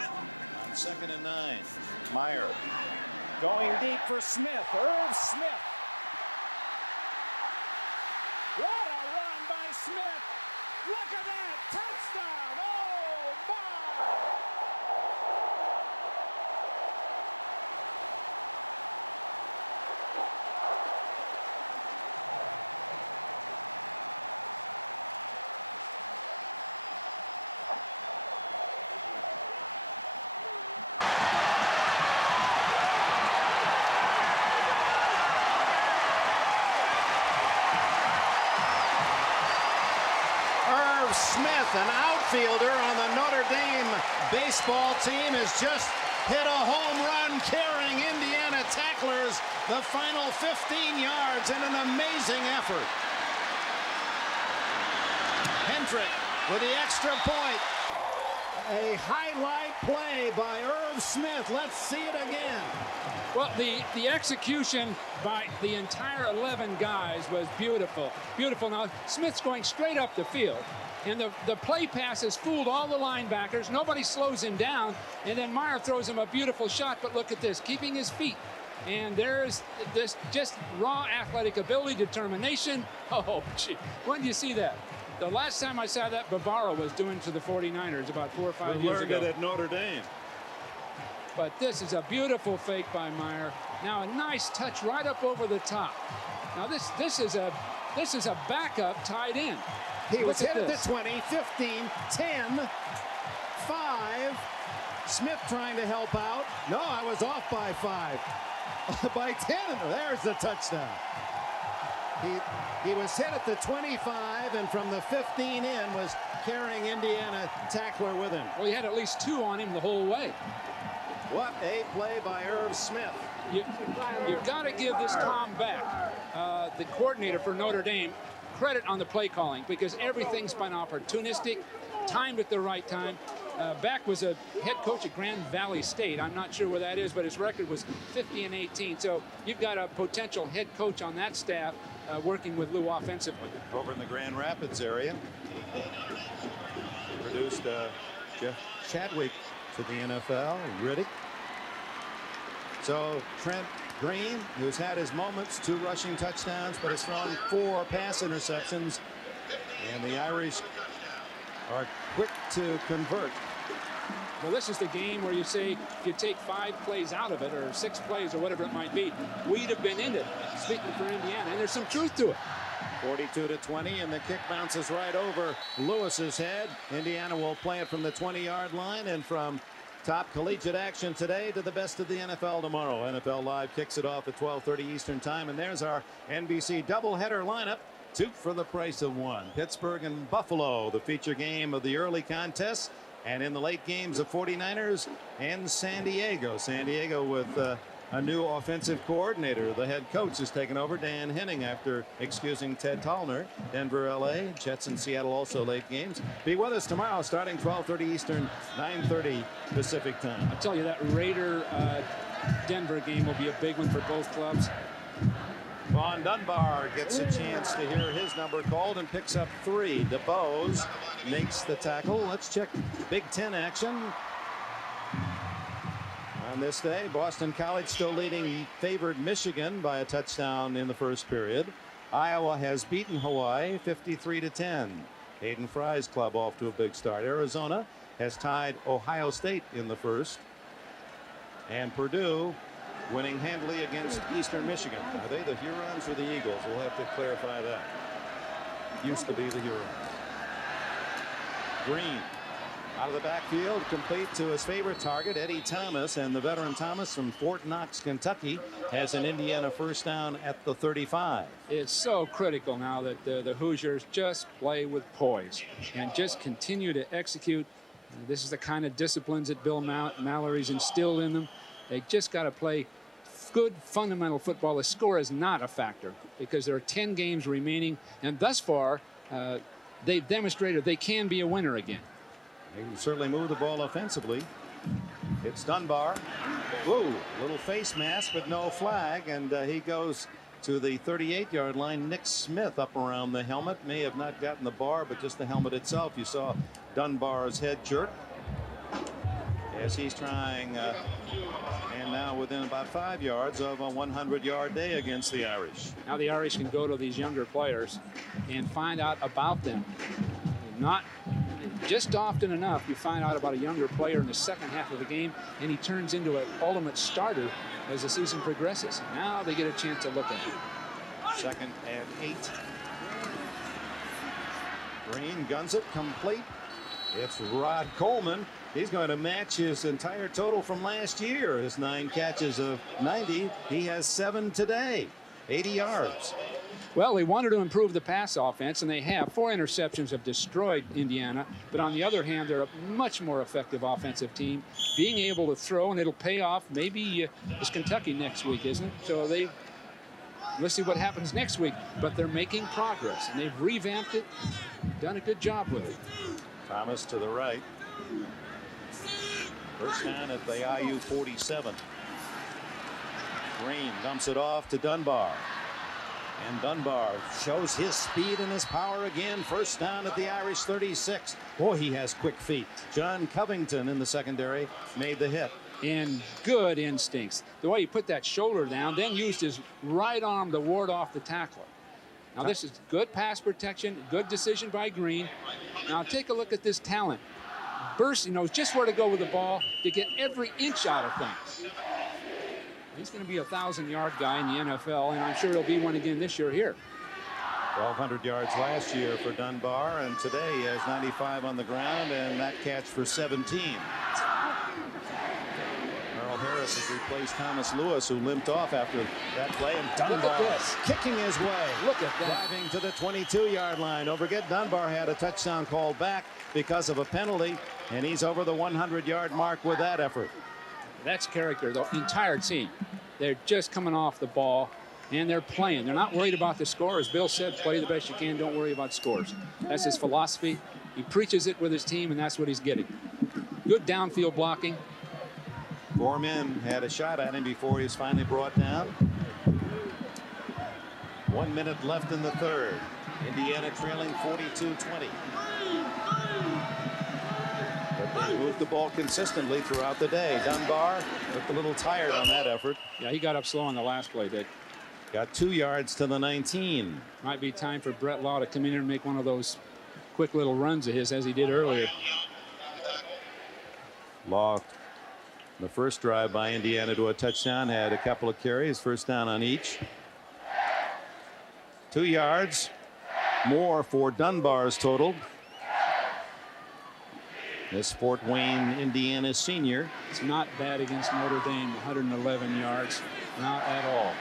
On 2nd and 9, Meyer going deep for Smith. Irv Smith. What a run by Smith. Look at that. Touchdown. Oh, my. Smith, an outfielder on the Notre Dame baseball team, has just hit a home run carrying Indiana tacklers the final 15 yards in an amazing effort. Hentrich with the extra point. A highlight play by Irv Smith. Let's see it again. Well, the execution by the entire 11 guys was beautiful. Beautiful. Now, Smith's going straight up the field. And the play pass has fooled all the linebackers. Nobody slows him down. And then Meyer throws him a beautiful shot. But look at this, keeping his feet. And there's this just raw athletic ability, determination. Oh, gee. When do you see that? The last time I saw that, Bavaro was doing to the 49ers about 4 or 5 years ago. Learned it at Notre Dame. But this is a beautiful fake by Meyer. Now a nice touch right up over the top. Now this is a backup tight end. He was hit at the 20, 15, 10, 5. Smith trying to help out. No, I was off by 5. By 10, there's the touchdown. He was hit at the 25, and from the 15 in was carrying Indiana tackler with him. Well, he had at least 2 on him the whole way. What a play by Irv Smith. You've got to give this Tom Beck, the coordinator for Notre Dame, credit on the play calling, because everything's been opportunistic, timed at the right time. Beck was a head coach at Grand Valley State. I'm not sure where that is, but his record was 50-18. So you've got a potential head coach on that staff working with Lou offensively. Over in the Grand Rapids area, produced Jeff Chadwick to the NFL, Riddick. So Trent Green, who's had his moments, 2 rushing touchdowns, but has thrown 4 pass interceptions. And the Irish are quick to convert. Well, this is the game where you say if you take 5 plays out of it, or 6 plays, or whatever it might be, we'd have been in it, speaking for Indiana. And there's some truth to it. 42-20, and the kick bounces right over Lewis's head. Indiana will play it from the 20-yard line, and from top collegiate action today to the best of the NFL tomorrow. NFL Live kicks it off at 12:30 Eastern Time, and there's our NBC doubleheader lineup. 2 for the price of 1. Pittsburgh and Buffalo, the feature game of the early contest, and in the late games of 49ers and San Diego. San Diego with a new offensive coordinator. The head coach has taken over, Dan Henning, after excusing Ted Tolner. Denver, LA, Jets and Seattle also late games. Be with us tomorrow starting 12:30 Eastern, 9:30 Pacific time. I'll tell you, that Raider Denver game will be a big one for both clubs. Vaughn Dunbar gets a chance to hear his number called and picks up 3. DeBose makes the tackle. Let's check Big Ten action. On this day, Boston College still leading favored Michigan by a touchdown in the first period. Iowa has beaten Hawaii 53-10. Hayden Fry's club off to a big start. Arizona has tied Ohio State in the first. And Purdue winning handily against Eastern Michigan. Are they the Hurons or the Eagles? We'll have to clarify that. Used to be the Hurons. Green out of the backfield, complete to his favorite target, Eddie Thomas, and the veteran Thomas from Fort Knox, Kentucky, has an Indiana first down at the 35. It's so critical now that the Hoosiers just play with poise and just continue to execute This is the kind of disciplines that Bill Mallory's instilled in them. They just got to play good fundamental football. The score is not a factor because there are 10 games remaining, and thus far they've demonstrated they can be a winner again. They can certainly move the ball offensively. It's Dunbar. Whoa, little face mask, but no flag, and he goes to the 38-yard line. Nick Smith up around the helmet. May have not gotten the bar, but just the helmet itself. You saw Dunbar's head jerk as he's trying, and now within about 5 yards of a 100-yard day against the Irish. Now the Irish can go to these younger players and find out about them. Not just often enough you find out about a younger player in the second half of the game, and he turns into an ultimate starter as the season progresses. Now they get a chance to look at him. 2nd and 8. Green guns it complete. It's Rod Coleman. He's going to match his entire total from last year. His 9 catches of 90. He has 7 today. 80 yards. Well, they wanted to improve the pass offense, and they have. 4 interceptions have destroyed Indiana, but on the other hand, they're a much more effective offensive team, being able to throw, and it'll pay off. Maybe it's Kentucky next week, isn't it? So let's see what happens next week, but they're making progress, and they've revamped it, done a good job with it. Thomas to the right. First down at the IU 47. Green dumps it off to Dunbar. And Dunbar shows his speed and his power again. First down at the Irish 36. Boy, he has quick feet. John Covington in the secondary made the hit. And good instincts. The way he put that shoulder down, then used his right arm to ward off the tackler. Now this is good pass protection, good decision by Green. Now take a look at this talent. Burst, he knows just where to go with the ball to get every inch out of things. He's going to be a 1,000-yard guy in the NFL, and I'm sure he'll be one again this year here. 1,200 yards last year for Dunbar, and today he has 95 on the ground, and that catch for 17. Earl Harris has replaced Thomas Lewis, who limped off after that play, and Dunbar kicking his way. Look at that. Driving to the 22-yard line. Don't forget, Dunbar had a touchdown called back because of a penalty, and he's over the 100-yard mark with that effort. That's character. The entire team, they're just coming off the ball, and they're playing. They're not worried about the score. As Bill said, play the best you can, don't worry about scores. That's his philosophy. He preaches it with his team, and that's what he's getting. Good downfield blocking. 4 men had a shot at him before he was finally brought down. 1 minute left in the third. Indiana trailing 42-20. They moved the ball consistently throughout the day. Dunbar looked a little tired on that effort. Yeah, he got up slow on the last play, Dick. Got 2 yards to the 19. Might be time for Brett Law to come in here and make one of those quick little runs of his as he did earlier. Law, the first drive by Indiana to a touchdown, had a couple of carries, first down on each. 2 yards more for Dunbar's total. This Fort Wayne, Indiana senior. It's not bad against Notre Dame, 111 yards. Not at all.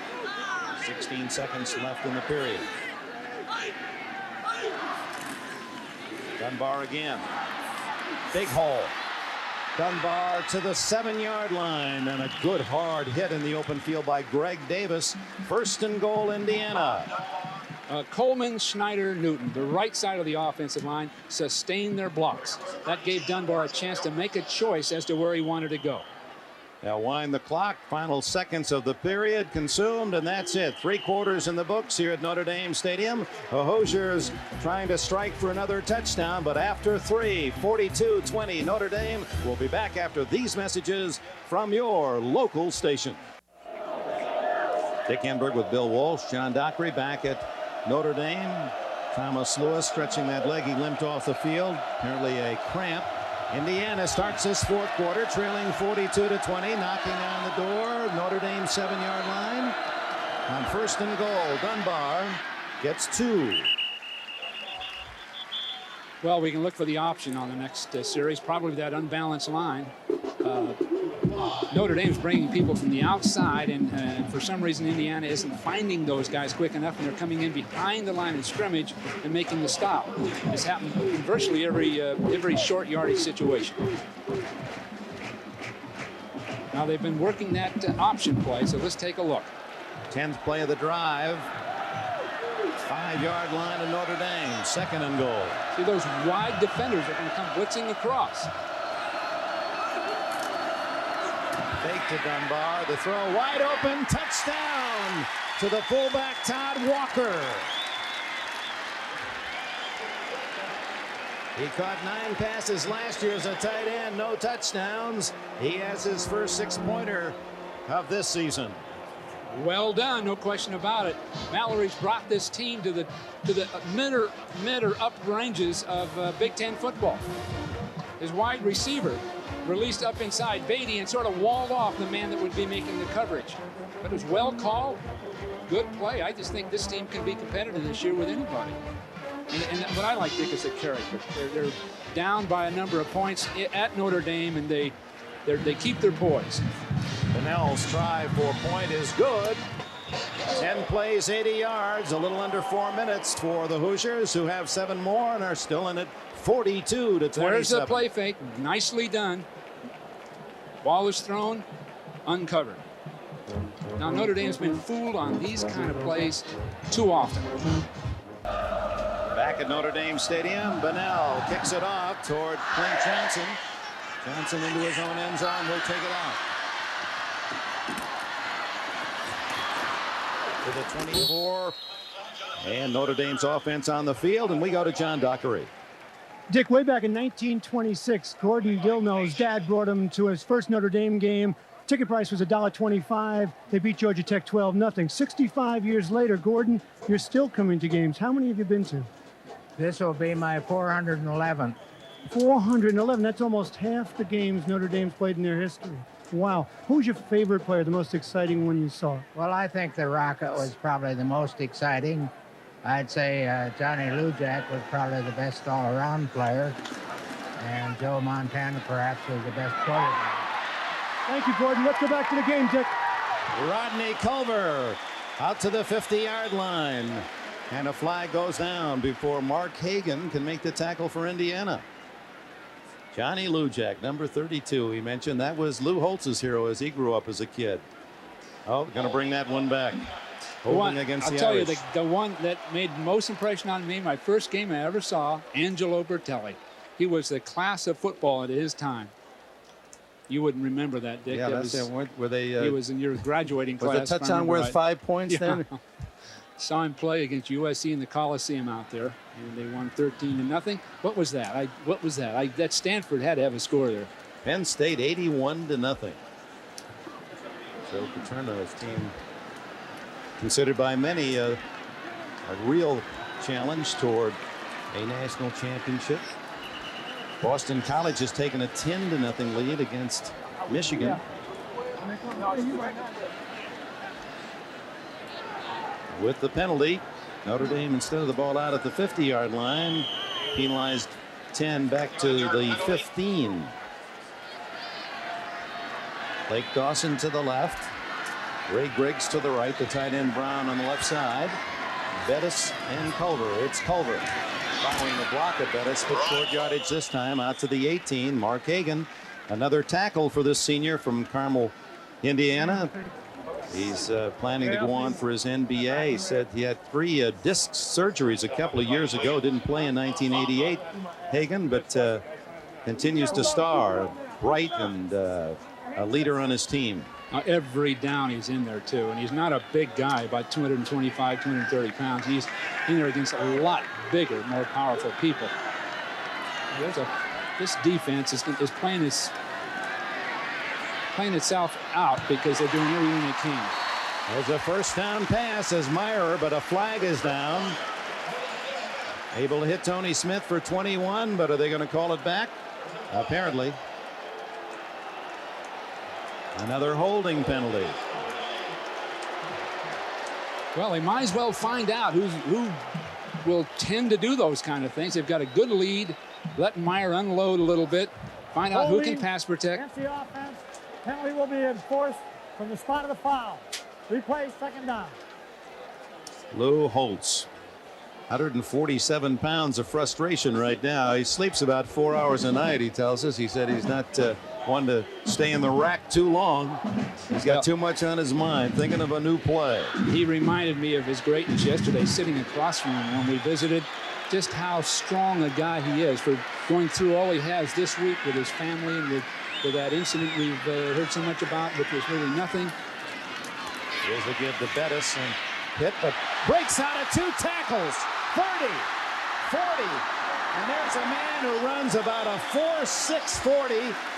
16 seconds left in the period. Dunbar again. Big hole. Dunbar to the 7-yard line, and a good hard hit in the open field by Greg Davis. 1st and goal, Indiana. Coleman, Schneider, Newton, the right side of the offensive line, sustained their blocks. That gave Dunbar a chance to make a choice as to where he wanted to go. They'll wind the clock. Final seconds of the period consumed, and that's it. 3 quarters in the books here at Notre Dame Stadium. The Hoosiers trying to strike for another touchdown, but after 3, 42-20 Notre Dame. We'll be back after these messages from your local station. Dick Enberg with Bill Walsh. John Dockery back at Notre Dame. Thomas Lewis stretching that leg. He limped off the field. Apparently a cramp. Indiana starts this 4th quarter trailing 42-20, knocking on the door. Notre Dame 7-yard line. On 1st and goal, Dunbar gets 2. Well, we can look for the option on the next series. Probably that unbalanced line. Notre Dame's bringing people from the outside, and for some reason Indiana isn't finding those guys quick enough, and they're coming in behind the line of scrimmage and making the stop. It's happened in virtually every short yardage situation. Now they've been working that option play, so let's take a look. 10th play of the drive. 5-yard line of Notre Dame, 2nd and goal. See, those wide defenders are going to come blitzing across. Fake to Dunbar, the throw wide open, touchdown to the fullback Todd Walker. He caught 9 passes last year as a tight end, no touchdowns. He has his first 6-pointer of this season. Well done, no question about it. Mallory's brought this team to the mid or up ranges of Big Ten football. His wide receiver released up inside Beatty and sort of walled off the man that would be making the coverage. But it was well called, good play. I just think this team can be competitive this year with anybody. And what I like, Dick, is the character. They're down by a number of points at Notre Dame, and they keep their poise. Bunnell's try for a point is good. 10 plays, 80 yards, a little under 4 minutes for the Hoosiers, who have 7 more and are still in it 42-27. There's a play fake, nicely done. Ball is thrown, uncovered. Now Notre Dame's been fooled on these kind of plays too often. Back at Notre Dame Stadium, Bunnell kicks it off toward Clint Johnson. Johnson into his own end zone, he'll take it out. To the 24, and Notre Dame's offense on the field, and we go to John Dockery. Dick, way back in 1926, Gordon Dillno's dad brought him to his first Notre Dame game. Ticket price was $1.25. They beat Georgia Tech 12-0. 65 years later, Gordon, you're still coming to games. How many have you been to? This will be my 411th. 411. That's almost half the games Notre Dame's played in their history. Wow. Who's your favorite player, the most exciting one you saw? Well, I think the Rocket was probably the most exciting. I'd say Johnny Lujack was probably the best all-around player. And Joe Montana perhaps was the best quarterback. Thank you, Gordon. Let's go back to the game, Dick. Rodney Culver out to the 50-yard line. And a flag goes down before Mark Hagan can make the tackle for Indiana. Johnny Lujack, number 32. He mentioned that was Lou Holtz's hero as he grew up as a kid. Oh, going to bring that one back. Holding against the Irish. I'll tell you, the one that made most impression on me, my first game I ever saw, Angelo Bertelli. He was the class of football at his time. You wouldn't remember that, Dick. Yeah, that's it. Were they? He was in your graduating class. Was the touchdown worth 5 points then? Saw him play against USC in the Coliseum out there, and they won 13-0. What was that? That Stanford had to have a score there. Penn State 81-0. So Paterno's team, considered by many a real challenge toward a national championship. Boston College has taken a 10-0 lead against Michigan. With the penalty, Notre Dame, instead of the ball out at the 50-yard line, penalized 10 back to the 15. Blake Dawson to the left. Ray Griggs to the right. The tight end Brown on the left side. Bettis and Culver. It's Culver following the block of Bettis, but short yardage this time out to the 18. Mark Hagan, another tackle for this senior from Carmel, Indiana. He's planning to go on for his NBA. He said he had 3 disc surgeries a couple of years ago. Didn't play in 1988, Hagan, but continues to star. Bright and a leader on his team. Now, every down he's in there, too. And he's not a big guy, about 225, 230 pounds. He's in there against a lot bigger, more powerful people. This defense is playing itself out because they're doing everything they can. There's a first down pass as Meyer, but a flag is down. Able to hit Tony Smith for 21, but are they going to call it back? Apparently. Another holding penalty. Well, they might as well find out who will tend to do those kind of things. They've got a good lead. Let Meyer unload a little bit. Find out who can pass protect. Penalty will be enforced from the spot of the foul. Replay, second down. Lou Holtz, 147 pounds of frustration right now. He sleeps about 4 hours a night, he tells us. He said he's not one to stay in the rack too long. He's got too much on his mind, thinking of a new play. He reminded me of his greatness yesterday, sitting across from him when we visited, just how strong a guy he is for going through all he has this week with his family and with that incident we've heard so much about, which was really nothing. Here's the give to Bettis and hit, but Breaks out of 2 tackles. 30, 40. And there's a man who runs about a 4.6 40,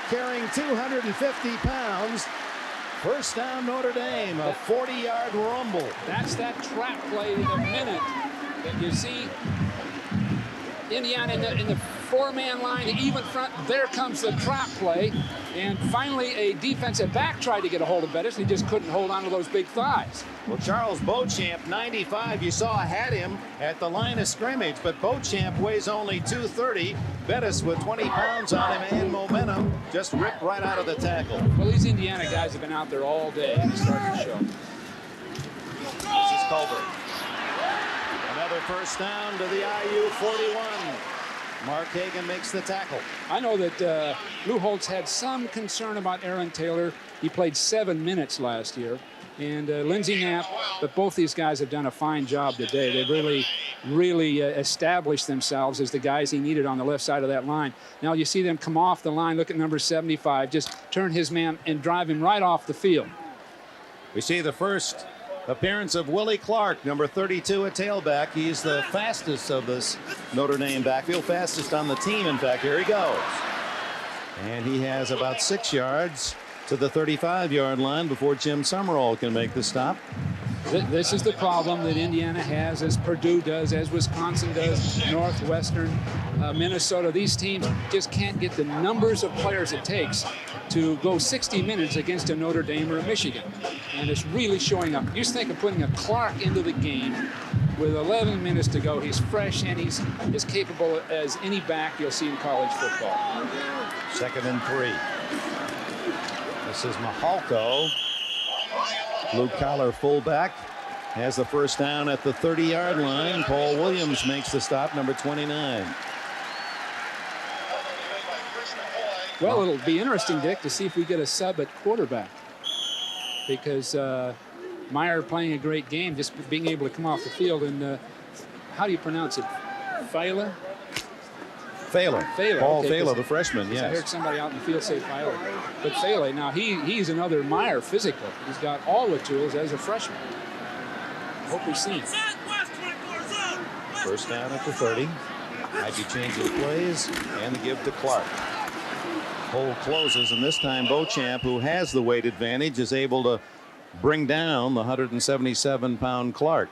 carrying 250 pounds. First down, Notre Dame, a 40-yard rumble. That's that trap play in a minute that you see Indiana in the 4-man line, the even front. There comes the trap play. And finally, a defensive back tried to get a hold of Bettis, and he just couldn't hold on to those big thighs. Well, Charles Beauchamp, 95, you saw had him at the line of scrimmage, but Beauchamp weighs only 230. Bettis with 20 pounds on him and momentum just ripped right out of the tackle. Well, these Indiana guys have been out there all day, and it's starting to show. This is Culver. Another first down to the IU 41. Mark Hagan makes the tackle. I know that Lou Holtz had some concern about Aaron Taylor. He played 7 minutes last year. And Lindsey Knapp, but both these guys have done a fine job today. They've really established themselves as the guys he needed on the left side of that line. Now you see them come off the line, look at number 75, just turn his man and drive him right off the field. We see the first appearance of Willie Clark, number 32 at tailback. He's the fastest of this Notre Dame backfield, fastest on the team, in fact. Here he goes. And he has about 6 yards to the 35-yard line before Jim Summerall can make the stop. This is the problem that Indiana has, as Purdue does, as Wisconsin does, Northwestern, Minnesota. These teams just can't get the numbers of players it takes to go 60 minutes against a Notre Dame or a Michigan. And it's really showing up. You just think of putting a Clark into the game with 11 minutes to go. He's fresh and he's as capable as any back you'll see in college football. 2nd and 3. This is Mahalko. Luke Collar, fullback, has the first down at the 30-yard line. Paul Williams makes the stop, number 29. Well, it'll be interesting, Dick, to see if we get a sub at quarterback. Because Meyer playing a great game, just being able to come off the field. And how do you pronounce it? Failer? Thaler. Paul okay, Thaler, the freshman, yes. I heard somebody out in the field say Thaler. But Thaler, now he's another Meyer physical. He's got all the tools as a freshman. Hope we see him. First down at the 30. Might be changing plays, and the give to Clark. Hole closes, and this time Beauchamp, who has the weight advantage, is able to bring down the 177-pound Clark.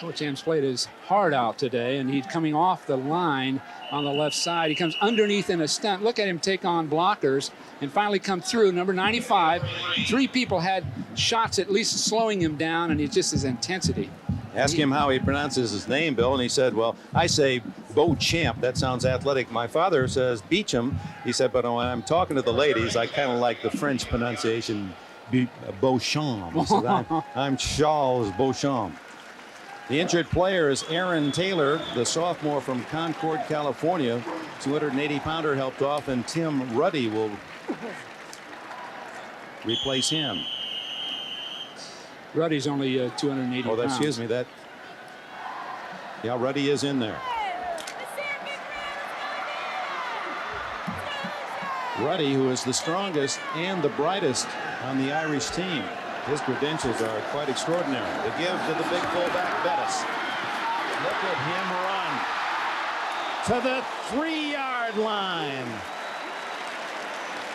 Beauchamp's played his heart out today, and he's coming off the line on the left side. He comes underneath in a stunt. Look at him take on blockers and finally come through. Number 95. 3 people had shots at least slowing him down, and it's just his intensity. Ask him how he pronounces his name, Bill, and he said, well, I say Beauchamp. That sounds athletic. My father says Beecham. He said, but when I'm talking to the ladies, I kind of like the French pronunciation, Beauchamp. He said, I'm Charles Beauchamp. The injured player is Aaron Taylor, the sophomore from Concord, California. 280-pounder helped off, and Tim Ruddy will replace him. Ruddy's only 280 pounds. Excuse me. Yeah, Ruddy is in there. Ruddy, who is the strongest and the brightest on the Irish team. His credentials are quite extraordinary. The give to the big fullback, Bettis. Look at him run to the 3-yard line.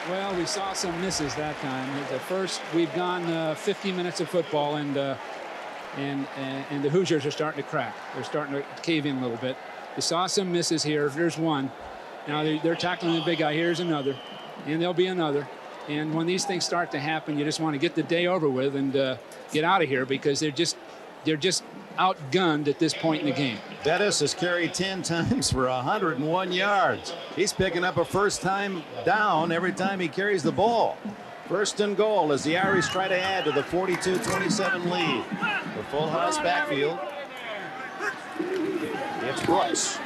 Well, we saw some misses that time. The first, we've gone 50 minutes of football, and the Hoosiers are starting to crack. They're starting to cave in a little bit. You saw some misses here. There's one. Now they're tackling the big guy. Here's another, and there'll be another. And when these things start to happen, you just want to get the day over with and get out of here, because they're just outgunned at this point in the game. Bettis has carried 10 times for 101 yards. He's picking up a first time down every time he carries the ball. First and goal as the Irish try to add to the 42-27 lead. The full house backfield. It's Brooks.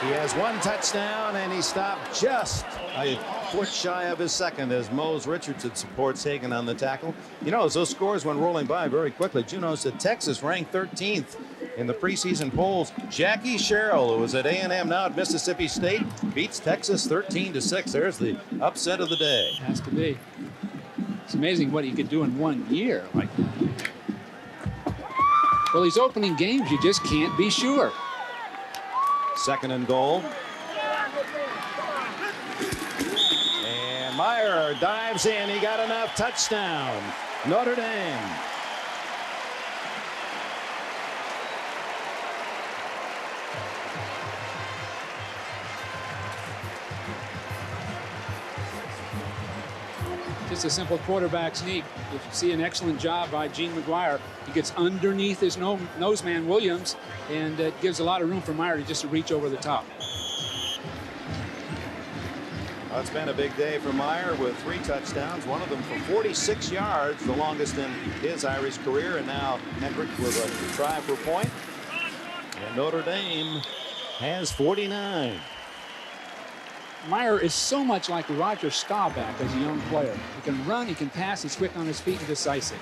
He has one touchdown, and he stopped just a foot shy of his second as Mose Richardson supports Hagan on the tackle. You know, as those scores went rolling by very quickly, did you notice that Texas ranked 13th in the preseason polls? Jackie Sherrill, who was at A&M, now at Mississippi State, beats Texas 13-6. There's the upset of the day. Has to be. It's amazing what he could do in 1 year like that. Well, these opening games, you just can't be sure. Second and goal. And Meyer dives in. He got enough. Touchdown, Notre Dame. Just a simple quarterback sneak. You see an excellent job by Gene McGuire. He gets underneath his nose man, Williams, and it gives a lot of room for Meyer to just reach over the top. Well, it's been a big day for Meyer with 3 touchdowns, one of them for 46 yards, the longest in his Irish career. And now Hentrich with a try for point. And Notre Dame has 49. Meyer is so much like Roger Staubach as a young player. He can run, he can pass, he's quick on his feet and decisive.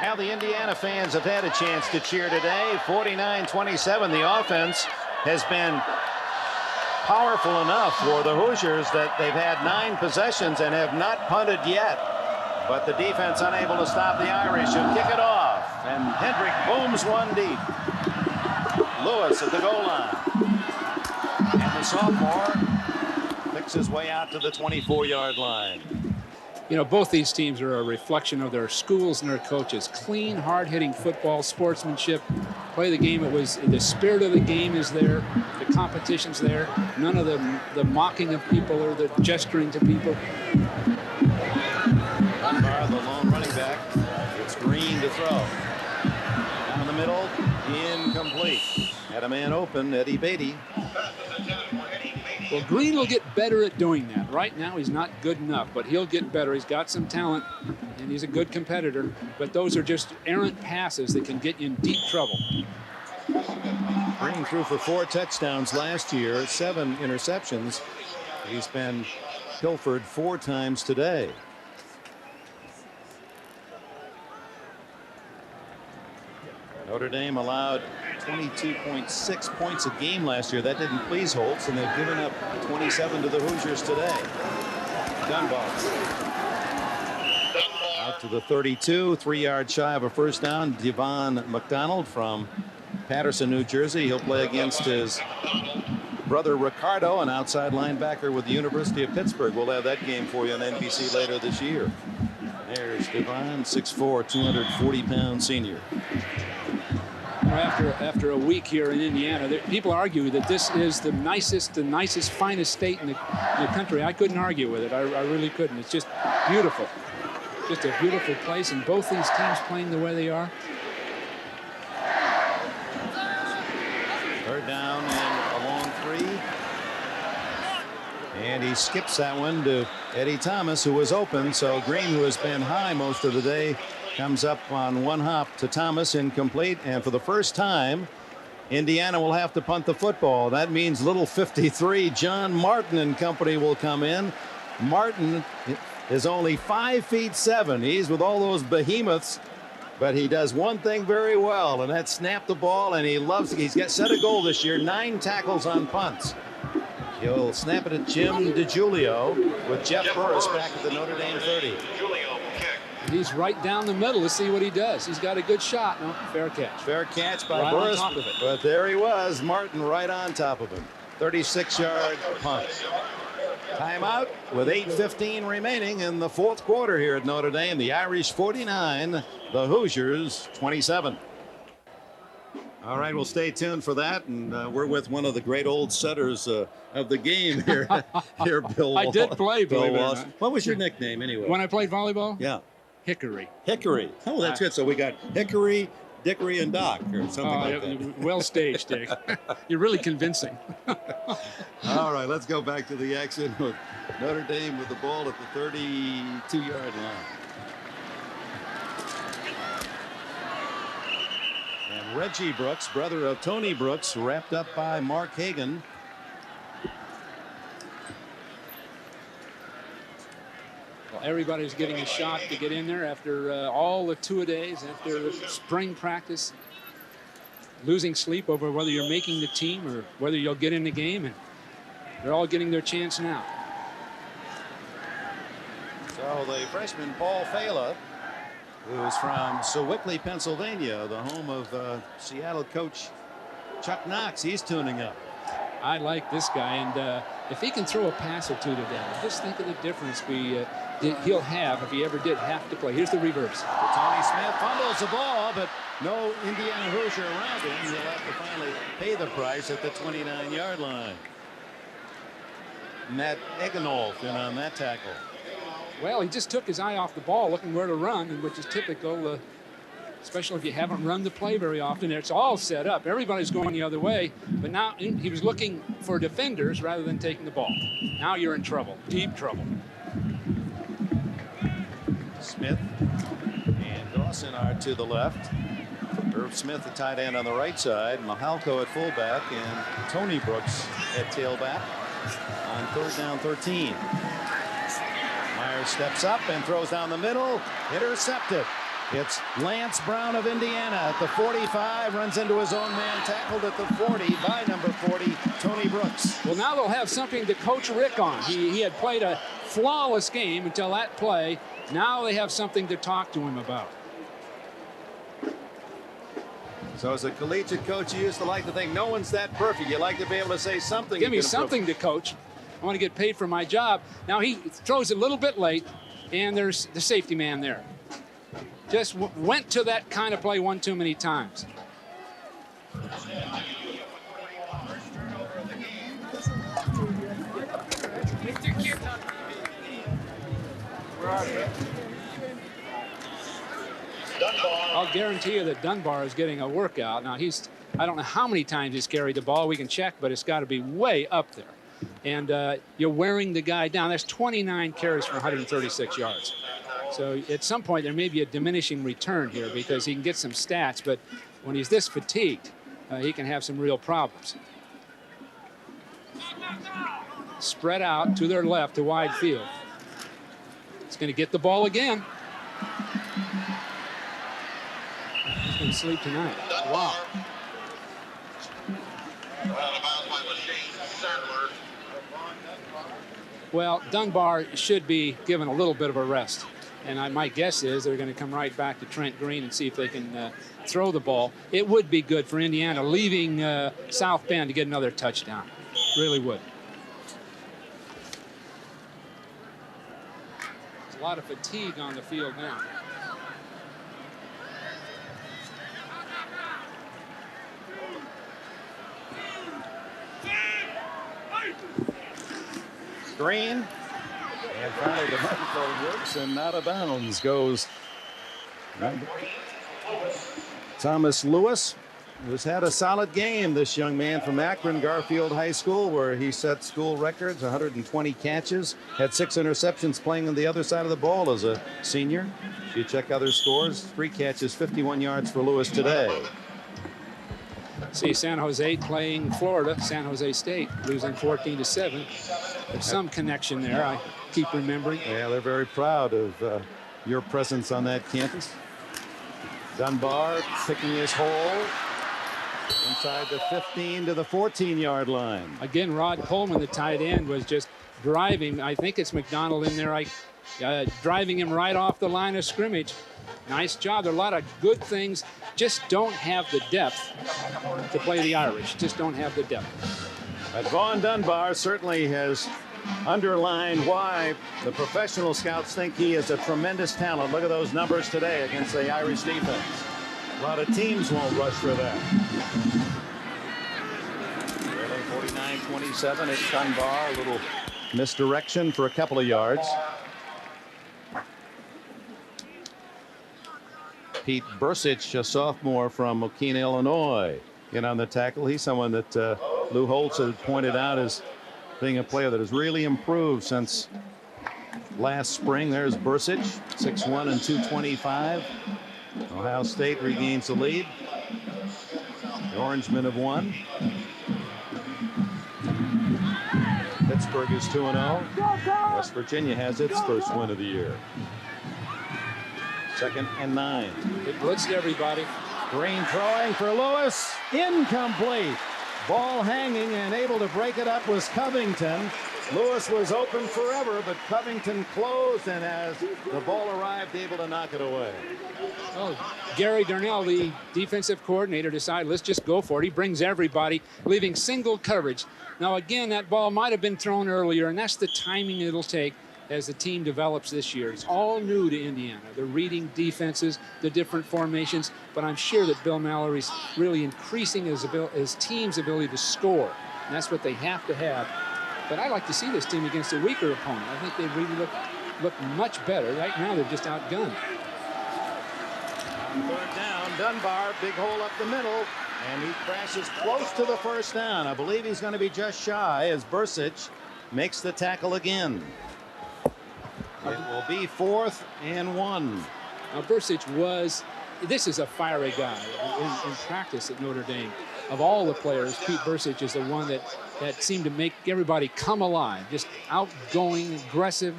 Now the Indiana fans have had a chance to cheer today. 49-27. The offense has been powerful enough for the Hoosiers that they've had 9 possessions and have not punted yet. But the defense unable to stop the Irish, who kick it off. And Hentrich booms one deep. Lewis at the goal line. And the sophomore picks his way out to the 24-yard line. You know, both these teams are a reflection of their schools and their coaches. Clean, hard-hitting football, sportsmanship, play the game. It was the spirit of the game is there. The competition's there. None of the mocking of people or the gesturing to people. Dunbar, the lone running back. It's Green to throw. Down the middle, incomplete. Had a man open, Eddie Beatty. Well, Green will get better at doing that. Right now, he's not good enough, but he'll get better. He's got some talent, and he's a good competitor. But those are just errant passes that can get you in deep trouble. Green threw for 4 touchdowns last year, 7 interceptions. He's been pilfered 4 times today. Notre Dame allowed 22.6 points a game last year. That didn't please Holtz, and they've given up 27 to the Hoosiers today. Dunbar out to the 32, 3 yards shy of a first down. Devon McDonald from Patterson, New Jersey. He'll play against his brother Ricardo, an outside linebacker with the University of Pittsburgh. We'll have that game for you on NBC later this year. There's Devon, 6'4", 240-pound senior. After a week here in Indiana, people argue that this is the nicest, finest state in the country. I couldn't argue with it. I really couldn't. It's just beautiful. Just a beautiful place, and both these teams playing the way they are. Third down and a long 3. And he skips that one to Eddie Thomas, who was open. So Green, who has been high most of the day, comes up on one hop to Thomas, incomplete. And for the first time, Indiana will have to punt the football. That means little 53 John Martin and company will come in. Martin is only 5'7". He's with all those behemoths, but he does one thing very well, and that's snap the ball. And he's got set a goal this year, 9 tackles on punts. He'll snap it at Jim DiGiulio with Jeff Burris back at the Notre Dame 30. He's right down the middle. Let's see what he does. He's got a good shot. No, fair catch. Fair catch by right Burris, on top of it. but there he was, Martin right on top of him. 36-yard punt. Timeout with 8:15 remaining in the 4th quarter here at Notre Dame. The Irish 49, the Hoosiers 27. All right, we'll stay tuned for that, and we're with one of the great old setters of the game here, Bill. I did play, Bill believe it or Walsh. not. What was your nickname anyway? When I played volleyball? Yeah. Hickory. Hickory. Oh, that's good. So we got Hickory, Dickory, and Doc, or something like that. Well staged, Dick. You're really convincing. All right, let's go back to the action with Notre Dame with the ball at the 32-yard line. And Reggie Brooks, brother of Tony Brooks, wrapped up by Mark Hagan. Well, everybody's getting a shot to get in there after all the two-a-days, after spring practice, losing sleep over whether you're making the team or whether you'll get in the game, and they're all getting their chance now. So the freshman Paul Fela, who's from Sewickley, Pennsylvania, the home of Seattle coach Chuck Knox, he's tuning up. I like this guy, and if he can throw a pass or two today, just think of the difference he'll have if he ever did have to play. Here's the reverse. Tony Smith fumbles the ball, but no Indiana Hoosier around him. He'll have to finally pay the price at the 29-yard line. Matt Egenolf in on that tackle. Well, he just took his eye off the ball, looking where to run, which is typical, especially if you haven't run the play very often. It's all set up. Everybody's going the other way, but now he was looking for defenders rather than taking the ball. Now you're in trouble, deep trouble. Smith and Dawson are to the left. Irv Smith, the tight end, on the right side. Mahalko at fullback, and Tony Brooks at tailback on 3rd down 13. Myers steps up and throws down the middle. Intercepted. It's Lance Brown of Indiana at the 45, runs into his own man, tackled at the 40 by number 40, Tony Brooks. Well, now they'll have something to coach Rick on. He had played a flawless game until that play. Now they have something to talk to him about. So as a collegiate coach, you used to like to think no one's that perfect. You like to be able to say something. Give me something to coach. I want to get paid for my job. Now he throws a little bit late, and there's the safety man there. Just went to that kind of play one too many times. I'll guarantee you that Dunbar is getting a workout. Now I don't know how many times he's carried the ball. We can check, but it's got to be way up there. And you're wearing the guy down. That's 29 carries for 136 yards. So at some point there may be a diminishing return here because he can get some stats, but when he's this fatigued, he can have some real problems. Spread out to their left to wide field. He's going to get the ball again. He's going to sleep tonight. Wow. Well, Dunbar should be given a little bit of a rest. And my guess is they're going to come right back to Trent Green and see if they can throw the ball. It would be good for Indiana leaving South Bend to get another touchdown. Really would. There's a lot of fatigue on the field now. Green. And finally the microphone works, and out of bounds goes Thomas Lewis, who's had a solid game, this young man from Akron Garfield High School, where he set school records, 120 catches, had 6 interceptions playing on the other side of the ball as a senior. If you check other scores, 3 catches, 51 yards for Lewis today. See San Jose playing Florida, San Jose State losing 14-7. There's some connection there, I keep remembering. Yeah, they're very proud of your presence on that campus. Dunbar picking his hole inside the 15 to the 14-yard line. Again, Rod Coleman, the tight end, was just driving. I think it's McDonald in there, driving him right off the line of scrimmage. Nice job. There are a lot of good things. Just don't have the depth to play the Irish. Just don't have the depth. But Vaughn Dunbar certainly has underlined why the professional scouts think he is a tremendous talent. Look at those numbers today against the Irish defense. A lot of teams won't rush for that. Really, 49-27. It's Dunbar. A little misdirection for a couple of yards. Pete Bursich, a sophomore from Mokina, Illinois, in on the tackle. He's someone that Lou Holtz had pointed out as being a player that has really improved since last spring. There's Bursich, 6'1" and 225. Ohio State regains the lead. The Orangemen have won. Pittsburgh is 2-0. West Virginia has its first win of the year. 2nd and 9. It blitzed everybody. Green throwing for Lewis. Incomplete. Ball hanging, and able to break it up was Covington. Lewis was open forever, but Covington closed, and as the ball arrived, able to knock it away. Oh, Gary Darnell, the defensive coordinator, decided let's just go for it. He brings everybody, leaving single coverage. Now, again, that ball might have been thrown earlier, and that's the timing it'll take as the team develops this year. It's all new to Indiana. They're reading defenses, the different formations, but I'm sure that Bill Mallory's really increasing his team's ability to score, and that's what they have to have. But I like to see this team against a weaker opponent. I think they really look much better. Right now, they're just outgunned. On 3rd down, Dunbar, big hole up the middle, and he crashes close to the first down. I believe he's going to be just shy as Bursich makes the tackle again. It will be 4th and 1. Now, Bursich this is a fiery guy in practice at Notre Dame. Of all the players, Pete Bursich is the one that seemed to make everybody come alive, just outgoing, aggressive,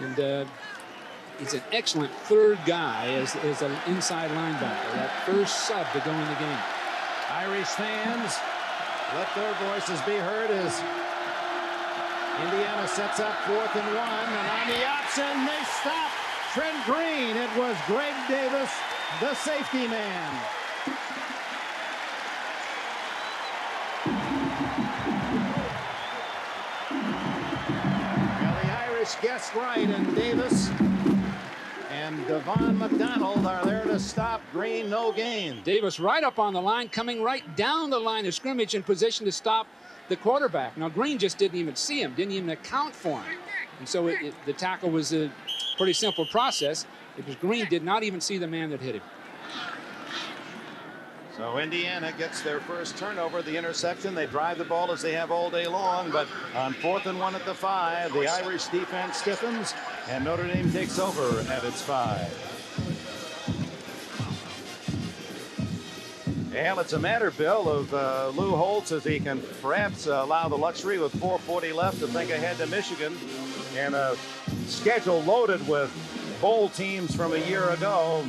and he's an excellent 3rd guy as an inside linebacker, that first sub to go in the game. Irish fans, let their voices be heard as Indiana sets up 4th and 1, and on the option they stop Trent Green. It was Greg Davis, the safety man. Well, the Irish guessed right, and Davis and Devon McDonald are there to stop Green. No gain. Davis right up on the line, coming right down the line of scrimmage in position to stop the quarterback. Now, Green just didn't even see him, didn't even account for him. And so the tackle was a pretty simple process because Green did not even see the man that hit him. So Indiana gets their first turnover, the interception. They drive the ball as they have all day long, but on 4th and 1 at the 5, the Irish defense stiffens, and Notre Dame takes over at its 5. Well, it's a matter, Bill, of Lou Holtz as he can perhaps allow the luxury with 4:40 left to think ahead to Michigan, and a schedule loaded with bowl teams from a year ago.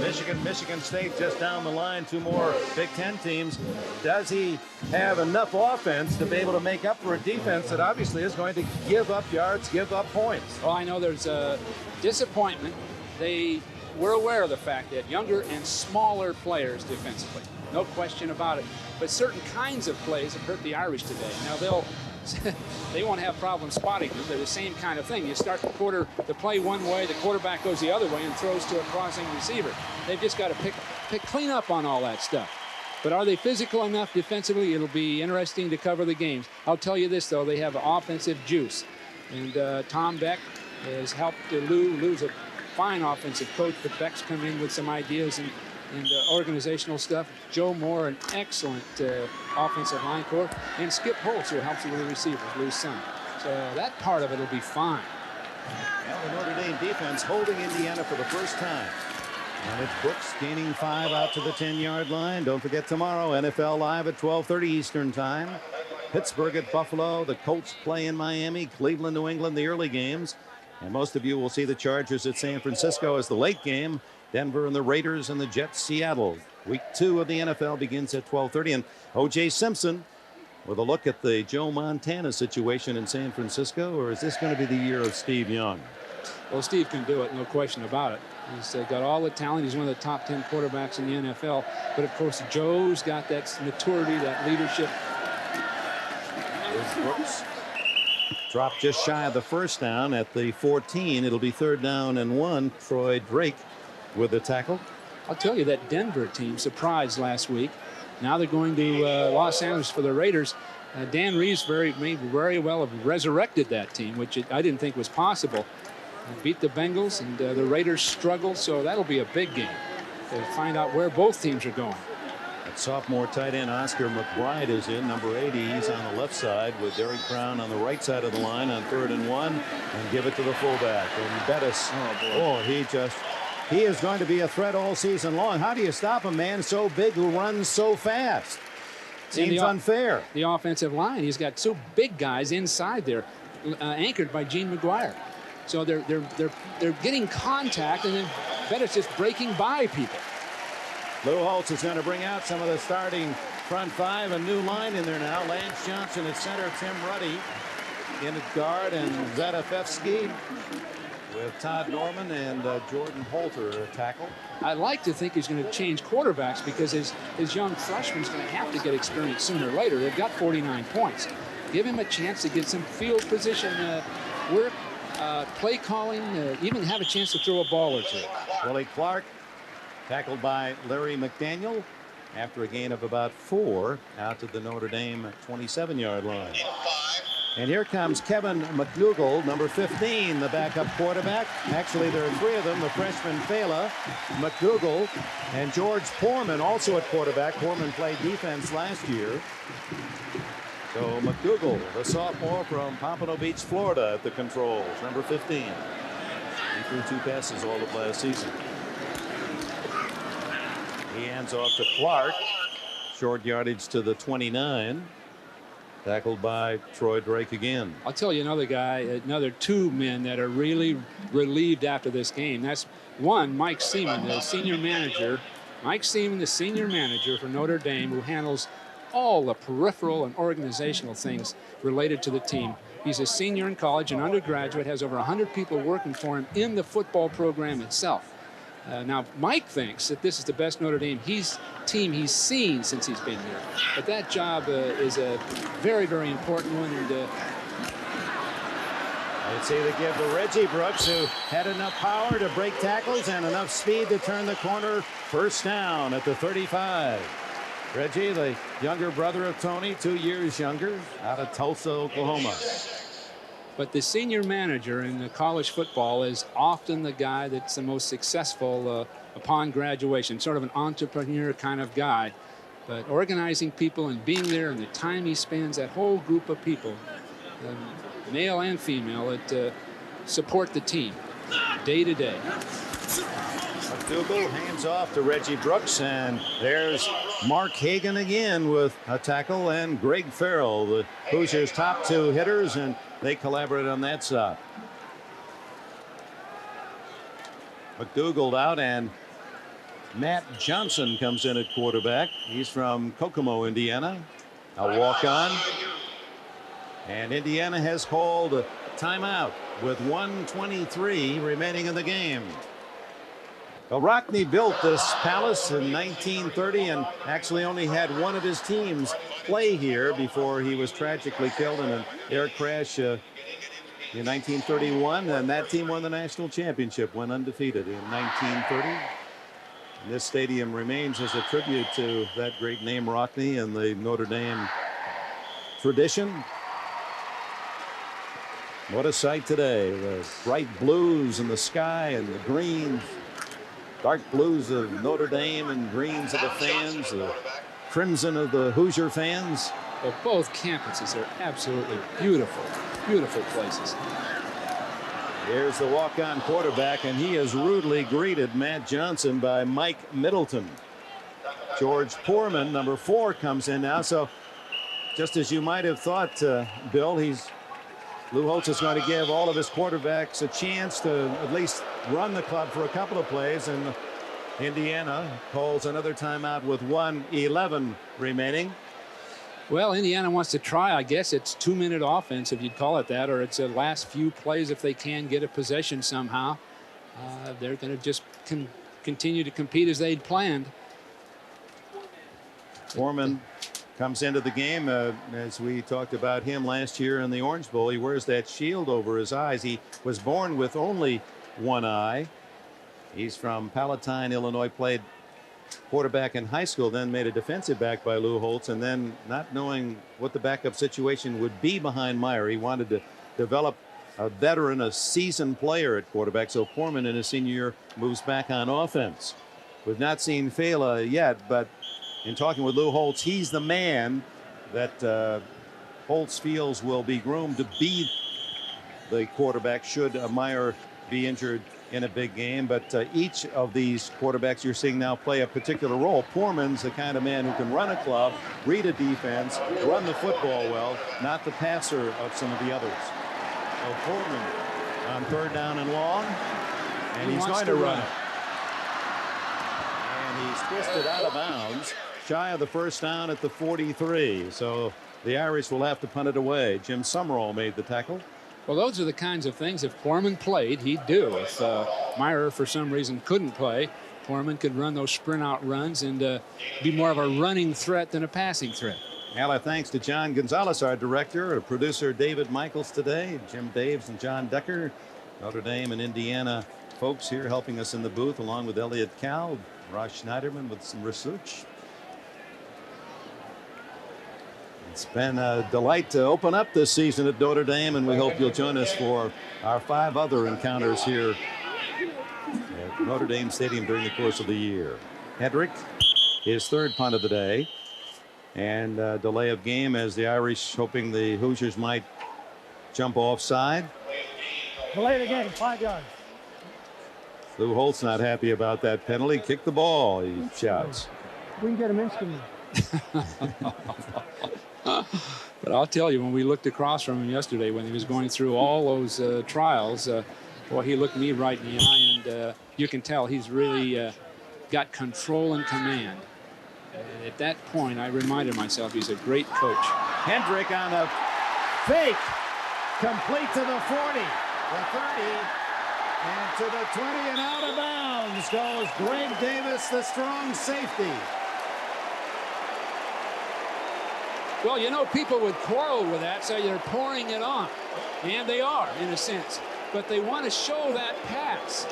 Michigan State just down the line, 2 more Big Ten teams. Does he have enough offense to be able to make up for a defense that obviously is going to give up yards, give up points? Well, I know there's a disappointment. They were aware of the fact that younger and smaller players defensively, no question about it. But certain kinds of plays have hurt the Irish today. Now they won't have problems spotting them. They're the same kind of thing. You start the play one way, the quarterback goes the other way and throws to a crossing receiver. They've just got to clean up on all that stuff. But are they physical enough defensively? It'll be interesting to cover the games. I'll tell you this, though, they have offensive juice. And Tom Beck has helped Lou. Lou's a fine offensive coach, but Beck's come in with some ideas and organizational stuff. Joe Moore, an excellent offensive line core, and Skip Holtz, who helps with the receivers, Lou's son. So that part of it will be fine. Well, the Notre Dame defense holding Indiana for the first time. And it's Brooks gaining 5 out to the 10-yard line. Don't forget tomorrow, NFL Live at 12:30 Eastern Time. Pittsburgh at Buffalo. The Colts play in Miami. Cleveland, New England, the early games. And most of you will see the Chargers at San Francisco as the late game. Denver and the Raiders and the Jets, Seattle. Week 2 of the NFL begins at 12:30. And O.J. Simpson with a look at the Joe Montana situation in San Francisco, or is this going to be the year of Steve Young? Well, Steve can do it, no question about it. He's got all the talent. He's one of the top 10 quarterbacks in the NFL. But, of course, Joe's got that maturity, that leadership. There's Brooks. Dropped just shy of the first down at the 14. It'll be 3rd down and 1. Troy Drake with the tackle. I'll tell you, that Denver team surprised last week. Now they're going to Los Angeles for the Raiders. Dan Reeves may very well have resurrected that team, which I didn't think was possible. Beat the Bengals, and the Raiders struggled, so that'll be a big game. to find out where both teams are going. That sophomore tight end Oscar McBride is in, number 80. He's on the left side with Derek Brown on the right side of the line on 3rd and 1, and give it to the fullback. And Bettis, he is going to be a threat all season long. How do you stop a man so big who runs so fast? Seems unfair. The offensive line, he's got two big guys inside there, anchored by Gene McGuire. So they're getting contact, and then Bettis just breaking by people. Lou Holtz is going to bring out some of the starting front five. A new line in there now. Lance Johnson at center, Tim Ruddy in at guard, and Zadafevsky with Todd Norman and Jordan Holter at tackle. I like to think he's going to change quarterbacks because his young freshman's going to have to get experience sooner or later. They've got 49 points. Give him a chance to get some field position work, play calling, even have a chance to throw a ball or two. Willie Clark tackled by Larry McDaniel after a gain of about 4 out to the Notre Dame 27-yard line. And here comes Kevin McDougal, number 15, the backup quarterback. Actually, there are 3 of them, the freshman Fela, McDougal, and George Poorman also at quarterback. Poorman played defense last year. So McDougal, the sophomore from Pompano Beach, Florida, at the controls, number 15. He threw 2 passes all of last season. He hands off to Clark. Short yardage to the 29. Tackled by Troy Drake again. I'll tell you another guy, another 2 men that are really relieved after this game. That's one, Mike Seaman, the senior manager. Mike Seaman, the senior manager for Notre Dame, who handles all the peripheral and organizational things related to the team. He's a senior in college, an undergraduate, has over 100 people working for him in the football program itself. Now, Mike thinks that this is the best Notre Dame team he's seen since he's been here. But that job is a very, very important one. And I'd say they give to Reggie Brooks, who had enough power to break tackles and enough speed to turn the corner. First down at the 35. Reggie, the younger brother of Tony, 2 years younger, out of Tulsa, Oklahoma. But the senior manager in the college football is often the guy that's the most successful upon graduation, sort of an entrepreneur kind of guy. But organizing people and being there and the time he spends, that whole group of people, male and female, that support the team day to day. McDougal hands off to Reggie Brooks, and there's Mark Hagan again with a tackle, and Greg Farrell, the Hoosiers' top 2 hitters, and they collaborate on that side. McDougal out, and Matt Johnson comes in at quarterback. He's from Kokomo, Indiana. A walk-on. And Indiana has called a timeout with 1:23 remaining in the game. Well, Rodney built this palace in 1930 and actually only had one of his teams play here before he was tragically killed in an air crash in 1931. And that team won the national championship, went undefeated in 1930. And this stadium remains as a tribute to that great name, Rodney, and the Notre Dame tradition. What a sight today. The bright blues in the sky and the greens. Dark blues of Notre Dame and greens of the fans, the crimson of the Hoosier fans. Well, both campuses are absolutely beautiful, beautiful places. Here's the walk-on quarterback, and he is rudely greeted, Matt Johnson, by Mike Middleton. George Poorman, number 4, comes in now. So just as you might have thought, Bill, Lou Holtz is going to give all of his quarterbacks a chance to at least run the club for a couple of plays, and Indiana calls another timeout with 1:11 remaining. Well, Indiana wants to try. I guess it's 2-minute offense, if you'd call it that, or it's the last few plays if they can get a possession somehow. They're going to just continue to compete as they'd planned. Foreman comes into the game, as we talked about him last year in the Orange Bowl. He wears that shield over his eyes. He was born with only one eye. He's from Palatine, Illinois, played quarterback in high school, then made a defensive back by Lou Holtz, and then not knowing what the backup situation would be behind Meyer, he wanted to develop a veteran, a seasoned player at quarterback. So Foreman in his senior year moves back on offense. We've not seen Fela yet, but in talking with Lou Holtz, he's the man that Holtz feels will be groomed to be the quarterback should Meyer be injured in a big game. But each of these quarterbacks you're seeing now play a particular role. Poorman's the kind of man who can run a club, read a defense, run the football well, not the passer of some of the others. So Poorman on 3rd down and long, and he's going to run it. And he's twisted out of bounds, shy of the 1st down at the 43. So the Irish will have to punt it away. Jim Summerall made the tackle. Well, those are the kinds of things, if Poorman played, he'd do. If Meyer, for some reason, couldn't play, Poorman could run those sprint-out runs and be more of a running threat than a passing threat. Well, our thanks to John Gonzalez, our director, our producer David Michaels today, Jim Daves and John Decker, Notre Dame and Indiana folks here helping us in the booth, along with Elliot Cal, Raj Schneiderman with some research. It's been a delight to open up this season at Notre Dame, and we hope you'll join us for our 5 other encounters here at Notre Dame Stadium during the course of the year. Hentrich, his 3rd punt of the day, and delay of game as the Irish hoping the Hoosiers might jump offside. Delay the game, 5 yards. Lou Holtz not happy about that penalty. Kick the ball, he shouts. We can get him instantly. But I'll tell you, when we looked across from him yesterday, when he was going through all those trials, well, he looked me right in the eye, and you can tell he's really got control and command. And at that point, I reminded myself he's a great coach. Hentrich on a fake, complete to the 40, the 30, and to the 20, and out of bounds goes Greg Davis, the strong safety. Well, you know, people would quarrel with that, say they're pouring it on. And they are, in a sense. But they want to show that pass.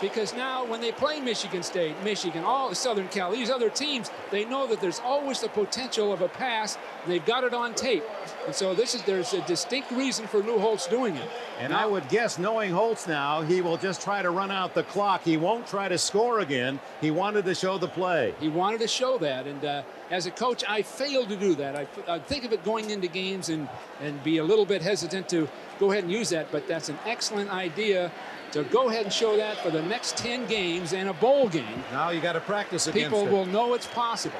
Because now when they play Michigan State, Michigan, all Southern Cal, these other teams, they know that there's always the potential of a pass, and they've got it on tape. And so there's a distinct reason for Lou Holtz doing it. And I would guess, knowing Holtz now, he will just try to run out the clock. He won't try to score again. He wanted to show the play. He wanted to show that. And as a coach, I failed to do that. I think of it going into games and be a little bit hesitant to go ahead and use that. But that's an excellent idea to go ahead and show that for the next 10 games and a bowl game. Now you got to practice against People will know it's possible.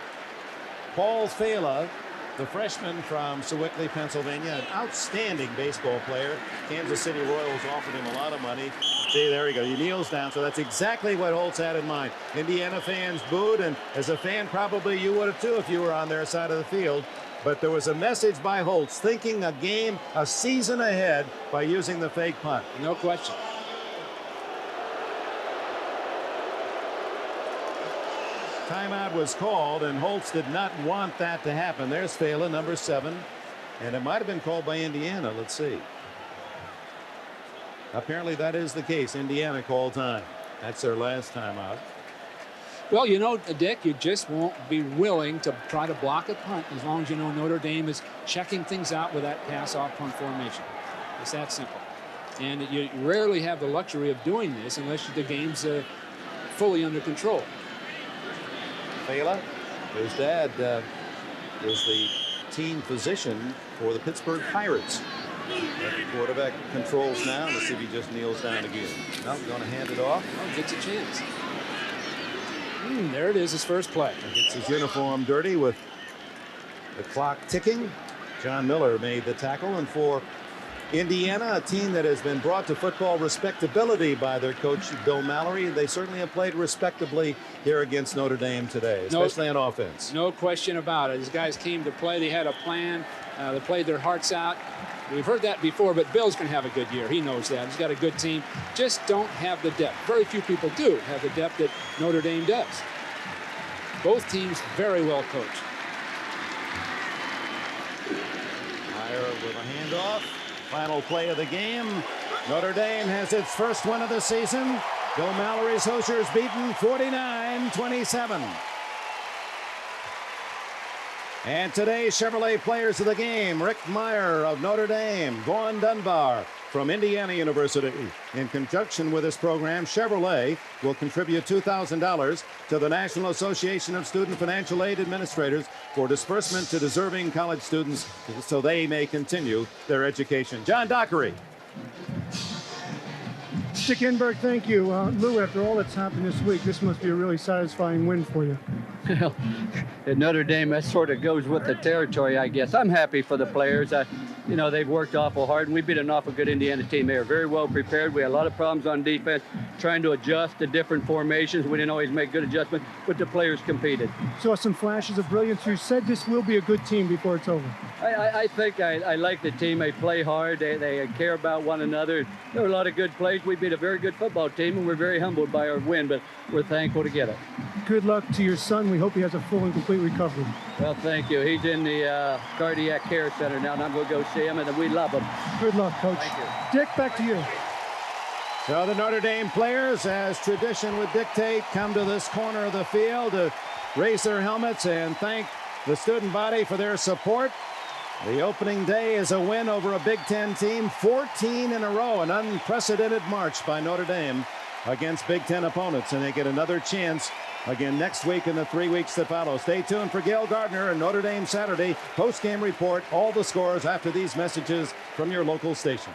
Paul Fela, the freshman from Sewickley, Pennsylvania, an outstanding baseball player. Kansas City Royals offered him a lot of money. See, there he goes. He kneels down. So that's exactly what Holtz had in mind. Indiana fans booed, and as a fan, probably you would have too if you were on their side of the field. But there was a message by Holtz, thinking a game, a season ahead by using the fake punt. No question. Timeout was called, and Holtz did not want that to happen. There's Fela, number 7, and it might have been called by Indiana. Let's see. Apparently that is the case. Indiana called time. That's their last timeout. Well, you know, Dick, you just won't be willing to try to block a punt as long as you know Notre Dame is checking things out with that pass-off punt formation. It's that simple. And you rarely have the luxury of doing this unless the game's fully under control. Fela, his dad is the team physician for the Pittsburgh Pirates. The quarterback controls now. Let's see if he just kneels down again. No, going to hand it off. Oh, gets a chance. There it is, his first play. Gets his uniform dirty with the clock ticking. John Miller made the tackle, and for Indiana, a team that has been brought to football respectability by their coach, Bill Mallory. They certainly have played respectably here against Notre Dame today, especially on offense. No question about it. These guys came to play. They had a plan. They played their hearts out. We've heard that before, but Bill's going to have a good year. He knows that. He's got a good team. Just don't have the depth. Very few people do have the depth that Notre Dame does. Both teams very well coached. Meyer with a handoff. Final play of the game. Notre Dame has its first win of the season. Bill Mallory's Hoosiers beaten 49-27. And today's Chevrolet players of the game: Rick Meyer of Notre Dame, Vaughn Dunbar from Indiana University. In conjunction with this program, Chevrolet will contribute $2,000 to the National Association of Student Financial Aid Administrators for disbursement to deserving college students so they may continue their education. John Dockery. Dick Enberg, thank you. Lou, after all that's happened this week, this must be a really satisfying win for you. Well, at Notre Dame, that sort of goes with the territory, I guess. I'm happy for the players. You know, they've worked awful hard, and we beat an awful good Indiana team. They were very well prepared. We had a lot of problems on defense, trying to adjust to different formations. We didn't always make good adjustments, but the players competed. Saw some flashes of brilliance. You said this will be a good team before it's over. I think I like the team. They play hard. They care about one another. There were a lot of good plays. We beat a very good football team, and we're very humbled by our win, but we're thankful to get it. Good luck to your son. We hope he has a full and complete recovery. Well, thank you. He's in the cardiac care center now, and I'm going to go see him, and we love him. Good luck, Coach. Thank you. Dick, back to you. So the Notre Dame players, as tradition would dictate, come to this corner of the field to raise their helmets and thank the student body for their support. The opening day is a win over a Big Ten team, 14 in a row, an unprecedented march by Notre Dame against Big Ten opponents, and they get another chance again next week and the 3 weeks that follow. Stay tuned for Gail Gardner and Notre Dame Saturday post-game report. All the scores after these messages from your local station.